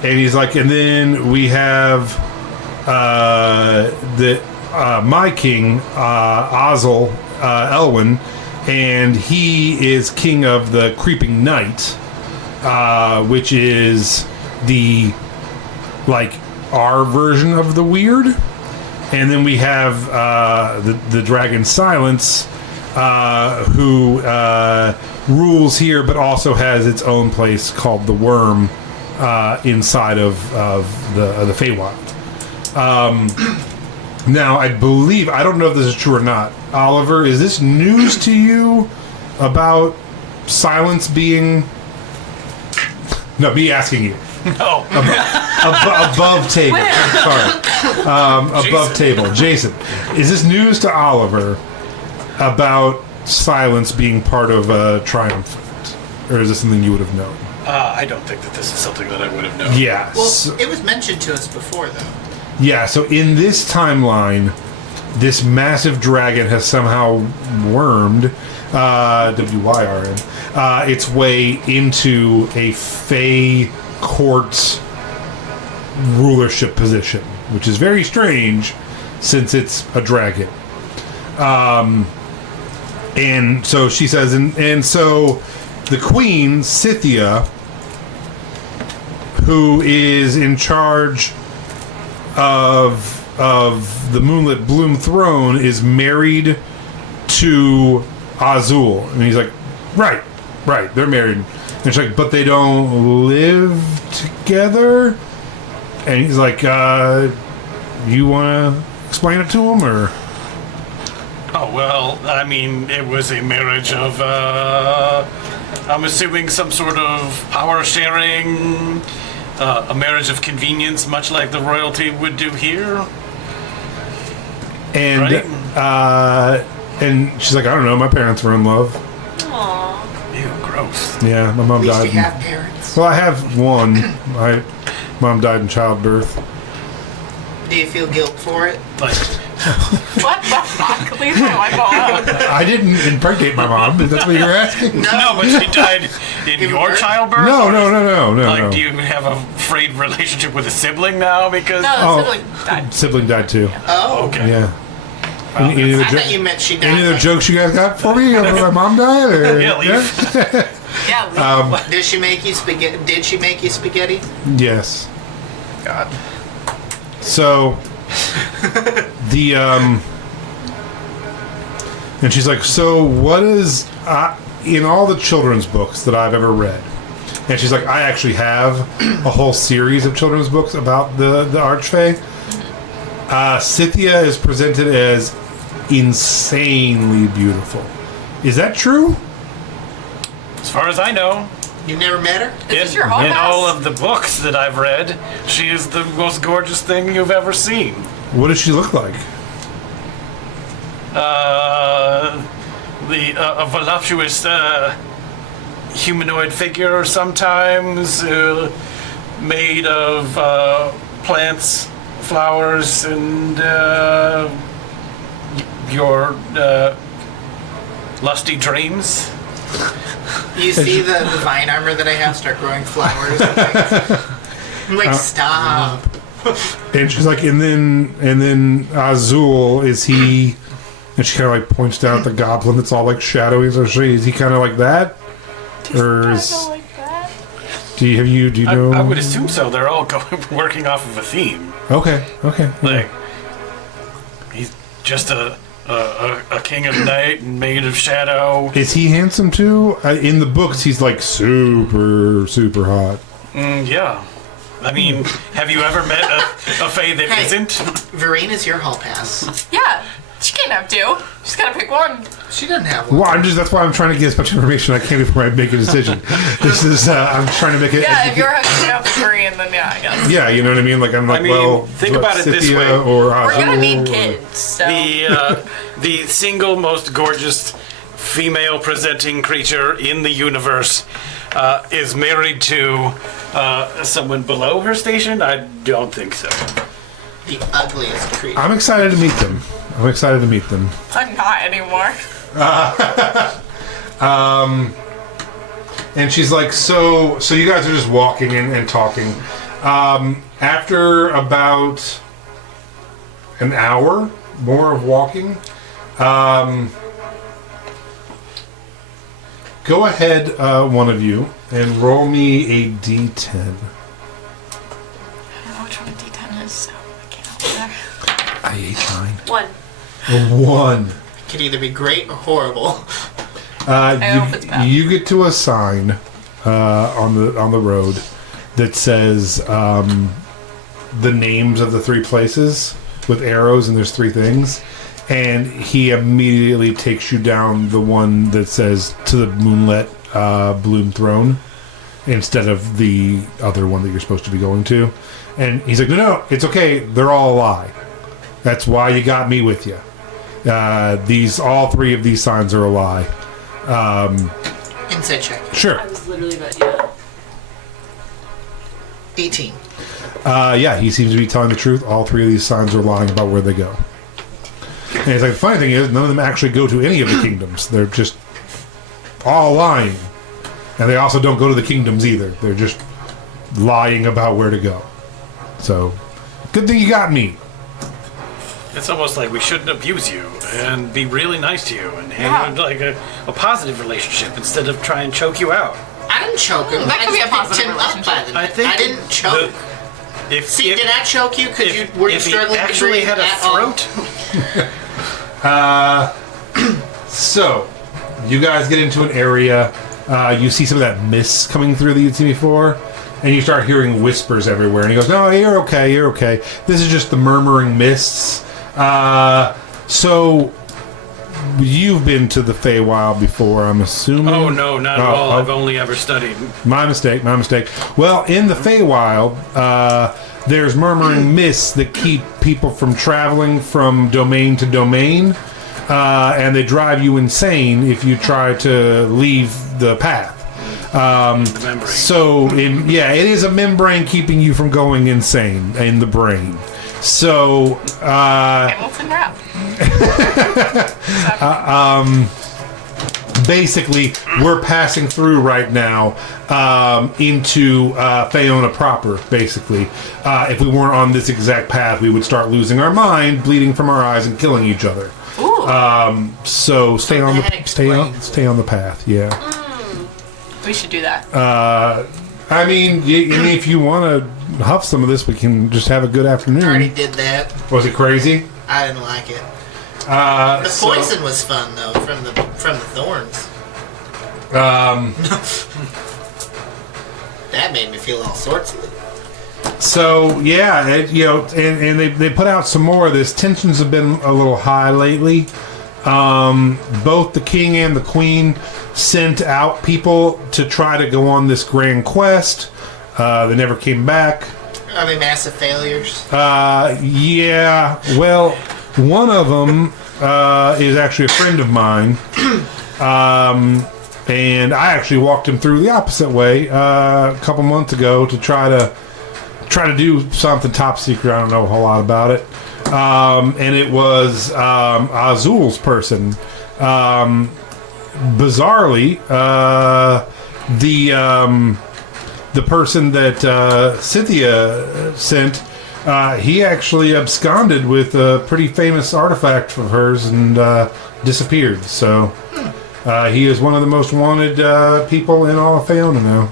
And he's like, and then we have my king Ozzel Elwyn, and he is king of the Creeping Night. Which is the our version of the weird, and then we have the dragon Silence, who rules here, but also has its own place called the Worm inside of the Feywild. Now, I believe, I don't know if this is true or not. Oliver, is this news to you about Silence being? No, me asking you. No. Above table. Sorry. Above table. Jason, is this news to Oliver about Silence being part of Triumphant? Or is this something you would have known? I don't think that this is something that I would have known. Yeah. Well, it was mentioned to us before, though. Yeah, so in this timeline, this massive dragon has somehow wormed, W-Y-R-M, its way into a Fae court rulership position, which is very strange since it's a dragon. And so she says, and so the queen, Scythia, who is in charge of the Moonlit Bloom throne, is married to Azul. And he's like, right, they're married. And she's like, but they don't live together? And he's like, you want to explain it to him, or? Oh, well, I mean, it was a marriage of, I'm assuming some sort of power sharing, a marriage of convenience, much like the royalty would do here. And, right? And she's like, I don't know, my parents were in love. Aww. Ew, gross. Yeah, my mom At least died. you have parents. Well, I have one. My mom died in childbirth. Do you feel guilt for it? Like, What the fuck? Leave my wife alone. I didn't impregnate my mom. Is that what you're asking? no, but she died in your childbirth? No. Like, do you have a frayed relationship with a sibling now? Because No, the sibling died. Sibling died too. Oh. okay. Yeah. Any I other, thought you meant she died. any other like- jokes you guys got for me? About my mom died? Or, Yeah, leave. Yeah, Did she make you spaghetti? Did she make you spaghetti? Yes. God. So the and she's like, so what is in all the children's books that I've ever read? And she's like, I actually have a whole series of children's books about the Archfey. Scythia is presented as insanely beautiful. Is that true? As far as I know, You never met her? Is this your hall in pass? all of the books that I've read, she is the most gorgeous thing you've ever seen. What does she look like? A voluptuous humanoid figure, sometimes made of plants, flowers, and your lusty dreams. You see the vine armor that I have start growing flowers and things. I'm like, stop. And she's like, and then Azul, is he? And she kind of like points down at the goblin that's all like shadowy. So is he kind of like that, or is? Do you know? I would assume so. They're all working off of a theme. Okay. Like, he's just a king of night and made of shadow. Is he handsome too? In the books, he's like super hot. Yeah. I mean, have you ever met a Fae that Hey. isn't? Verena's your hall pass. Yeah, she can't have two. She's gotta pick one. She doesn't have one. Well, that's why I'm trying to get as much information I can before I make a decision. This is I'm trying to make it. Yeah, if you're hooking up with Korean, then yeah, I guess. Yeah, you know what I mean. Like I'm like, I mean, well, think what, about it this Scythia way. Or We're gonna Azul need or- kids, so. The single most gorgeous female presenting creature in the universe is married to someone below her station? I don't think so. The ugliest creature. I'm excited to meet them. I'm not anymore. And she's like, so you guys are just walking and talking. After about an hour more of walking, go ahead, one of you, and roll me a d10. I don't know which one a D10 is, so I can't help you there. I ate mine. 1. A 1. Could either be great or horrible. hope it's bad. You get to a sign on the road that says the names of the 3 places with arrows, and there's 3 things. And he immediately takes you down the one that says to the Moonlit Bloom Throne instead of the other one that you're supposed to be going to. And he's like, no, it's okay. They're all a lie. That's why you got me with you. All 3 of these signs are a lie. Insight check. Sure. I was literally about, yeah. 18. Yeah, he seems to be telling the truth. All three of these signs are lying about where they go. And it's like, the funny thing is, none of them actually go to any of the kingdoms. They're just all lying. And they also don't go to the kingdoms either. They're just lying about where to go. So, good thing you got me. It's almost like we shouldn't abuse you and be really nice to you and have like a positive relationship instead of try and choke you out. I didn't choke him. That could be a positive I didn't choke. Did I choke you? Were you struggling to actually breathe had a at all? throat? So, you guys get into an area. You see some of that mist coming through that you'd seen before. And you start hearing whispers everywhere. And he goes, no, you're okay, you're okay. This is just the murmuring mists. So, you've been to the Feywild before, I'm assuming? Oh, no, not at all. I've only ever studied. My mistake. Well, in the Feywild, there's murmuring mists that keep people from traveling from domain to domain. And they drive you insane if you try to leave the path. The membrane. So, it is a membrane keeping you from going insane in the brain. So, Hamilton rap. basically, we're passing through right now into Fayona proper, basically. If we weren't on this exact path, we would start losing our mind, bleeding from our eyes, and killing each other. Ooh. So stay on the path, yeah. We should do that. I mean, if you want to huff some of this, we can just have a good afternoon. I already did that. Was it crazy? I didn't like it. The poison was fun though, from the thorns. That made me feel all sorts of it. So yeah, and they put out some more of this. Tensions have been a little high lately. Both the king and the queen sent out people to try to go on this grand quest. They never came back. Are they massive failures? Yeah. Well, one of them is actually a friend of mine. And I actually walked him through the opposite way a couple months ago to try to do something top secret. I don't know a whole lot about it. And it was Azul's person. Bizarrely, the person that Cynthia sent, he actually absconded with a pretty famous artifact of hers and disappeared. So he is one of the most wanted people in all of Fayona now.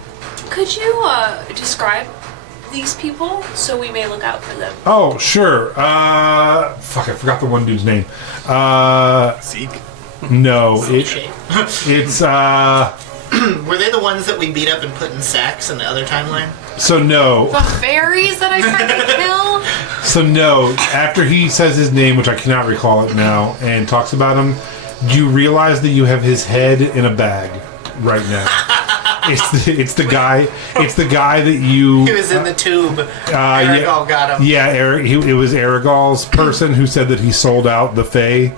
Could you describe these people so we may look out for them? Oh, sure. Fuck, I forgot the one dude's name. Zeke? No, it's Were they the ones that we beat up and put in sacks in the other timeline? So no. The fairies that I tried to kill? So no, after he says his name, which I cannot recall it now, and talks about him, do you realize that you have his head in a bag right now? It's the guy that you... He was in the tube. Aragol got him. Yeah, it was Aragol's person who said that he sold out the Fae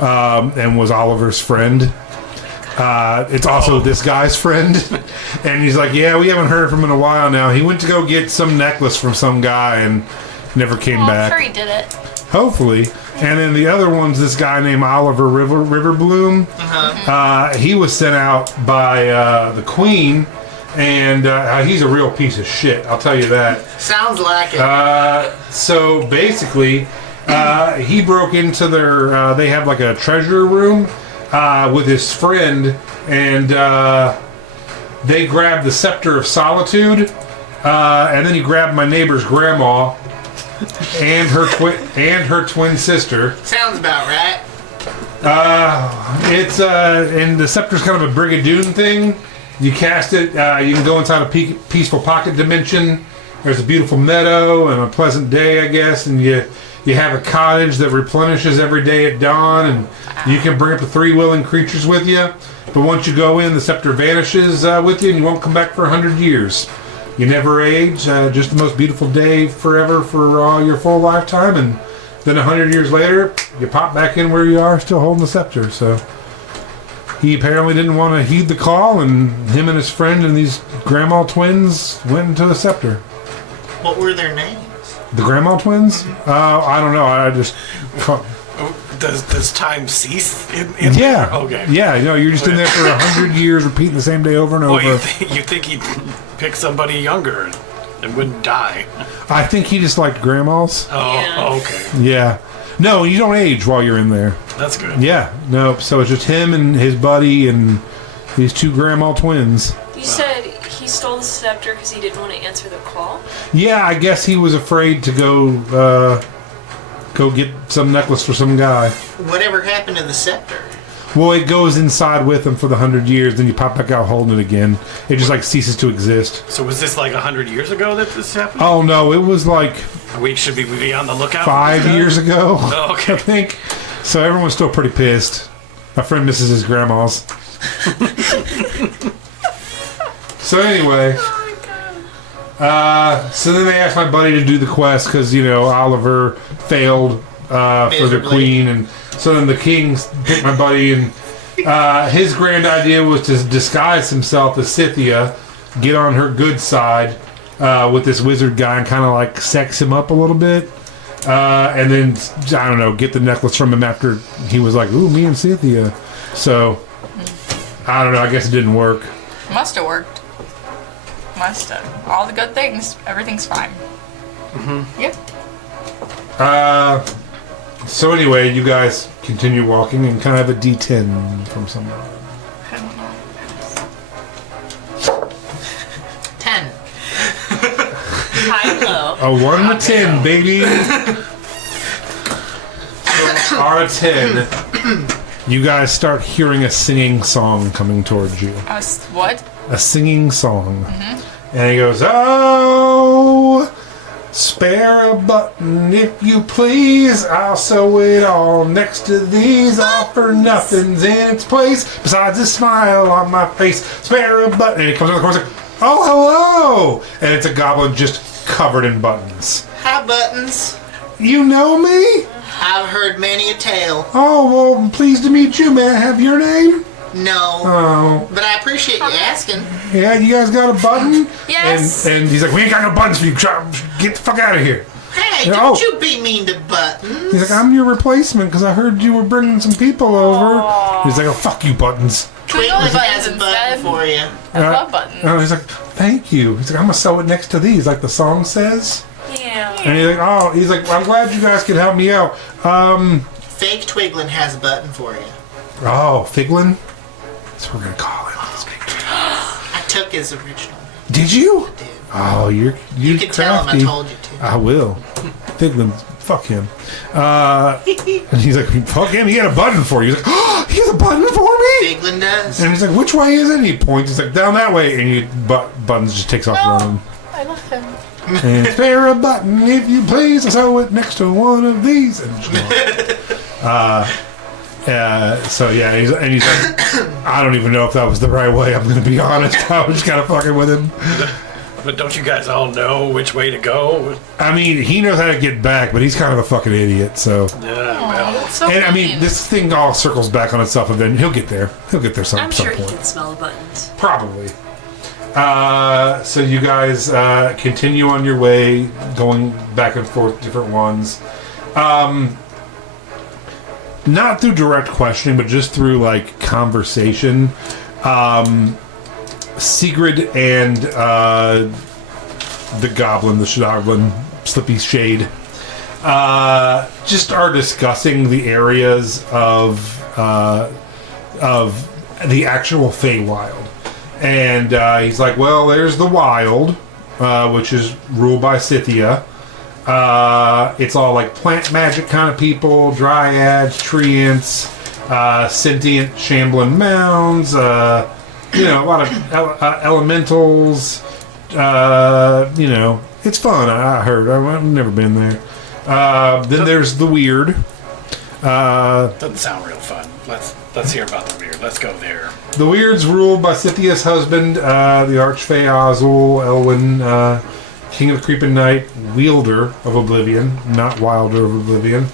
and was Oliver's friend. It's also this guy's friend. And he's like, yeah, we haven't heard from him in a while now. He went to go get some necklace from some guy and never came back. I'm sure he did it. Hopefully. And then the other one's this guy named Oliver Riverbloom. He was sent out by the Queen, and he's a real piece of shit, I'll tell you that. Sounds like it. So basically, he broke into their... they have like a treasure room with his friend, and they grabbed the Scepter of Solitude, and then he grabbed my neighbor's grandma and her twin sister. Sounds about right. It's and the Scepter's kind of a Brigadoon thing. You cast it, you can go inside a peaceful pocket dimension. There's a beautiful meadow and a pleasant day, I guess, and you have a cottage that replenishes every day at dawn, and you can bring up to 3 willing creatures with you. But once you go in, the Scepter vanishes with you, and you won't come back for 100 years. You never age, just the most beautiful day forever for your full lifetime, and then 100 years later, you pop back in where you are, still holding the Scepter. So he apparently didn't want to heed the call, and him and his friend and these grandma twins went into the Scepter. What were their names? The Grandma twins? I don't know. I just... Does time cease? Yeah. Okay. Yeah, you're just in there for 100 years repeating the same day over and over. Well, you think he'd pick somebody younger and wouldn't die? I think he just liked grandmas. Oh, okay. Yeah. No, you don't age while you're in there. That's good. Yeah. No, so it's just him and his buddy and these two grandma twins. You said he stole the scepter because he didn't want to answer the call? Yeah, I guess he was afraid to go get some necklace for some guy. Whatever happened to the scepter? Well, it goes inside with him for the 100 years, then you pop back out holding it again. It just ceases to exist. So was this 100 years ago that this happened? Oh no, it was Should we be on the lookout? 5 years ago. Oh, okay. I think. So everyone's still pretty pissed. My friend misses his grandma's. So anyway, so then they asked my buddy to do the quest because Oliver failed for the queen, and so then the king picked my buddy, and his grand idea was to disguise himself as Scythia, get on her good side with this wizard guy, and kind of sex him up a little bit, and then I don't know, get the necklace from him after he was like, "Ooh, me and Scythia." So I don't know. I guess it didn't work. Must have worked. Must have. All the good things. Everything's fine. Mm-hmm. Yep. So anyway, you guys continue walking and kind of have a D10 from someone. I don't know. 10. High and low. A 1 to 10, baby. So, out of 10, you guys start hearing a singing song coming towards you. What? A singing song. Mm-hmm. And he goes, "Oh, spare a button if you please. I'll sew it all next to these. Offer nothing's in its place besides a smile on my face. Spare a button." And he comes on the corner and goes, "Oh, hello." And it's a goblin just covered in buttons. Hi, Buttons. You know me? I've heard many a tale. Oh, well, pleased to meet you. May I have your name? No. Oh. But I appreciate you asking. Yeah, you guys got a button? Yes. And he's like, "We ain't got no buttons for you. Get the fuck out of here." Hey, Oh. don't you be mean to Buttons. He's like, "I'm your replacement because I heard you were bringing some people over." He's like, "Oh, fuck you, Buttons." Twiglet buttons has a button instead. for you. I love buttons. He's like, "Thank you." He's like, "I'm going to sew it next to these like the song says." Yeah. And he's like, "I'm glad you guys can help me out." Fake Twiglin has a button for you. Oh, Figlin? That's what we're going to call him. I took his original. Did you? I did. Oh, you're You can tell him I crafty. told you to. I will. Figlin, fuck him. And he's like, "Fuck him, he had a button for you." He's like, "Oh, he has a button for me?" Figlin does. And he's like, "Which way is it?" And he points. He's like, "Down that way." And Buttons just takes off running. I love him. And spare a button if you please. I sew it next to one of these. And so yeah, he's like, "I don't even know if that was the right way. I'm going to be honest. I was just kind of fucking with him." But don't you guys all know which way to go? I mean, he knows how to get back, but he's kind of a fucking idiot. So, Yeah, well. That's so and I mean, mean. this thing all circles back on itself, and then he'll get there. He'll get there I'm some sure he point. can smell the buttons. Probably. So you guys continue on your way, going back and forth, different ones. Not through direct questioning, but just through conversation. Sigrid and the goblin, the Shadoglin, Slippy Shade, just are discussing the areas of the actual Feywild. And he's like, "Well, there's the Wild, which is ruled by Scythia. It's all plant magic kind of people, dryads, treants, sentient shambling mounds, a lot of elementals. It's fun. I heard. I've never been there. Then there's the weird. Doesn't sound real fun. Let's hear about the weird. Let's go there. The weird's ruled by Scythia's husband, the Archfey Azul, Elwyn, King of the Creeping Night, Wielder of Oblivion, not Wilder of Oblivion.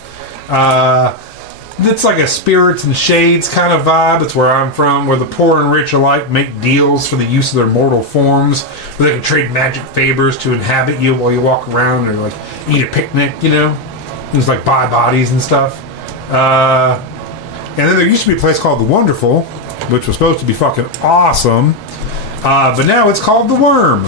it's like a spirits and shades kind of vibe. It's where I'm from, where the poor and rich alike make deals for the use of their mortal forms, where they can trade magic favors to inhabit you while you walk around or like eat a picnic, you know? Things like buy bodies and stuff. And then there used to be a place called The Wonderful, which was supposed to be fucking awesome. But now it's called The Worm.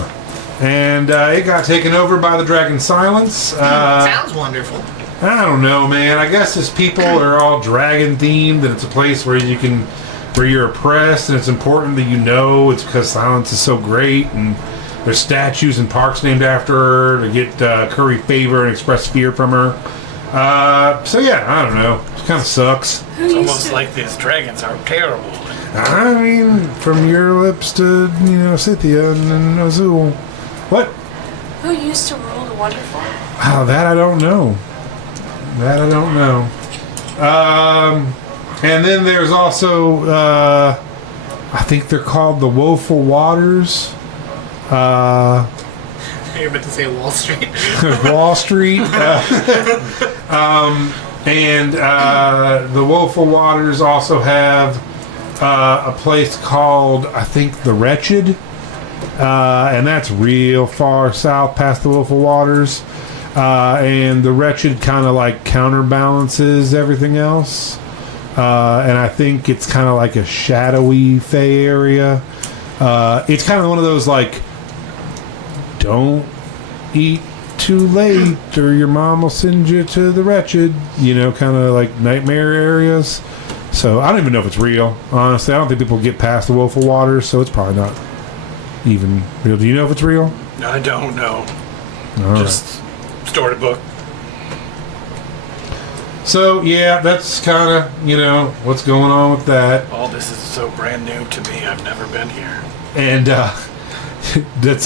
And it got taken over by the Dragon Silence. Sounds wonderful. I don't know, man. I guess as people are all dragon themed, and it's a place where you're oppressed, and it's important that you know it's because Silence is so great, and there's statues and parks named after her to get curry favor and express fear from her. So yeah, I don't know. It kind of sucks. It's almost like these dragons are terrible. I mean, from your lips to Scythia and Azul. What? Who used to rule the Wonderful? Oh, that I don't know. And then there's also, I think they're called the Woeful Waters. You're about to say Wall Street. Wall Street. And the Woeful Waters also have a place called, I think, the Wretched. And that's real far south past the Woeful Waters. And the Wretched kind of like counterbalances everything else. And I think it's kind of like a shadowy Fae area. It's kind of one of those like, don't eat too late or your mom will send you to the Wretched, kind of like nightmare areas. So I don't even know if it's real, honestly. I don't think people get past the Woeful Waters, so it's probably not even real. Do you know if it's real? I don't know. Just stored a book. So yeah, that's kind of what's going on with that. All this is so brand new to me. I've never been here. And that's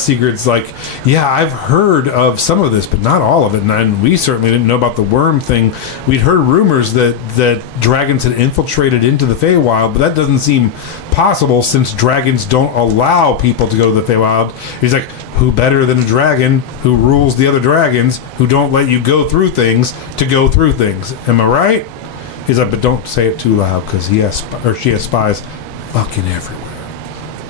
Sigurd's like, yeah, I've heard of some of this, but not all of it. And we certainly didn't know about the worm thing. We'd heard rumors that dragons had infiltrated into the Feywild, but that doesn't seem possible since dragons don't allow people to go to the Feywild. He's like, who better than a dragon who rules the other dragons who don't let you go through things to go through things? Am I right? He's like, but don't say it too loud because she has spies fucking everywhere.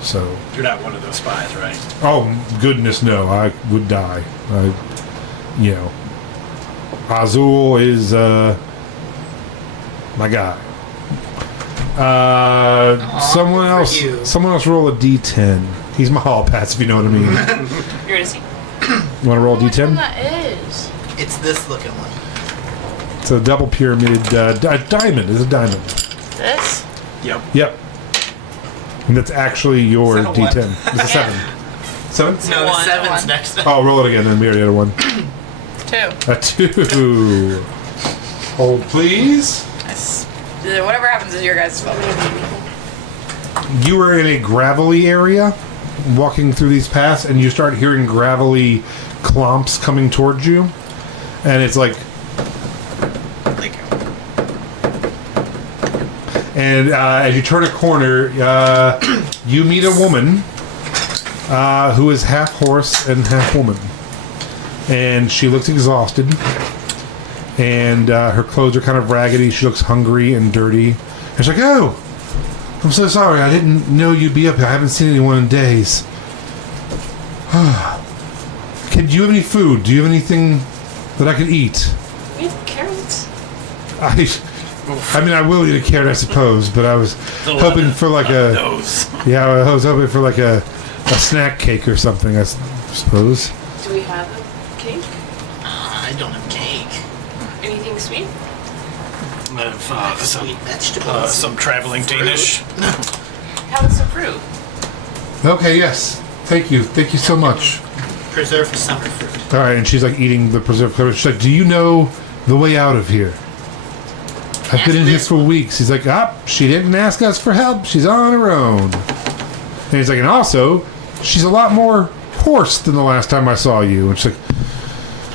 So you're not one of those spies, right? Oh goodness, no! I would die. Azul is my guy. Someone else roll a D10. He's my hall pass, if you know what I mean. You're gonna see. You want to roll a D10? That is. It's this looking one. It's a double pyramid diamond. It's a diamond. This? Yep. And that's actually your D10. It's a 7. 7? No, the 7's next to Oh, roll it again, then we already had a 1. 2. A 2. Hold, please. Whatever happens is your guys' fault. You were in a gravelly area, walking through these paths, and you start hearing gravelly clomps coming towards you. And it's like... And as you turn a corner, you meet a woman who is half horse and half woman. And she looks exhausted. And her clothes are kind of raggedy. She looks hungry and dirty. And she's like, oh, I'm so sorry. I didn't know you'd be up here. I haven't seen anyone in days. Do you have any food? Do you have anything that I could eat? We have carrots. I mean, I will eat a carrot, I suppose, but I was hoping for like a... Yeah, I was hoping for like a snack cake or something, I suppose. Do we have a cake? I don't have cake. Anything sweet? Sweet vegetables. Some traveling Danish. How about some fruit? Okay, yes. Thank you. Thank you so much. Preserved summer fruit. All right, and she's like eating the preserved fruit. She's like, do you know the way out of here? I've been in here for weeks. He's like, she didn't ask us for help. She's on her own. And he's like, and also, she's a lot more horse than the last time I saw you. And she's like,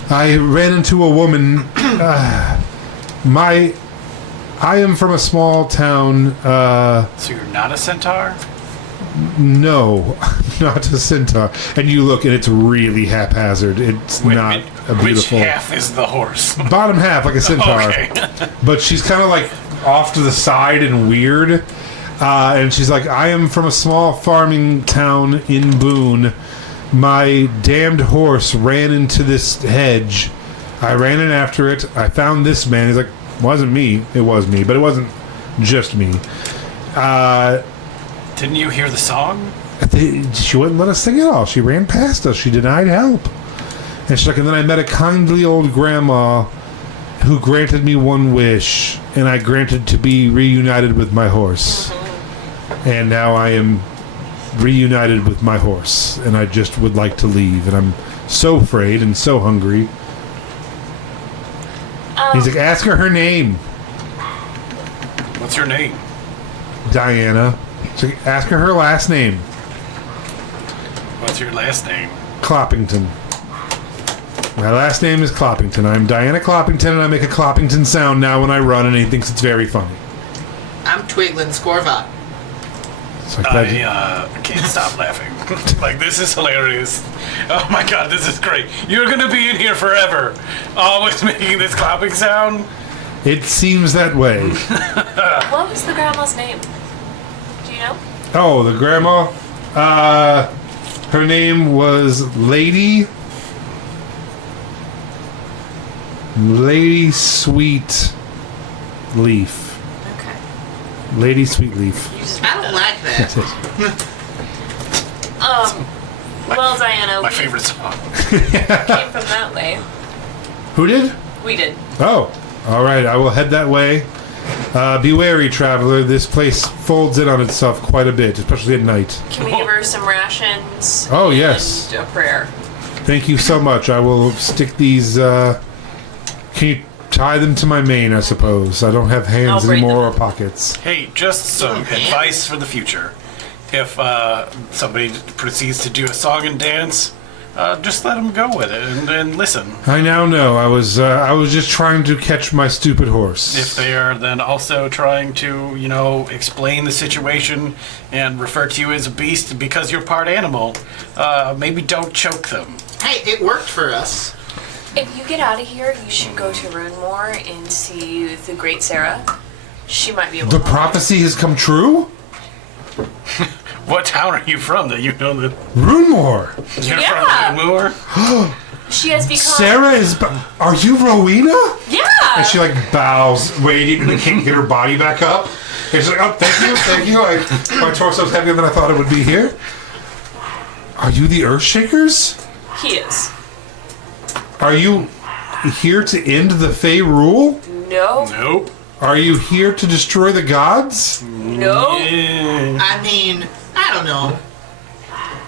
I ran into a woman. I am from a small town. So you're not a centaur? No, not a centaur. And you look, and it's really haphazard. It's not. a beautiful. Which half is the horse? Bottom half, like a centaur. Okay. But she's kind of like off to the side and weird. And she's like, I am from a small farming town in Boone. My damned horse ran into this hedge. I ran in after it. I found this man. He's like, wasn't me. It was me, but it wasn't just me. Didn't you hear the song? She wouldn't let us sing at all. She ran past us. She denied help. And she's like, and then I met a kindly old grandma who granted me one wish, and I granted to be reunited with my horse. And now I am reunited with my horse, and I just would like to leave, and I'm so afraid and so hungry. He's like, ask her name. What's your name? Diana. So ask her last name. What's your last name? Cloppington. My last name is Cloppington. I'm Diana Cloppington, and I make a Cloppington sound now when I run, and he thinks it's very funny. I'm Twiglin Scorvat. It's like I can't stop laughing. Like, this is hilarious. Oh my god, this is great. You're gonna be in here forever. Always making this clapping sound. it seems that way. What was the grandma's name? Do you know? Oh, the grandma? Her name was Lady Sweet Leaf. Okay. Lady Sweet Leaf. I don't like that. That's it. Well, Diana, My we favorite song. came from that way. Who did? We did. Oh, all right. I will head that way. Be wary, traveler. This place folds in on itself quite a bit, especially at night. Can we give her some rations? Oh, yes. And a prayer. Thank you so much. I will stick these. Can you tie them to my mane, I suppose? I don't have hands I'll braid anymore them. or pockets. Hey, just some advice for the future. If somebody proceeds to do a song and dance, just let them go with it and listen. I now know. I was just trying to catch my stupid horse. If they are then also trying to, explain the situation and refer to you as a beast because you're part animal, maybe don't choke them. Hey, it worked for us. If you get out of here, you should go to Runemoor and see the Great Sarah. She might be able The to help prophecy has come true? What town are you from that you know that Runemoor. you're Yeah. from Moor? you. She has become... Sarah is. Are you Rowena? Yeah! And she bows, waiting, and can't get her body back up. And she's like, "Oh, thank you. My torso's heavier than I thought it would be here." Are you the Earthshakers? He is. Are you here to end the Fae rule? No. Nope. Are you here to destroy the gods? No. I mean, I don't know.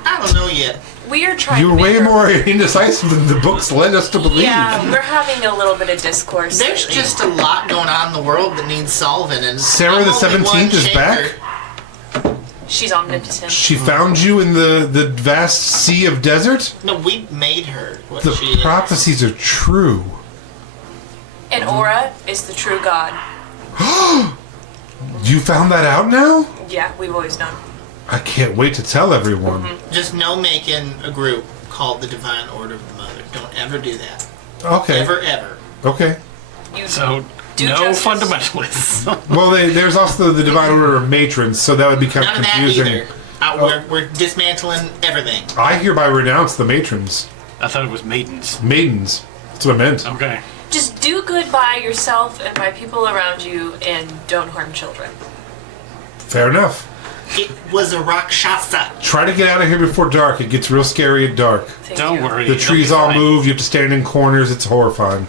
I don't know yet. We are trying You're to make way her- more indecisive than the books led us to believe. Yeah, we're having a little bit of discourse. There's lately. just a lot going on in the world that needs solving, and Sarah I'm the only 17th one is shaker. back? She's omnipotent. She found you in the vast sea of desert? No, we made her what The she is. prophecies are true. And Aura is the true god. You found that out now? Yeah, we've always known. I can't wait to tell everyone. Just no making a group called the Divine Order of the Mother. Don't ever do that. Okay. Ever, ever. Okay. You So, do no justice. fundamentalists. Well, there's also the Divine Order of Matrons, so that would be kind None of of that confusing. either. We're dismantling everything. I hereby renounce the matrons. I thought it was maidens. Maidens. That's what I meant. Okay. Just do good by yourself and by people around you, and don't harm children. Fair enough. It was a Rakshasa. Try to get out of here before dark. It gets real scary at dark. Thank Don't you. worry. The it'll trees be all fine. move. You have to stand in corners. It's horrifying.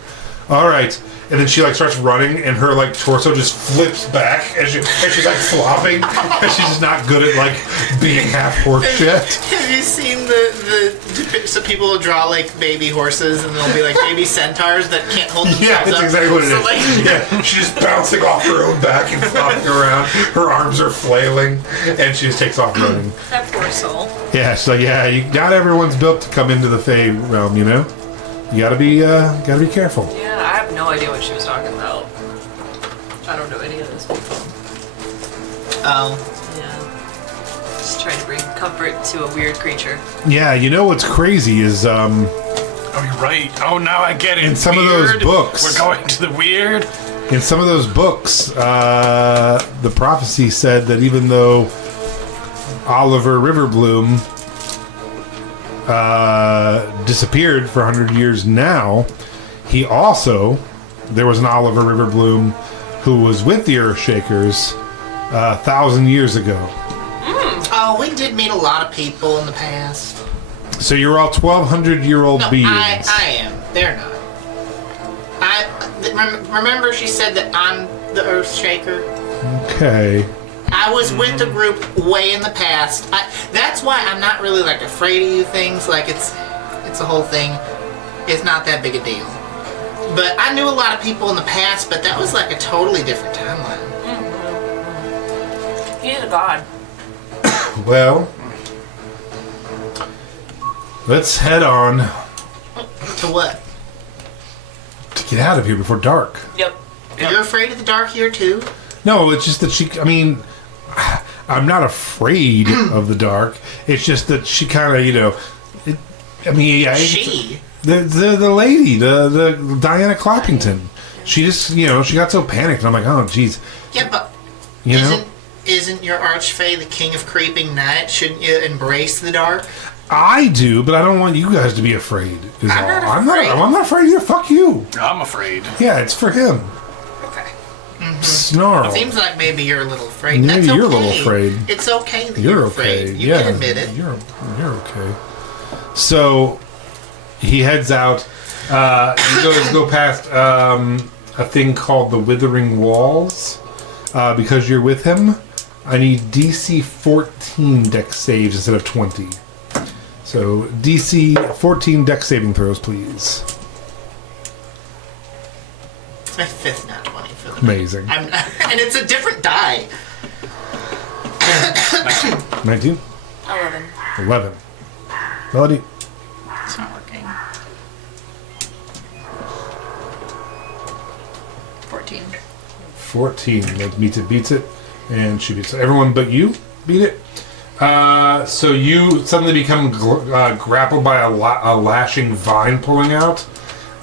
All right. And then she starts running, and her torso just flips back as she's flopping, because she's just not good at being half horse shit. Have you seen the so people will draw baby horses and they'll be baby centaurs that can't hold themselves Yeah, that's up. exactly what it So, is. Yeah, she's just bouncing off her own back and flopping around. Her arms are flailing, and she just takes off running. That poor soul. Yeah, she's not everyone's built to come into the Fae realm, You gotta be careful. Yeah, I have no idea what she was talking about. I don't know any of those people. Oh, Yeah. Just trying to bring comfort to a weird creature. Yeah, what's crazy is Oh, you're right. Oh, now I get it. In some of those books. We're going to the weird. In some of those books, the prophecy said that even though Oliver Riverbloom disappeared for 100 years now, there was an Oliver Riverbloom who was with the Earthshakers 1,000 years ago. Oh, we did meet a lot of people in the past. So you're all 1,200-year-old beings. I am. They're not. Remember she said that I'm the Earthshaker? Okay. I was with the group way in the past. That's why I'm not really like afraid of you things. Like it's a whole thing. It's not that big a deal. But I knew a lot of people in the past, but that was like a totally different timeline. He's a god. Well, let's head on. To what? To get out of here before dark. Yep. You're afraid of the dark here too? No, it's just that I'm not afraid of the dark. It's just that she kind of, She? The lady, the Diana Clappington. She just, she got so panicked. And I'm like, oh, jeez. Yeah, but know? Isn't your archfey the king of creeping night? Shouldn't you embrace the dark? I do, but I don't want you guys to be afraid. I'm not afraid either. Fuck you. I'm afraid. Yeah, it's for him. Okay. Snarl. Seems like maybe you're a little afraid. Maybe That's okay. you're a little afraid. It's okay that You're afraid. okay. You can admit it. You're okay. So he heads out. You go past a thing called the Withering Walls. Because you're with him, I need DC 14 dex saves instead of 20. So DC 14 dex saving throws, please. It's my fifth nat 20 for the Amazing. and it's a different die. 19? 11. Melody? It's not working. 14. 14. Meets it, beats it, and she beats it. Everyone but you beat it. So you suddenly become grappled by a lashing vine pulling out,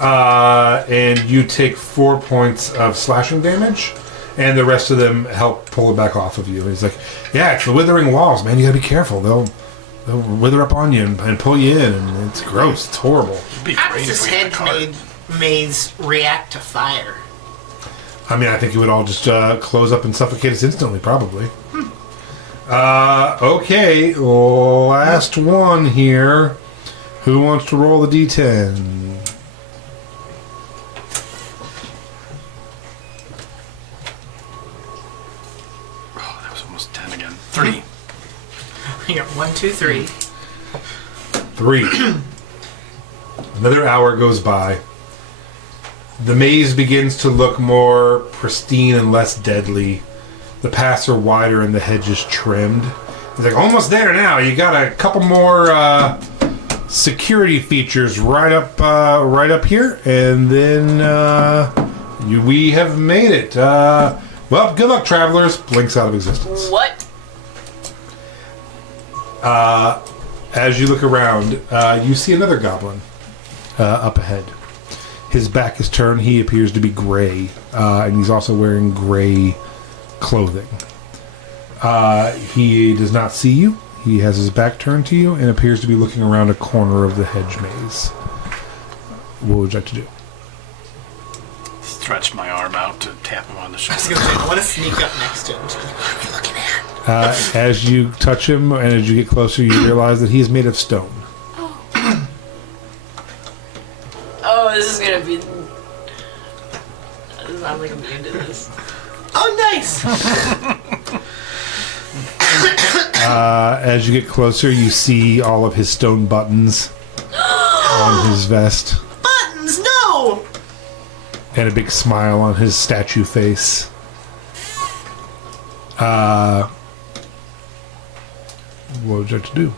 and you take 4 points of slashing damage, and the rest of them help pull it back off of you. And he's like, yeah, it's the Withering Walls, man. You gotta be careful. They'll wither up on you and pull you in, and it's gross. It's horrible. How does this hedge maze react to fire? I mean, I think it would all just close up and suffocate us instantly, probably. Okay, last one here. Who wants to roll the D10? Oh, that was almost 10 again. 3. You got 1, 2, 3. 3. Another hour goes by. The maze begins to look more pristine and less deadly. The paths are wider and the hedges trimmed. It's like almost there now. You got a couple more security features right up here, and then we have made it. Well, good luck, travelers. Blinks out of existence. What? As you look around, you see another goblin up ahead. His back is turned. He appears to be gray, and he's also wearing gray clothing. He does not see you. He has his back turned to you and appears to be looking around a corner of the hedge maze. What would you like to do? Stretch my arm out to tap him on the I was gonna shoulder. say, I want to sneak up next to him. Just be like, what are you looking at? As you touch him and as you get closer, you realize that he is made of stone. Oh, this is gonna be. I'm like immune to this. Oh, nice! As you get closer, you see all of his stone buttons on his vest. Buttons, no! And a big smile on his statue face. What would you like to do?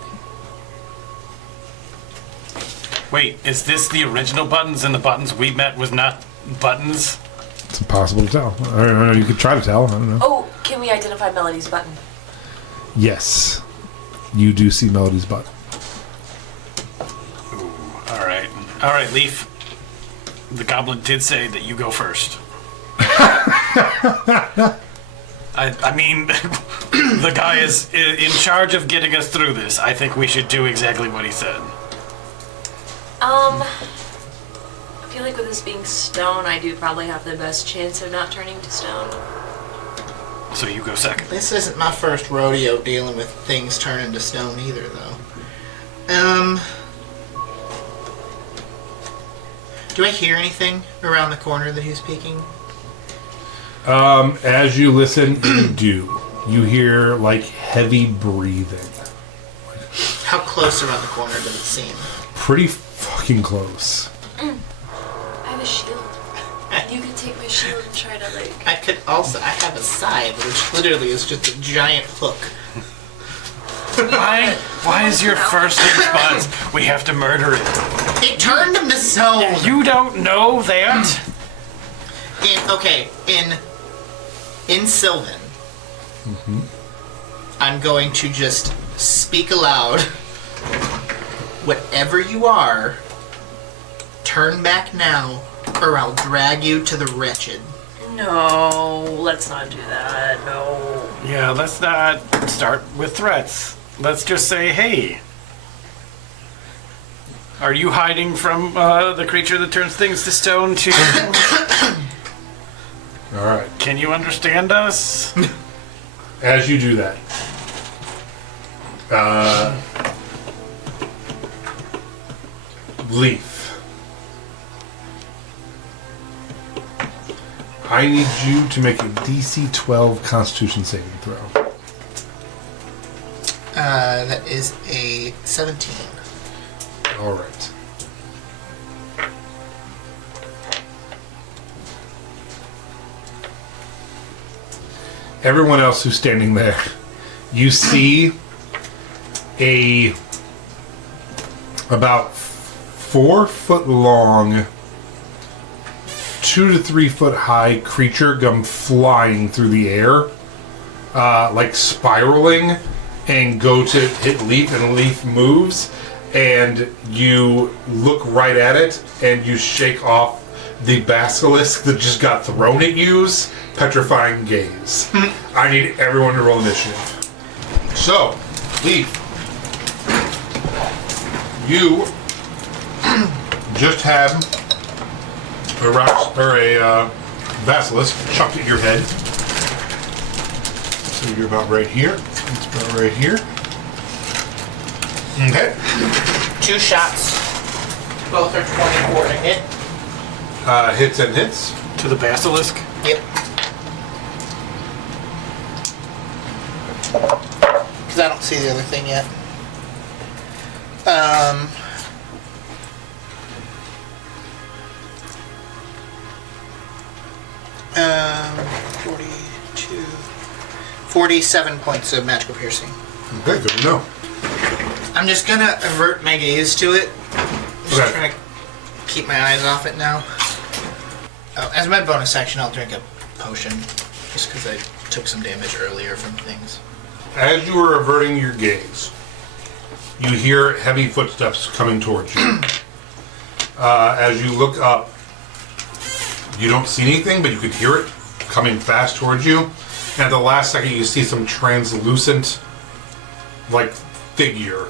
Wait, is this the original buttons and the buttons we met was not buttons? It's impossible to tell. Or you could try to tell. I don't know. Oh, can we identify Melody's button? Yes. You do see Melody's button. Ooh, alright. All right, Leaf. The goblin did say that you go first. I mean, the guy is in charge of getting us through this. I think we should do exactly what he said. I feel like with this being stone, I do probably have the best chance of not turning to stone. So you go second. This isn't my first rodeo dealing with things turning to stone either, though. Do I hear anything around the corner that he's peeking? As you listen, you do. You hear, like, heavy breathing. How close around the corner does it seem? Pretty fucking close. I have a shield. You can take my shield and try to, like... I have a scythe, which literally is just a giant hook. Why is your first response, we have to murder it? It turned him to stone! You don't know that? In Sylvan, I'm going to just speak aloud. Whatever you are, turn back now, or I'll drag you to the wretched. No, let's not do that. No. Yeah, let's not start with threats. Let's just say, hey. Are you hiding from the creature that turns things to stone too? Alright. Can you understand us? As you do that, Leaf, I need you to make a DC 12 Constitution saving throw. That is a 17. Alright. Everyone else who's standing there, you see about 4 foot long, 2 to 3 foot high creature come flying through the air, like spiraling, and go to hit Leaf, and Leaf moves, and you look right at it, and you shake off the basilisk that just got thrown at you's petrifying gaze. I need everyone to roll initiative. So, Leaf, you just had a basilisk chucked at your head. So you're about right here. It's about right here. Okay. 2 shots. Both are 24 to hit. Hits and hits. To the basilisk? Yep. Because I don't see the other thing yet. 47 points of magical piercing. Okay, good to know. I'm just gonna avert my gaze to it. Just Okay. trying to keep my eyes off it now. Oh, as my bonus action, I'll drink a potion. Just because I took some damage earlier from things. As you are averting your gaze, you hear heavy footsteps coming towards you. As you look up, you don't see anything, but you could hear it coming fast towards you. And at the last second, you see some translucent, like, figure,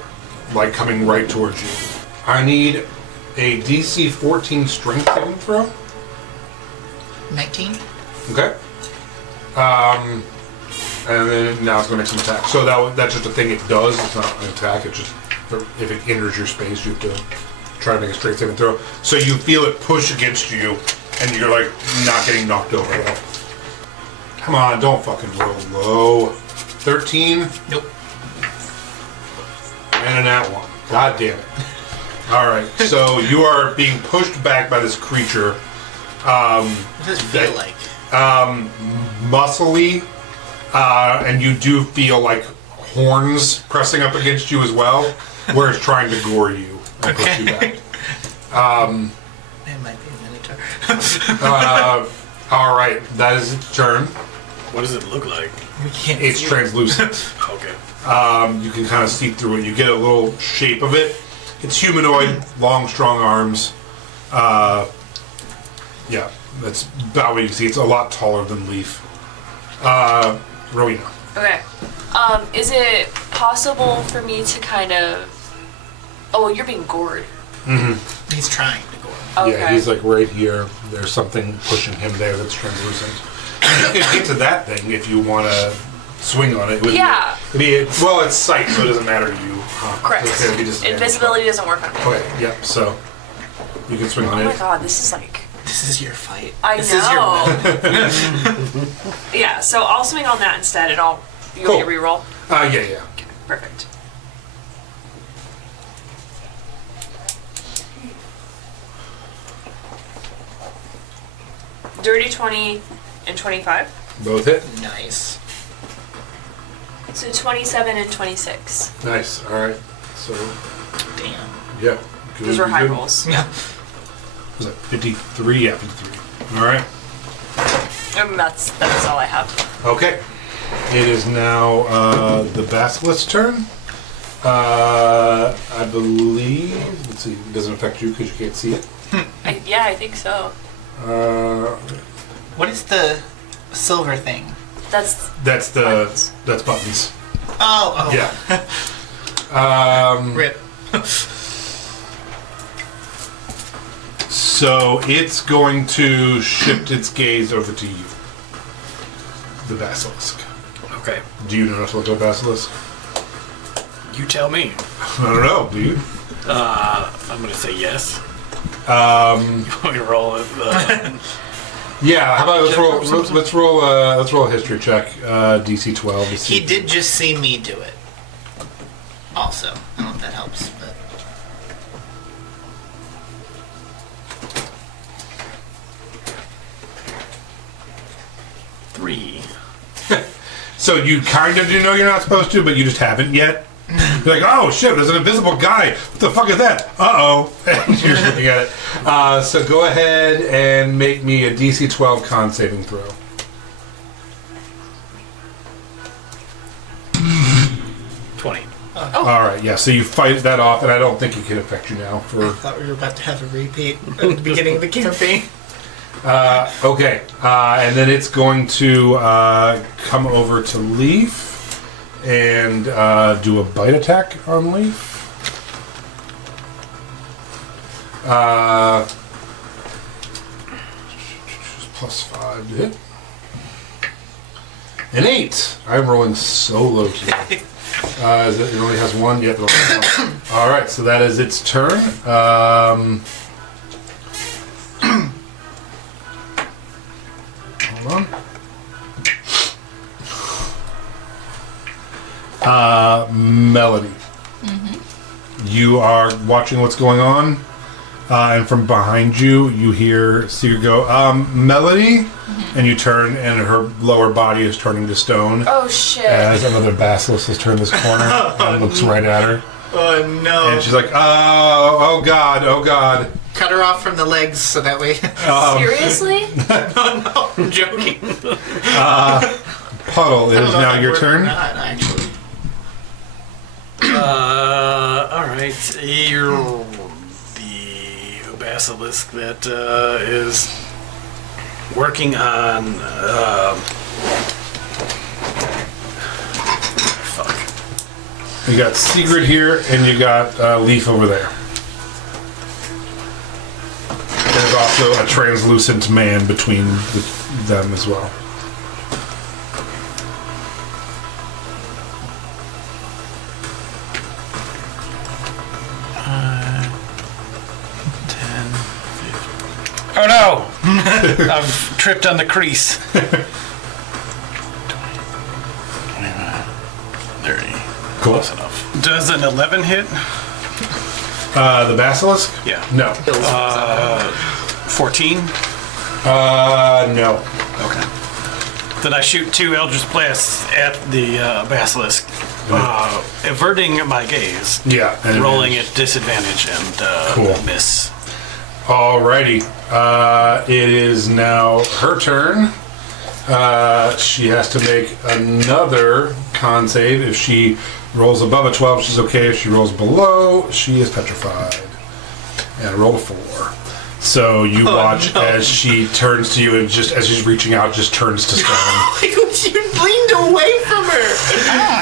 like, coming right towards you. I need a DC 14 strength saving throw. 19? Okay. And then now it's going to make some attack. So that's just a thing it does. It's not an attack. It's just, if it enters your space, you have to try to make a straight saving throw. So you feel it push against you, and you're, like, not getting knocked over at all. Come on, don't fucking roll low. 13? Nope. And a nat 1. God damn it. Alright, so you are being pushed back by this creature. What does it feel like? Muscly, and you do feel like horns pressing up against you as well, where it's trying to gore you and push you back. It might be a minotaur. Alright, that is its turn. What does it look like? We can't It's see it. translucent. Okay. You can kind of see through it. You get a little shape of it. It's humanoid, long, strong arms. Yeah, that's about what you see. It's a lot taller than Leaf. Rowena. Okay. Is it possible for me to kind of... Oh, well, you're being gored. Mm-hmm. He's trying to go. Okay. Yeah, he's like right here. There's something pushing him there that's translucent. You can get to that thing if you want to swing on it. Yeah. Well, it's sight, so it doesn't matter to you. Correct. So it'd be disadvantage. Invisibility doesn't work on me. Okay, yeah, so you can swing on Oh it. my god, this is like... This is your fight. I this know. Yeah, so I'll swing on that instead, and I'll... You want me to reroll? Yeah. Okay, perfect. Dirty 20 and 25. Both hit. Nice. So 27 and 26. Nice. All right. So Damn. yeah. Good, Those were high good. rolls. Yeah. Was that 53? Yeah, 53. All right. That's all I have. Okay. It is now the Basilisk's turn. I believe. Let's see. It doesn't affect you because you can't see it. Yeah, I think so. What is the silver thing? That's That's buttons. Oh. Yeah. Rip. So it's going to shift its gaze over to you. The Basilisk. Okay. Do you know enough to look at a Basilisk? You tell me. I don't know. Do you? I'm gonna say yes. You want me to roll it? Yeah. How about let's roll a history check. DC 12. To see. He did just see me do it. Also, I don't know if that helps, but. Three. So you kind of do know you're not supposed to, but you just haven't yet. You're like, oh shit, there's an invisible guy. What the fuck is that? Uh-oh. And you're just looking at it. So go ahead and make me a DC 12 con saving throw. 20. Alright, yeah, so you fight that off, and I don't think it can affect you now. I thought we were about to have a repeat at the beginning of the campaign. Okay, and then it's going to come over to Leaf and do a bite attack on Leaf. +5 to hit. An 8. I'm rolling so low key. It only has one yet. All right, so that is its turn. Hold on. Melody. You are watching what's going on, and from behind you, you hear Seeger go, Melody, and you turn, and her lower body is turning to stone. Oh shit! As another basilisk has turned this corner and looks right at her. Oh no! And she's like, oh god, oh god. Cut her off from the legs so that way. Seriously? No, I'm joking. Puddle, it is now your turn. Not, actually. Alright. You're the basilisk that is working on. Fuck. You got Sigrid here, and you got Leaf over there. There's also a translucent man between them as well. Oh no! I've tripped on the crease. 30. Cool. Close enough. Does an 11 hit? The basilisk? Yeah. No. 14? No. Okay. Then I shoot 2 Eldritch Blasts at the basilisk, averting my gaze. Yeah. And Rolling at disadvantage and Cool. miss. Alrighty. It is now her turn. She has to make another con save. If she rolls above a 12, she's okay. If she rolls below, she is petrified. And I rolled a 4. So you watch as she turns to you and just as she's reaching out, just turns to stone. You leaned away from her.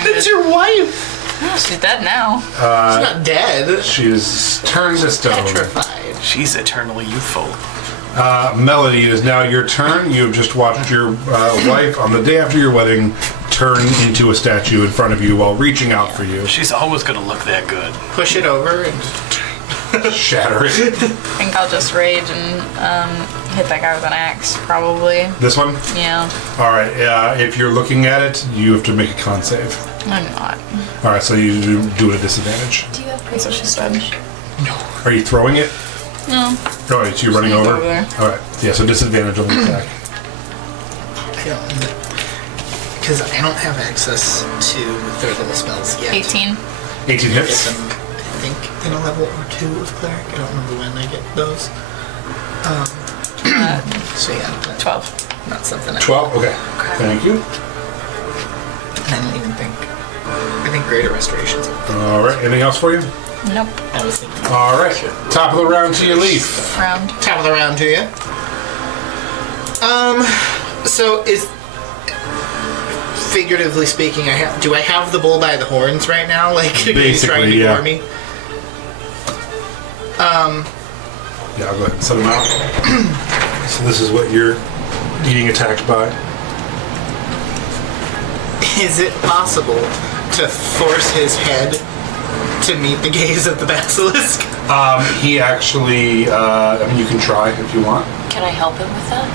That's your wife. Oh, she's dead now. She's not dead. She is turned to stone. Petrified. She's eternally youthful. Melody, it is now your turn. You've just watched your wife on the day after your wedding turn into a statue in front of you while reaching out for you. She's always gonna look that good. Push it over and Shatter it. I think I'll just rage and hit that guy with an axe, probably. This one? Yeah. Alright, if you're looking at it, you have to make a con save. I'm not. Alright, so you do it at disadvantage. Do you have So she's dead. Are you throwing it? No. Alright, so you're running over? there. Alright, yeah, so disadvantage on the attack. because I don't have access to third level spells yet. 18. 18 Get hits. them, I think, in a level or 2 of cleric. I don't remember when I get those. So yeah, that's 12. not something I 12? Okay. Thank you. I don't even think. I think greater restorations. Alright, anything else for you? Nope. I was thinking. Alright, top of the round to your leaf. Round. Top of the round to you. So is figuratively speaking, do I have the bull by the horns right now? Like he's trying to yeah. gore me. Yeah, I'll go ahead and set them out. So this is what you're getting attacked by. Is it possible to force his head to meet the gaze of the basilisk? He actually, I mean, you can try if you want. Can I help him with that?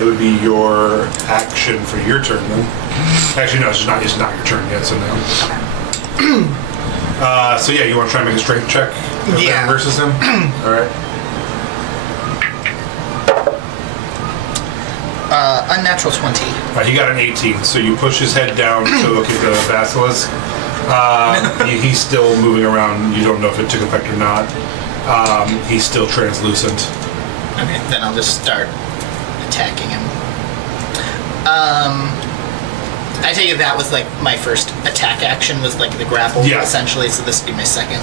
It would be your action for your turn then. Actually, no, it's not your turn yet, so no. So yeah, you want to try and make a strength check versus him? Alright. Unnatural 20. He got an 18, so you push his head down to look at the basilisk. He's still moving around. You don't know if it took effect or not. He's still translucent. Okay, then I'll just start attacking him. I take it that was like my first attack action was like the grapple essentially, so this would be my second.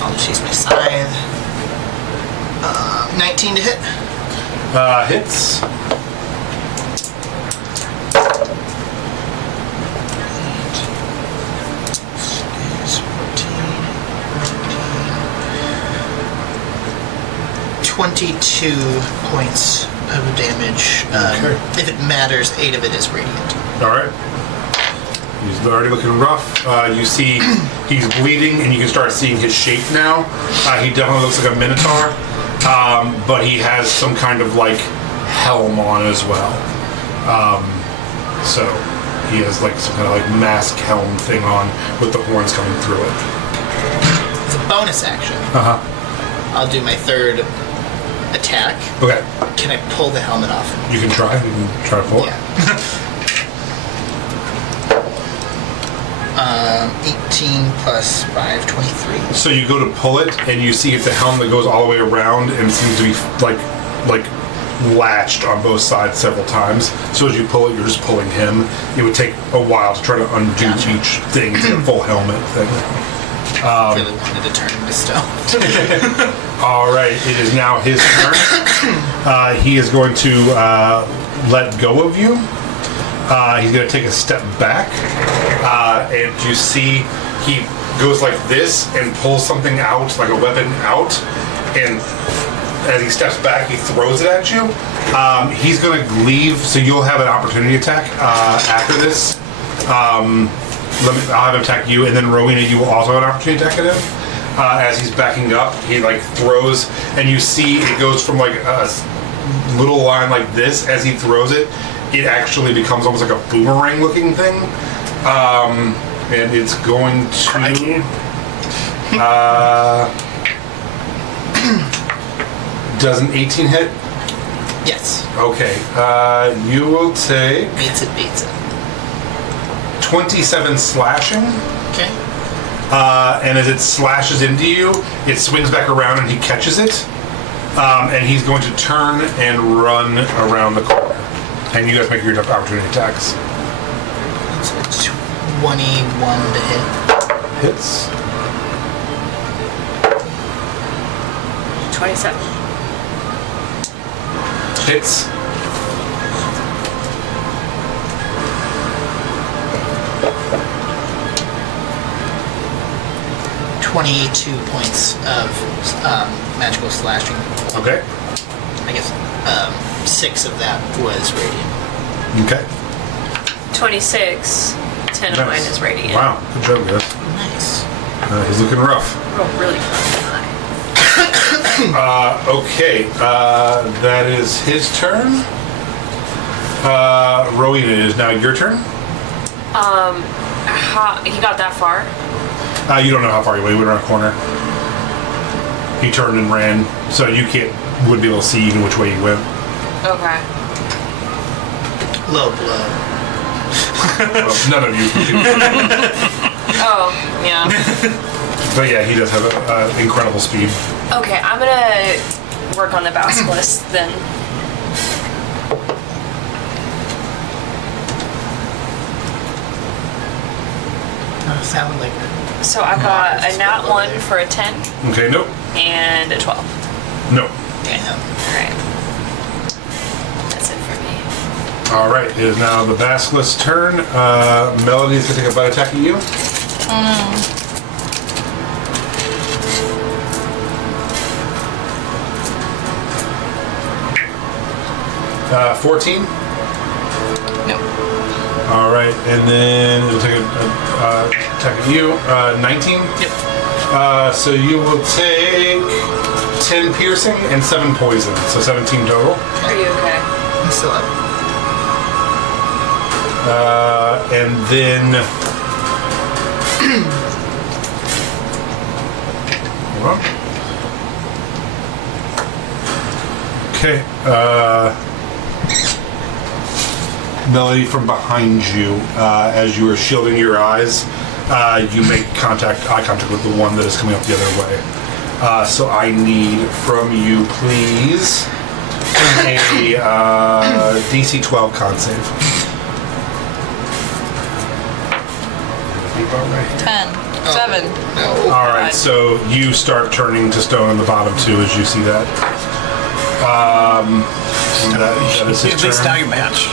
I'll just use my scythe. 19 to hit. Hits. $22 points of damage. If it matters, 8 of it is radiant. Alright. He's already looking rough. You see he's bleeding and you can start seeing his shape now. He definitely looks like a minotaur. But he has some kind of like helm on as well. So he has like some kind of like mask helm thing on with the horns coming through it. It's a bonus action. I'll do my third attack. Okay. Can I pull the helmet off? You can try. You can try to pull it. 18 plus 5, 23. So you go to pull it, and you see it's a helm that goes all the way around and seems to be like latched on both sides several times. So as you pull it, you're just pulling him. It would take a while to try to undo each thing to get a full helmet thing. Really wanted to turn him to stone. All right, it is now his turn. He is going to let go of you. He's going to take a step back, and you see he goes like this and pulls something out, like a weapon out, and as he steps back, he throws it at you. He's going to leave, so you'll have an opportunity attack after this. I'll have him attack you, and then Rowena, you will also have an opportunity attack at him. As he's backing up, he like throws, and you see it goes from like a little line like this. As he throws it, it actually becomes almost like a boomerang looking thing. And it's going to... does an 18 hit? Yes. Okay. You will take... Beats it. 27 slashing. Okay. And as it slashes into you, it swings back around and he catches it. And he's going to turn and run around the corner. And you guys make your opportunity attacks. It's 21 to hit. Hits. 27. Hits. $22 points of magical slashing. Okay. I guess 6 of that was radiant. Okay. 26. 10 of mine is radiant. Wow, good job, guys. Nice. He's looking rough. Roll really fucking high. Okay, that is his turn. Rowena, it is now your turn. He got that far? You don't know how far he went. He went around a corner. He turned and ran, so you wouldn't be able to see even which way he went. Okay. Low blow. Well, none of you do. Oh, yeah. But yeah, he does have incredible speed. Okay, I'm gonna work on the basilisk then. Sounded like So I got a nat 1 for a 10 Okay, nope. and a 12. Nope. damn. Alright. That's it for me. Alright, it is now the Basilisk's turn. Melody's going to take a bite attack at you. 14? No. Alright, and then it'll take a attack at you. 19? Yep. So you will take 10 piercing and 7 poison, so 17 total. Are you okay? I'm still up. And then... Hold on. Okay, Melody, from behind you, as you are shielding your eyes, you make eye contact with the one that is coming up the other way. So I need from you, please, a DC 12 con save. 10. 7. No. All right, so you start turning to stone on the bottom too as you see that. That is his At least turn. now you match.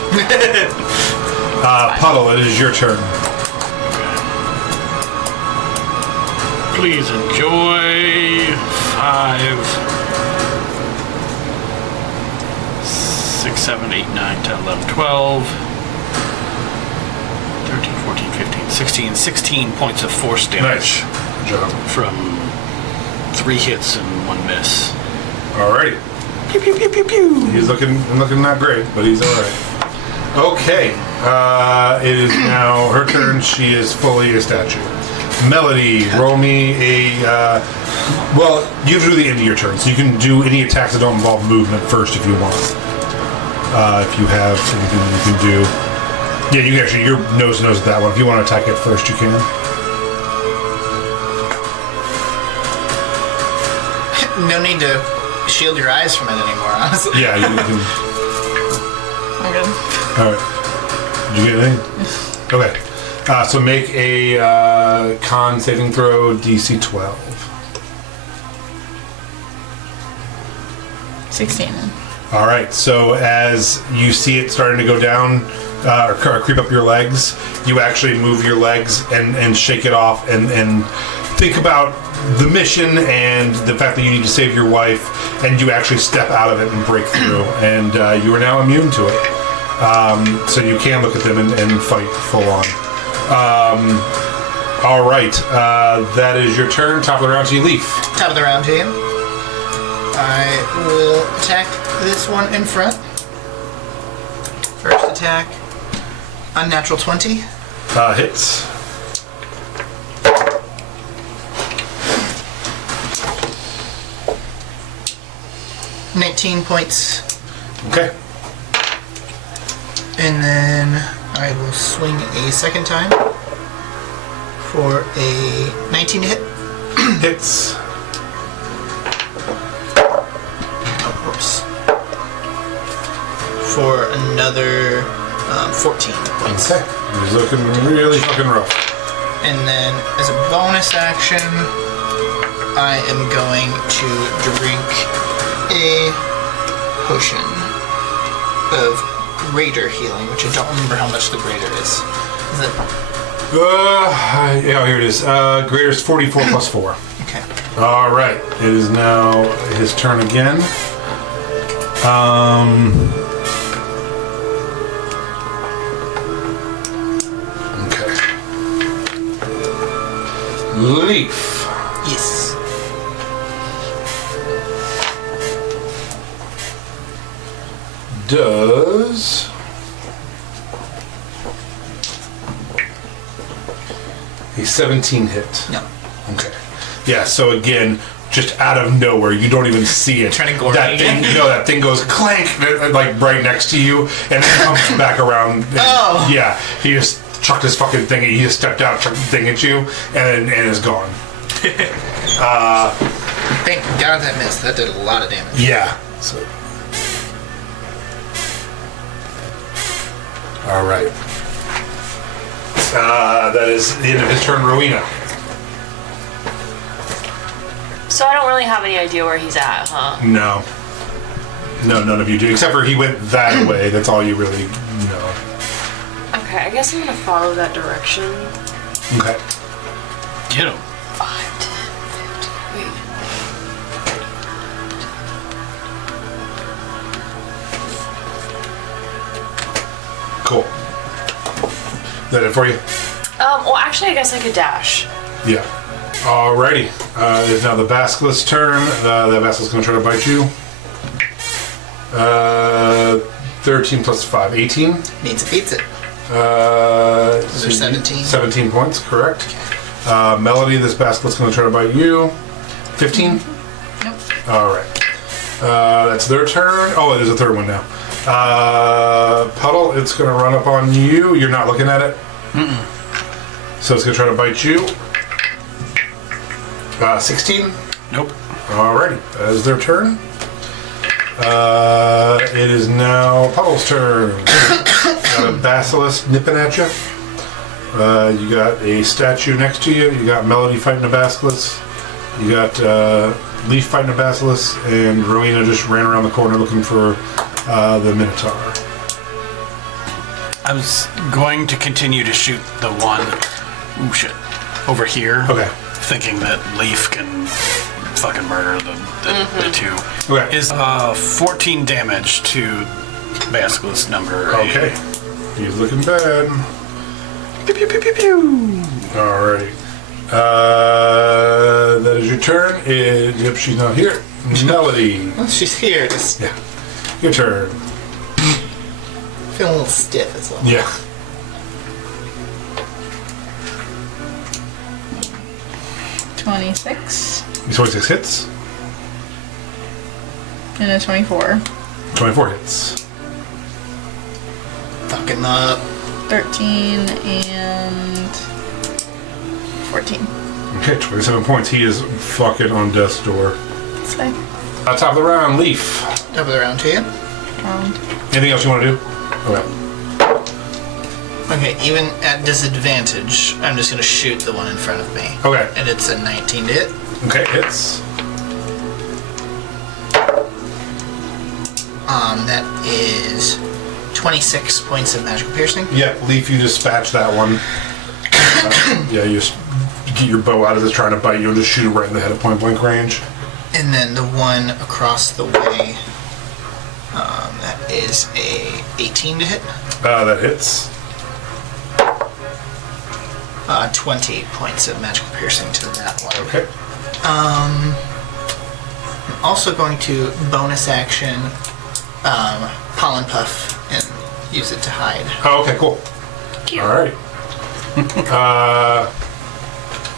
Puddle, it is your turn. Please enjoy. 5, 6, 7, 8, 9, 10, 11, 12, 13, 14, 15, 16 points of force damage. Nice. Good job. From 3 hits and 1 miss. Alrighty. Pew, pew, pew, pew, pew. He's looking not great, but he's alright. Okay. It is now her turn. She is fully a statue. Melody, roll me a... well, you have to do the end of your turn, so you can do any attacks that don't involve movement first if you want. If you have anything you can do. Yeah, you can actually... Your nose to nose at that one. If you want to attack it first, you can. No need to shield your eyes from it anymore, honestly. Yeah, you can... I'm good. Alright. Did you get anything? Okay. So make a con saving throw, DC 12. 16. Alright, so as you see it starting to go down, or creep up your legs, you actually move your legs and shake it off and think about the mission and the fact that you need to save your wife, and you actually step out of it and break through, and you are now immune to it. So you can look at them and fight full on. All right, that is your turn. Top of the round to you, Leaf. Top of the round to you. I will attack this one in front. First attack, unnatural 20. Hits. $19 points. Okay. And then I will swing a second time for a 19 to hit. Hits. Oh, oops. For another 14 points. Okay. He's looking really fucking rough. And then as a bonus action, I am going to drink a potion of greater healing, which I don't remember how much the greater is. Is it? Yeah, here it is. Greater is 44 plus 4. Okay. All right. It is now his turn again. Okay. Leaf. Yes. Does a 17 hit? No. Okay. Yeah, so again, just out of nowhere, you don't even see it. Trying to gore that me thing, again? no, that thing goes clank, like right next to you, and then comes back around. Oh. Yeah, he just chucked his fucking thing. He just stepped out, chucked the thing at you, and is gone. Thank God that missed. That did a lot of damage. Yeah. So. All right. That is the end of his turn, Rowena. So I don't really have any idea where he's at, huh? No. No, none of you do. Except for he went that way. That's all you really know. Okay, I guess I'm gonna follow that direction. Okay. Get him. 5, 10, 15. Cool. Is that it for you? Well, actually, I guess I could dash. Yeah. Alrighty. It is now the Basilisk's turn. The Basilisk's going to try to bite you. 13 plus 5. 18. Needs a pizza. Is there 17? 17 points, correct. Melody, this Basilisk's going to try to bite you. 15? Nope. Alright. That's their turn. Oh, it is a third one now. Puddle, it's going to run up on you. You're not looking at it? Mm-mm. So it's going to try to bite you. 16? Nope. Alrighty. That is their turn. It is now Puddle's turn. Got a basilisk nipping at you. You got a statue next to you. You got Melody fighting a basilisk. You got Leaf fighting a basilisk. And Rowena just ran around the corner looking for the Minotaur. I was going to continue to shoot the one. Ooh, shit. Over here. Okay. Thinking that Leaf can fucking murder the two. Okay. Is 14 damage to Basilisk number 8. Okay. He's looking bad. Pew, pew, pew, pew, pew. Alrighty. That is your turn. Yep, she's not here. Melody. Well, she's here. Just Yeah. Your turn. feeling a little stiff as well. Yeah. $26 26 hits. and a 24. 24 hits. Fuck him up. 13 and 14. Okay, 27 points. He is fucking on death's door. So, Top of the round, Leaf. Top of the round to you. Anything else you want to do? Okay. Okay, even at disadvantage, I'm just gonna shoot the one in front of me. Okay. And it's a 19 to hit. Okay, hits. That is 26 points of magical piercing. Yeah, Leaf, you dispatch that one. Yeah, you just get your bow out as it's trying to bite you and just shoot it right in the head at point blank range. And then the one across the way, that is a 18 to hit. That hits. 20 points of magical piercing to that one. Okay. I'm also going to bonus action pollen puff and use it to hide. Oh, okay, cool. Cute. All right.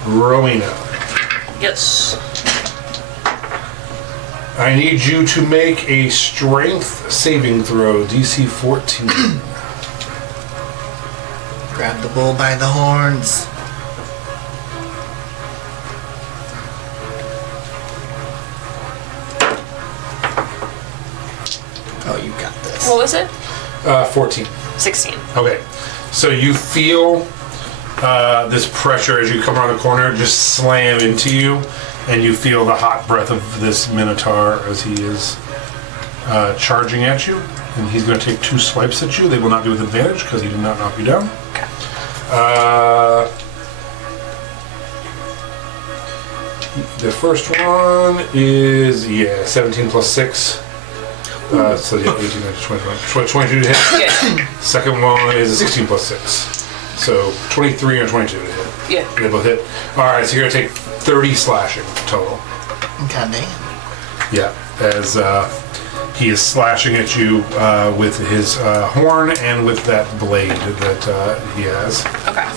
Rowena, Yes. I need you to make a strength saving throw, DC 14. Grab the bull by the horns. Oh, you got this. What was it? 14. 16. Okay. So you feel this pressure as you come around the corner just slam into you, and you feel the hot breath of this Minotaur as he is charging at you. And he's going to take 2 swipes at you. They will not be with advantage because he did not knock you down. Okay. The first one is, 17 plus 6. So yeah, 18, 19, 22 to hit. Yeah. Second one is a 16 plus 6. So 23 or 22 to hit. Yeah. They both hit. Alright, so you're going to take 30 slashing total. God damn. Yeah, as he is slashing at you with his horn and with that blade that he has. Okay.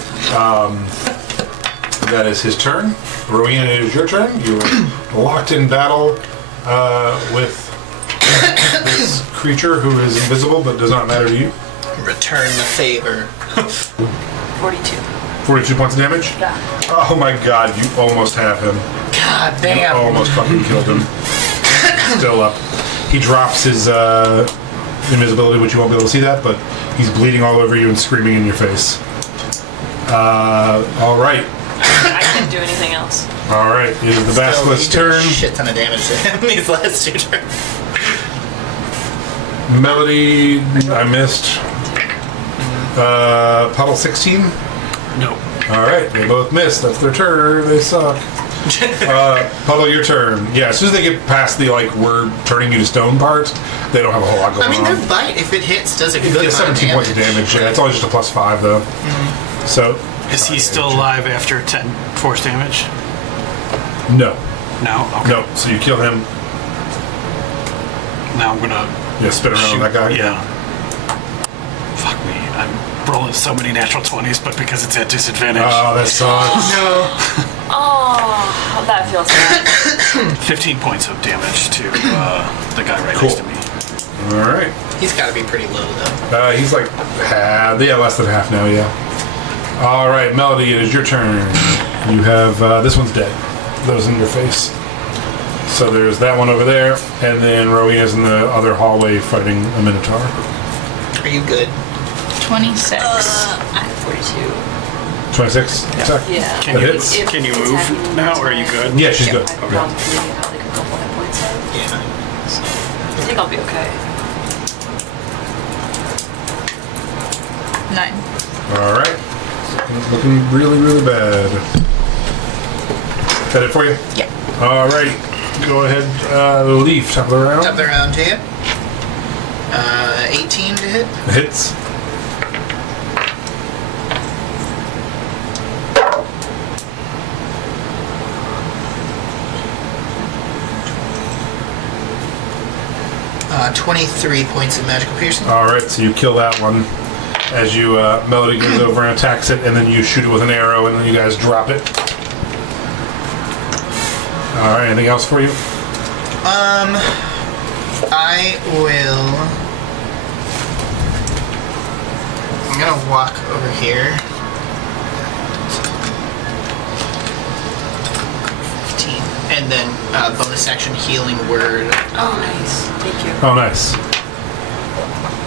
That is his turn. Rowena, it is your turn. You are locked in battle with this creature who is invisible but does not matter to you. Return the favor. 42. 42 points of damage? Yeah. Oh my god, you almost have him. God You damn. almost fucking killed him. Still up. He drops his invisibility, which you won't be able to see that, but he's bleeding all over you and screaming in your face. Alright. I can't do anything else. Alright, it is the Basilisk's Still, you did turn. a shit ton of damage to him these last 2 turns. Melody, I missed. Puddle 16? Nope. Alright, they both missed. That's their turn. They suck. Puddle, your turn. Yeah, as soon as they get past the, we're turning you to stone part, they don't have a whole lot going I mean, on. their bite, if it hits, does a good Yeah, amount of 17 points of damage. Yeah, it's only just a +5, though. So, Is he still alive after 10 force damage? no. No? Okay. No. So you kill him. Now I'm gonna Spin around shoot. that guy. Yeah. Fuck me. I'm rolling so many natural 20s, but because it's at disadvantage. Oh, that sucks. No. Oh, that feels bad. 15 points of damage to the guy right Cool. next to me. Alright. He's got to be pretty low, though. He's like half. Yeah, less than half now, yeah. Alright, Melody, it is your turn. You have. This one's dead. Those in your face. So there's that one over there, and then Rowena's in the other hallway fighting a Minotaur. Are you good? 26. I have 42. 26 attack? Yeah. Can That you, hits. can you move now, or are you good? Yeah, she's good. I'm probably bleeding out like a couple hit points. Yeah. I think I'll be okay. 9. Alright. Looking really, really bad. Is that it for you? Yeah. Alright. Go ahead, Leaf, top of the round. Top of the round to you. 18 to hit. Hits. Uh, 23 points of magical piercing. Alright, so you kill that one as you, Melody goes over and attacks it, and then you shoot it with an arrow, and then you guys drop it. Alright, anything else for you? I will. I'm gonna walk over here. 15. And then bonus action healing word. Oh, nice. Thank you. Oh, nice.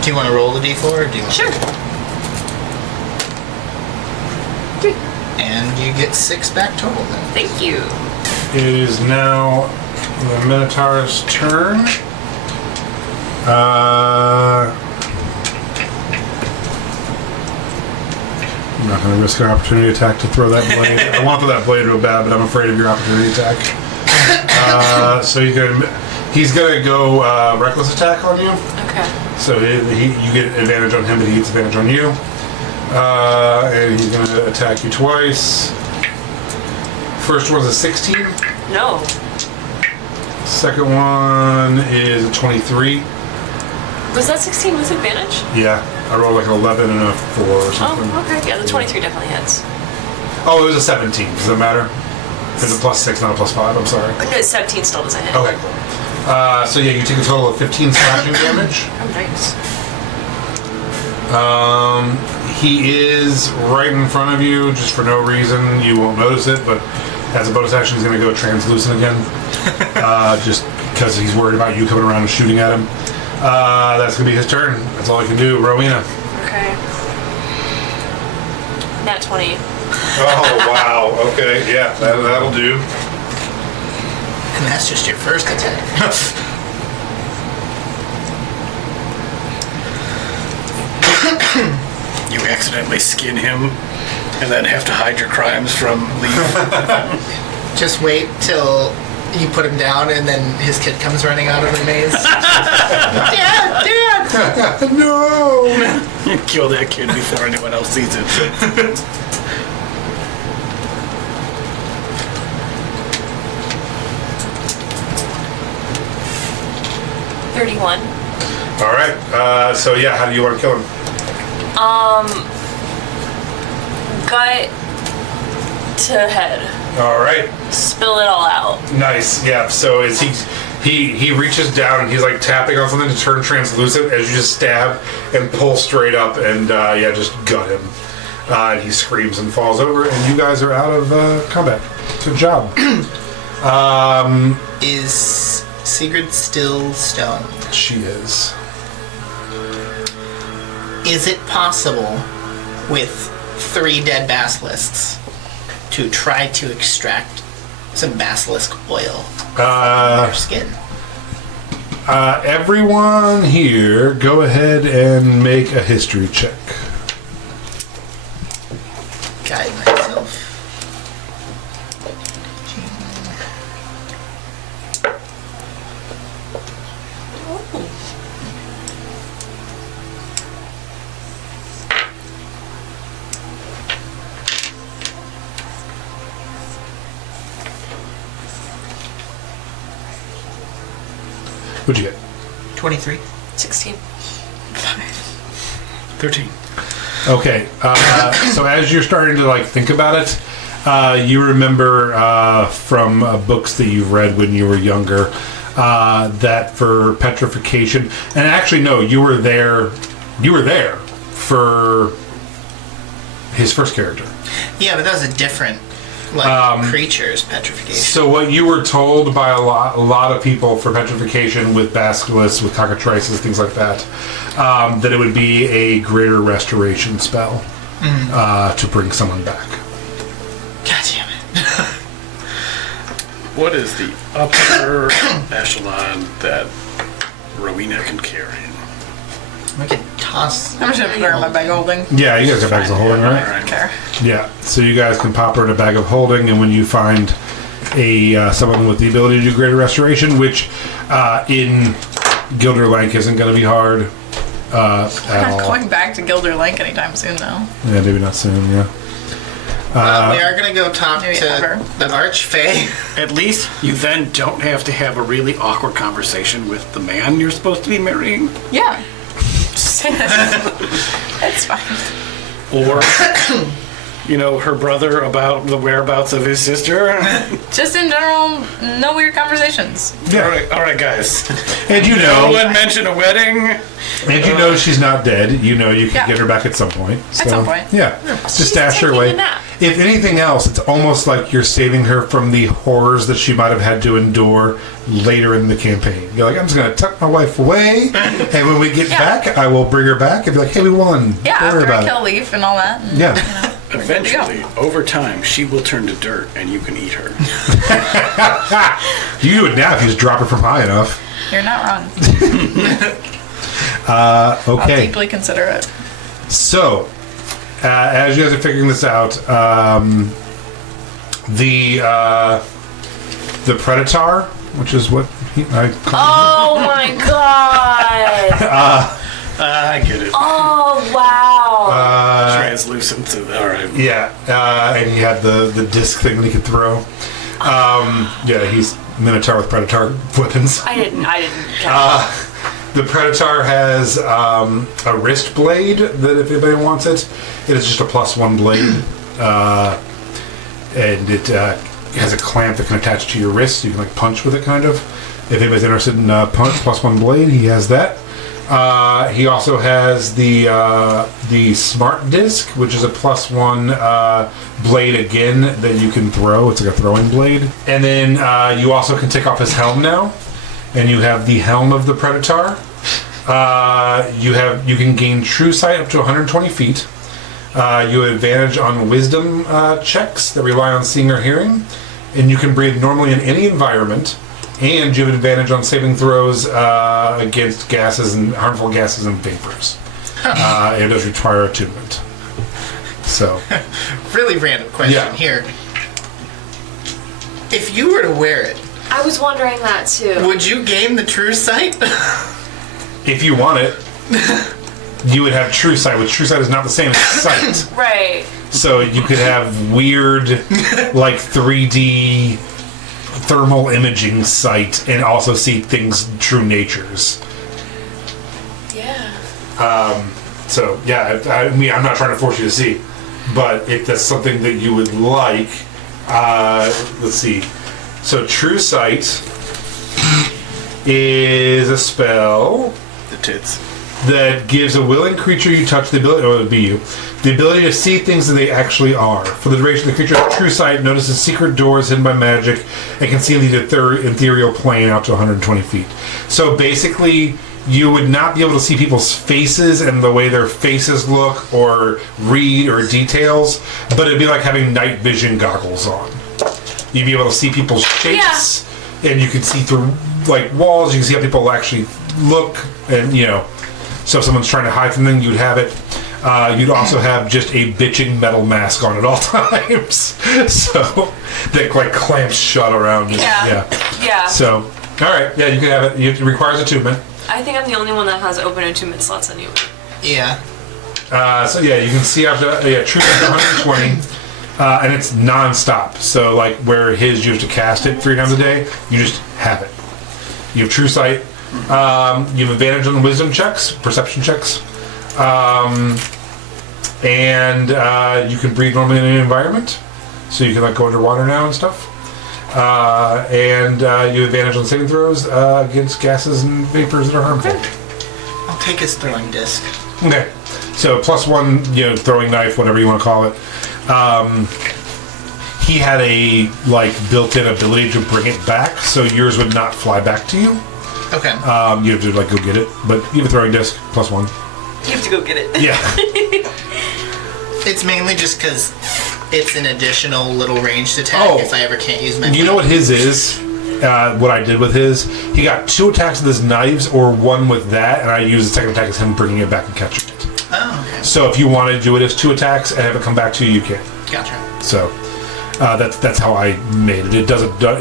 Do you want to roll the d4 or do you want Sure. 3. And you get 6 back total then. Thank you. it is now the Minotaur's turn. I'm not going to risk an opportunity attack to throw that blade. I want to throw that blade real bad, but I'm afraid of your opportunity attack. So he's gonna go reckless attack on you. Okay. So you get advantage on him, but he gets advantage on you. And he's gonna attack you twice. First one's a 16. No. Second one is a 23. Was that 16 with advantage? Yeah, I rolled like an 11 and a 4 or something. Oh, okay. Yeah, the 23 definitely hits. Oh, it was a 17. Does that matter? It's a +6, not a +5. I'm sorry. No, 17 still doesn't hit. Okay, cool. So yeah, you take a total of 15 slashing damage. Oh, nice. He is right in front of you, just for no reason. You won't notice it, but as a bonus action, he's going to go translucent again. Just because he's worried about you coming around and shooting at him. That's going to be his turn. That's all I can do. Rowena. Okay. Nat 20. Oh, wow. Okay, yeah, that'll do. And that's just your first attack. You accidentally skin him and then have to hide your crimes from Leaf. Just wait till you put him down and then his kid comes running out of the maze. Dad! Dad! No! You kill that kid before anyone else sees it. 31. All right. So yeah, how do you want to kill him? Gut to head. All right. Spill it all out. Nice. Yeah. So as he reaches down and he's like tapping on something to turn translucent as you just stab and pull straight up and yeah, just gut him. And he screams and falls over, and you guys are out of combat. Good job. Is Sigrid still stoned? She is. Is it possible with 3 dead basilisks to try to extract some basilisk oil from their skin? Everyone here, go ahead and make a history check. Guide myself. What'd you get? 23. 16. 13. Okay, so as you're starting to like think about it, you remember from books that you've read when you were younger that for petrification, and actually no, you were there for his first character. Yeah, but that was a different creature's petrification. So what you were told by a lot of people for petrification with basilisks, with cockatrices, things like that, that it would be a greater restoration spell to bring someone back. God damn it. What is the upper echelon that Rowena can carry? I can toss. I'm just gonna put her in my bag of holding. Yeah, you guys got bags of holding, right? I don't care. Yeah, so you guys can pop her in a bag of holding, and when you find someone with the ability to do greater restoration, which in Gilderlank isn't going to be hard at I'm all. not going back to Gilderlank anytime soon, though. Yeah, maybe not soon. Yeah. We are going to go talk maybe to ever. the Archfey. At least you then don't have to have a really awkward conversation with the man you're supposed to be marrying. Yeah. It's fine. Or, her brother about the whereabouts of his sister. Just in general, no weird conversations. Yeah. All right, guys. And No one mentioned a wedding. And you know she's not dead. You know you can Yeah. get her back at some point. So, At some point. Yeah. Just stash her taking away. a nap. If anything else, it's almost like you're saving her from the horrors that she might have had to endure later in the campaign. You're like, I'm just going to tuck my wife away, and when we get back, I will bring her back and be like, hey, we won. Yeah, Don't worry after I about kill Leaf and all that. And, Yeah. Eventually, over time, she will turn to dirt and you can eat her. You do it now if you just drop her from high enough. You're not wrong. I'll Okay. deeply consider it. So, as you guys are figuring this out, the Predator, which is what I call Oh my god! I get it. Oh wow! Translucent. All right. yeah, and he had the disc thing that he could throw. Yeah, he's Minotaur with Predator weapons. I didn't catch The Predator has a wrist blade that if anybody wants it, it is just a +1 blade. And it has a clamp that can attach to your wrist. You can like punch with it, kind of. If anybody's interested in punch +1 blade, he has that. He also has the smart disc, which is a +1 blade again that you can throw. It's like a throwing blade. And then you also can take off his helm now, and you have the helm of the Predator. You can gain true sight up to 120 feet. You have advantage on wisdom checks that rely on seeing or hearing, and you can breathe normally in any environment. And you have advantage on saving throws against gases and harmful gases and vapors. It does require attunement. So, really random question here. If you were to wear it, I was wondering that too. would you gain the true sight? if you want it, you would have true sight, which true sight is not the same as sight. Right. So you could have weird, like 3D thermal imaging sight and also see things true natures. Yeah. So, yeah, I mean, I'm not trying to force you to see, but if that's something that you would like, let's see. So, True Sight is a spell The tits. that gives a willing creature you touch the ability, or it would be you, the ability to see things that they actually are. For the duration, the creature has True Sight, notices secret doors hidden by magic, and can see in the ethereal plane out to 120 feet. So, basically, you would not be able to see people's faces and the way their faces look or read or details, but it'd be like having night vision goggles on. You'd be able to see people's shapes, and you can see through like walls. You can see how people actually look, and so if someone's trying to hide something, you'd have it. You'd also have just a bitching metal mask on at all times, so that like clamps shut around you. Yeah. So, all right, yeah, you can have it. It requires attunement. I think I'm the only one that has open attunement slots anyway. Yeah. So yeah, you can see after True Sight 120, and it's non-stop. So like where his you have to cast it 3 times a day, you just have it. You have True Sight. You have advantage on wisdom checks, perception checks, and you can breathe normally in an environment. So you can like go underwater now and stuff. And you have advantage on saving throws against gases and vapors that are harmful. I'll take his throwing disc. Okay, so +1, throwing knife, whatever you want to call it. He had a built-in ability to bring it back, so yours would not fly back to you. Okay. You have to go get it, but you have a throwing disc +1. You have to go get it. Yeah. It's mainly just because it's an additional little ranged attack if I ever can't use my. You know what his is? What I did with his? He got 2 attacks with his knives or 1 with that, and I used the second attack as him bringing it back and catching it. Oh, okay. So if you want to do it as 2 attacks and have it come back to you, you can. Gotcha. So that's how I made it. It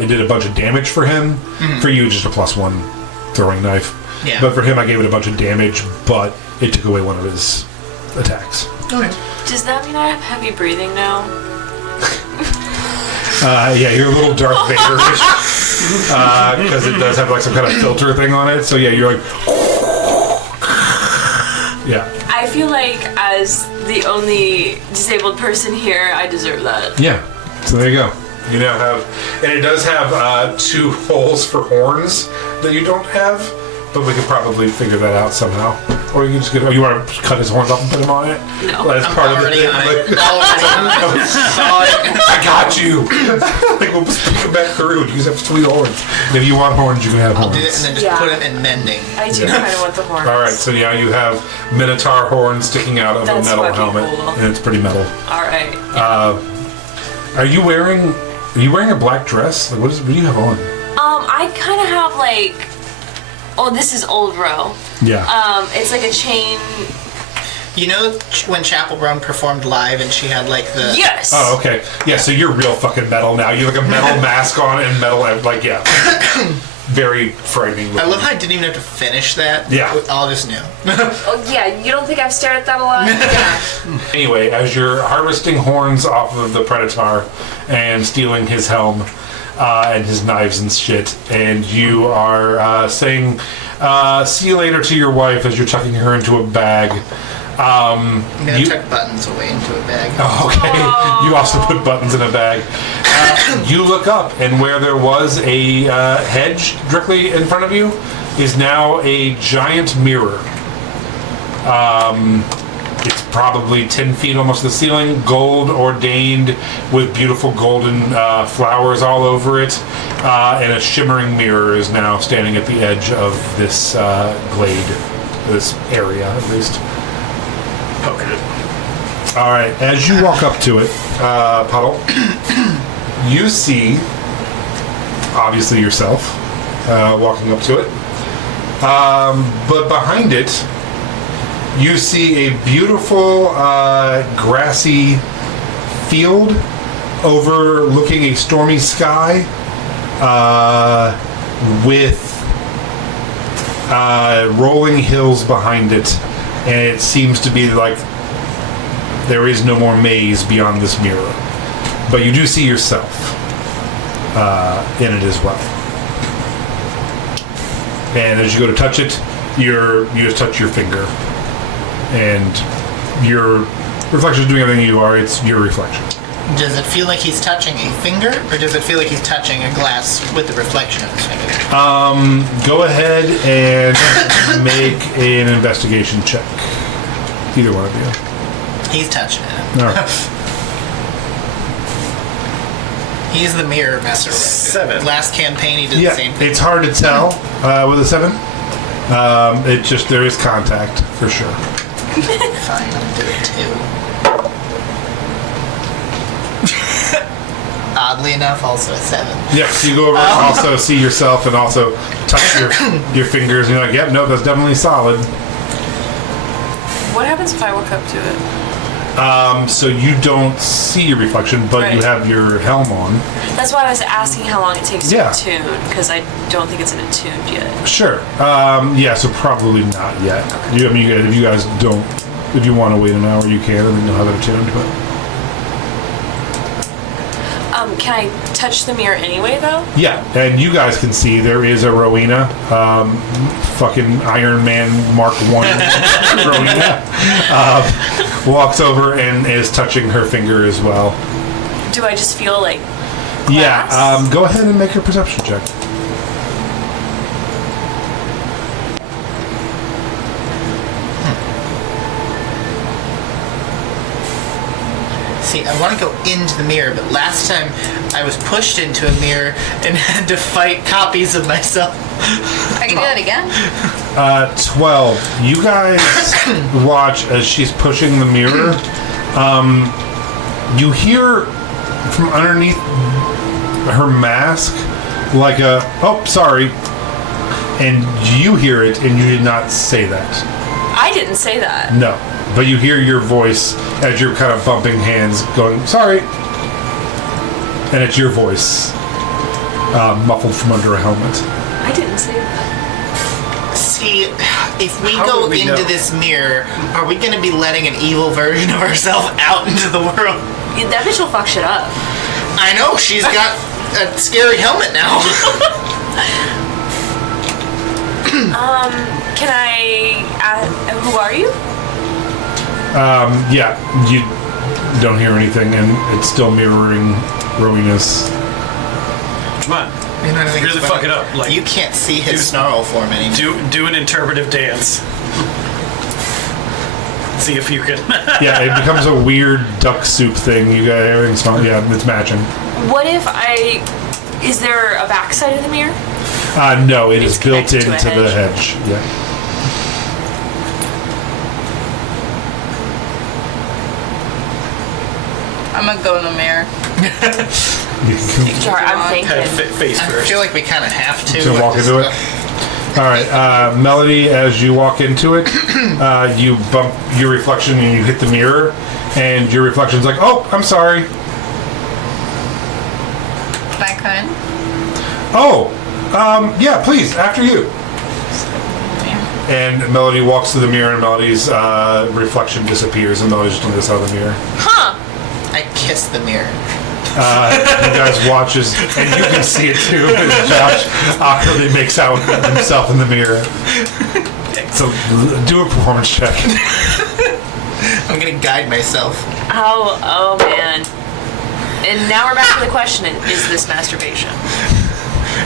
did a bunch of damage for him. Mm-hmm. For you, just a +1 throwing knife. Yeah. But for him, I gave it a bunch of damage, but it took away 1 of his attacks. Okay. Does that mean I have heavy breathing now? Yeah, you're a little Darth Vader-ish. Because it does have some kind of filter thing on it. So yeah, you're like... Yeah. I feel like as the only disabled person here, I deserve that. Yeah. So there you go. You now have... And it does have 2 holes for horns that you don't have. But we could probably figure that out somehow. Or you can just get... Oh, you want to cut his horns off and put him on it? No. Well, that's part of the thing. I got you. We'll speak him back through. You just have sweet horns. If you want horns, you can have horns. I'll do it and then just put him in mending. I do kind of want the horns. All right, so now you have Minotaur horns sticking out of a metal helmet, cool. and it's pretty metal. All right. Are you wearing a black dress? What do you have on? I kind of have oh, this is Old Row. Yeah. It's like a chain. You know when Chapel Brown performed live and she had the... Yes! Oh, okay. Yeah, so you're real fucking metal now. You have a metal mask on and metal, yeah. Very frightening looking. I love how I didn't even have to finish that. Yeah. All just knew. Oh, yeah, you don't think I've stared at that a lot? Yeah. Anyway, as you're harvesting horns off of the Predator and stealing his helm and his knives and shit, and you are saying, see you later to your wife as you're tucking her into a bag. I'm going to tuck buttons away into a bag. Oh, okay. You also put buttons in a bag. You look up, and where there was a hedge directly in front of you is now a giant mirror. It's probably 10 feet almost to the ceiling, gold ordained with beautiful golden flowers all over it, and a shimmering mirror is now standing at the edge of this glade, this area at least. Okay. All right, as you walk up to it, Puddle, you see, obviously yourself, walking up to it. But behind it, you see a beautiful grassy field overlooking a stormy sky with rolling hills behind it. And it seems to be like there is no more maze beyond this mirror. But you do see yourself in it as well. And as you go to touch it, you just touch your finger. And your reflection is doing everything you are. It's your reflection. Does it feel like he's touching a finger, or does it feel like he's touching a glass with the reflection of his finger? Go ahead and make an investigation check. Either one of you. He's touching it. All right. He's the mirror messer. 7. Last campaign he did the same thing. It's hard to tell with a 7. It just, there is contact for sure. Fine, I'll do it too. Oddly enough, also a 7. Yeah, so you go over and also see yourself and also touch your fingers and you're like, yep, no, that's definitely solid. What happens if I walk up to it? So you don't see your reflection, but you Right. have your helm on. That's why I was asking how long it takes Yeah. to attune, because I don't think it's an attuned yet. Sure. Yeah, so probably not yet. I mean, if you guys don't, if you want to wait an hour, you can, and then you'll have it attuned, but... Can I touch the mirror anyway, though? Yeah, and you guys can see there is a Rowena, fucking Iron Man Mark 1 Rowena, walks over and is touching her finger as well. Do I just feel like glass? Yeah, go ahead and make your perception check. See, I want to go into the mirror, but last time I was pushed into a mirror and had to fight copies of myself. I can do that again? 12. You guys watch as she's pushing the mirror. You hear from underneath her mask like a, oh, sorry. And you hear it and you did not say that. I didn't say that. No. But you hear your voice as you're kind of bumping hands going, sorry. And it's your voice, muffled from under a helmet. I didn't say that. See, if we How go would we into know? this mirror, are we going to be letting an evil version of ourselves out into the world? That bitch will fuck shit up. I know, she's got a scary helmet now. Can I who are you? Yeah, you don't hear anything, and it's still mirroring Rowena's. Come on. You know what I think Really is fuck funny? it up, like- you can't see his snarl form anymore. Do an interpretive dance. See if you can. Yeah, it becomes a weird duck soup thing. You got everything's fine. Yeah, it's matching. What if I... Is there a backside of the mirror? No, it is It's built connected into to a the hedge. Yeah. I'm gonna go in the mirror. Sorry, I'm Head thinking. face I first. feel like we kind of have to. To with walk this into it? stuff. All right, Melody. As you walk into it, you bump your reflection and you hit the mirror, and your reflection's like, "Oh, I'm sorry." Can I come in? Oh, yeah, please, after you. And Melody walks to the mirror, and Melody's reflection disappears, and Melody just on this side of the mirror. Huh. I kissed the mirror. You guys watch as, and you can see it too, as Josh awkwardly makes out with himself in the mirror. So do a performance check. I'm gonna guide myself. Oh man. And now we're back to the question, is this masturbation?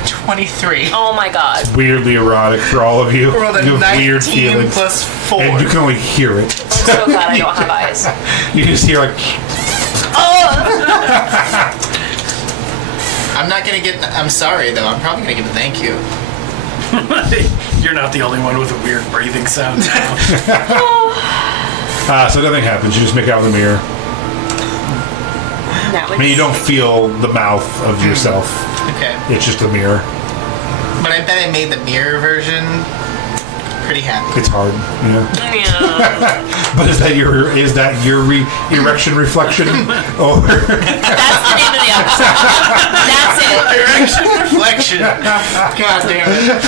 23. Oh my god. Weirdly erotic for all of you. Rolled a You have 19 weird feelings. plus 4. And you can only hear it. I'm so glad I don't have eyes. You just hear like, I'm not gonna get. I'm sorry though. I'm probably gonna give a thank you. You're not the only one with a weird breathing sound now. so nothing happens. You just make out in the mirror. That I mean, you don't feel the mouth of yourself. Okay. It's just a mirror. But I bet I made the mirror version pretty happy. It's hard, yeah. Yeah. But is that your erection reflection? Or That's the name of the episode. That's it. Erection reflection. God damn it.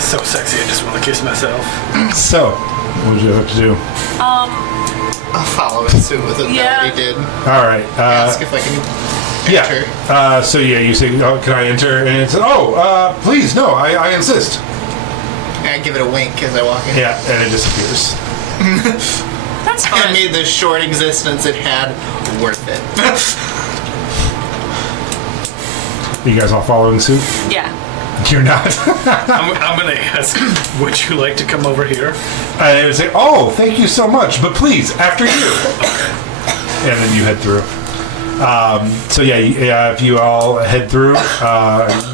So sexy, I just want to kiss myself. so, what would you have to do? I'll follow it suit with it that already did. All right. Ask if I can enter. Yeah. So yeah, you say, "Oh, can I enter?" And it's, please, no, I insist." I give it a wink as I walk in. Yeah, and it disappears. That's I fun. made the short existence it had worth it. You guys all following suit? Yeah. You're not. I'm going to ask, would you like to come over here? And they would say, "Oh, thank you so much, but please, after you." And then you head through. So yeah, if you all head through,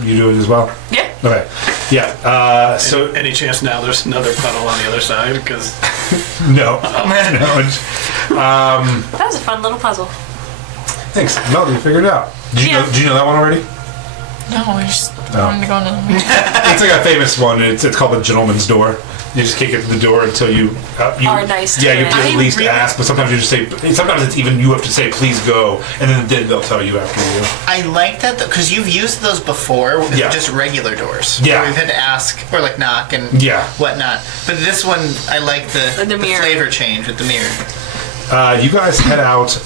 you do it as well. Yeah. Okay. Yeah. So Any chance now there's another puddle on the other side? Because no. No. That was a fun little puzzle. Thanks. No, you figured it out. Did you know that one already? No, I just wanted to go into the It's like a famous one. It's called the Gentleman's Door. You just can't get to the door until you Are nice to Yeah, you have to it. at least I really- ask, but sometimes you just say. Sometimes it's even you have to say, "Please go," and then they'll tell you after you. I like that because you've used those before with Yeah. just regular doors. Yeah. Where we've had to ask or like knock and Yeah. whatnot. But this one, I like the mirror. flavor change with the mirror. You guys head out,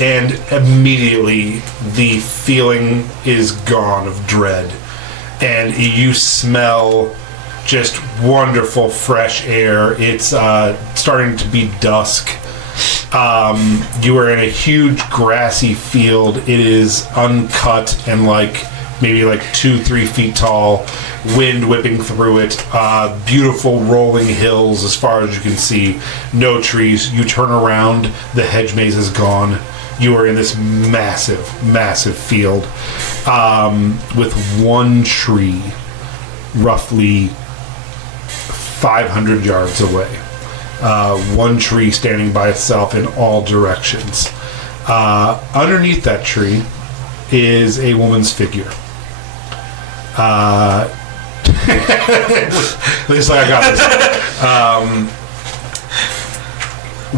and immediately the feeling is gone of dread, and you smell just wonderful fresh air. It's starting to be dusk. You are in a huge grassy field. It is uncut and maybe 2-3 feet tall. Wind whipping through it. Beautiful rolling hills as far as you can see. No trees. You turn around. The hedge maze is gone. You are in this massive, massive field with one tree roughly 500 yards away. One tree standing by itself in all directions. Underneath that tree is a woman's figure. At least I got this.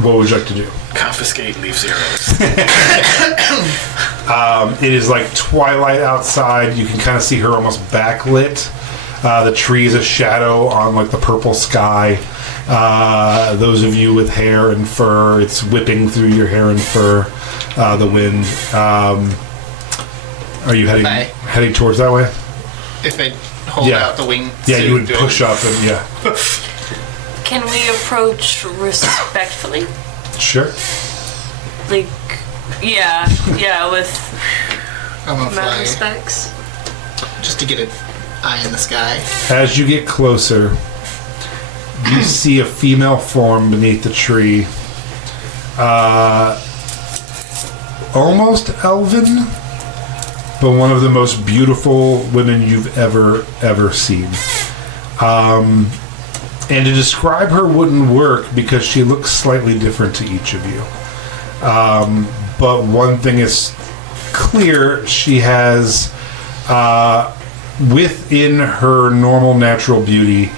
What would you like to do? confiscate leaf zeros. It is like twilight outside. You can kind of see her almost backlit. The tree is a shadow on like the purple sky. Those of you with hair and fur, it's whipping through your hair and fur. The wind. Are you heading towards that way? If I hold out the wing. Yeah, you would push up and yeah. Can we approach respectfully? Sure. Like, yeah, with I'm gonna mad fly respects. just to get an eye in the sky. As you get closer, you see a female form beneath the tree. Almost elven, but one of the most beautiful women you've ever seen. And to describe her wouldn't work because she looks slightly different to each of you. But one thing is clear, she has, within her normal natural beauty,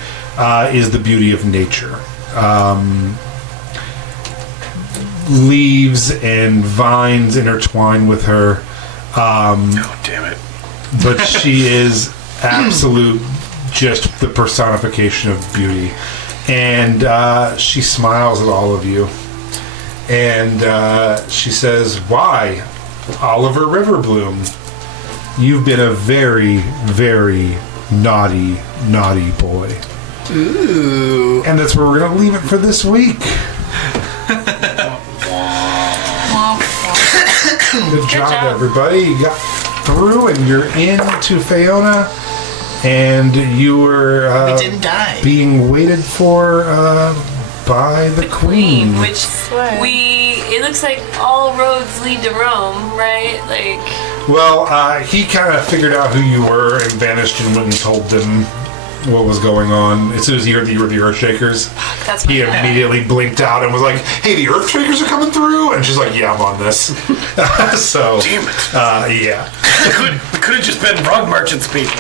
is the beauty of nature. Leaves and vines intertwine with her. Oh, damn it. But she is absolute, just the personification of beauty. And she smiles at all of you. And she says, "Why, Oliver Riverbloom, you've been a very, very naughty boy." Ooh. And that's where we're going to leave it for this week. Good job, everybody. You got through and you're into Fiona. And you were We didn't die. being waited for by the Queen. Which it looks like all roads lead to Rome, right? Like, Well, he kind of figured out who you were and vanished and went and told them what was going on. As soon as he heard you were the Earthshakers, That's he immediately blinked out and was like, "Hey, the Earthshakers are coming through!" And she's like, "Yeah, I'm on this." So, Damn it. yeah. We could have just been rug merchants people.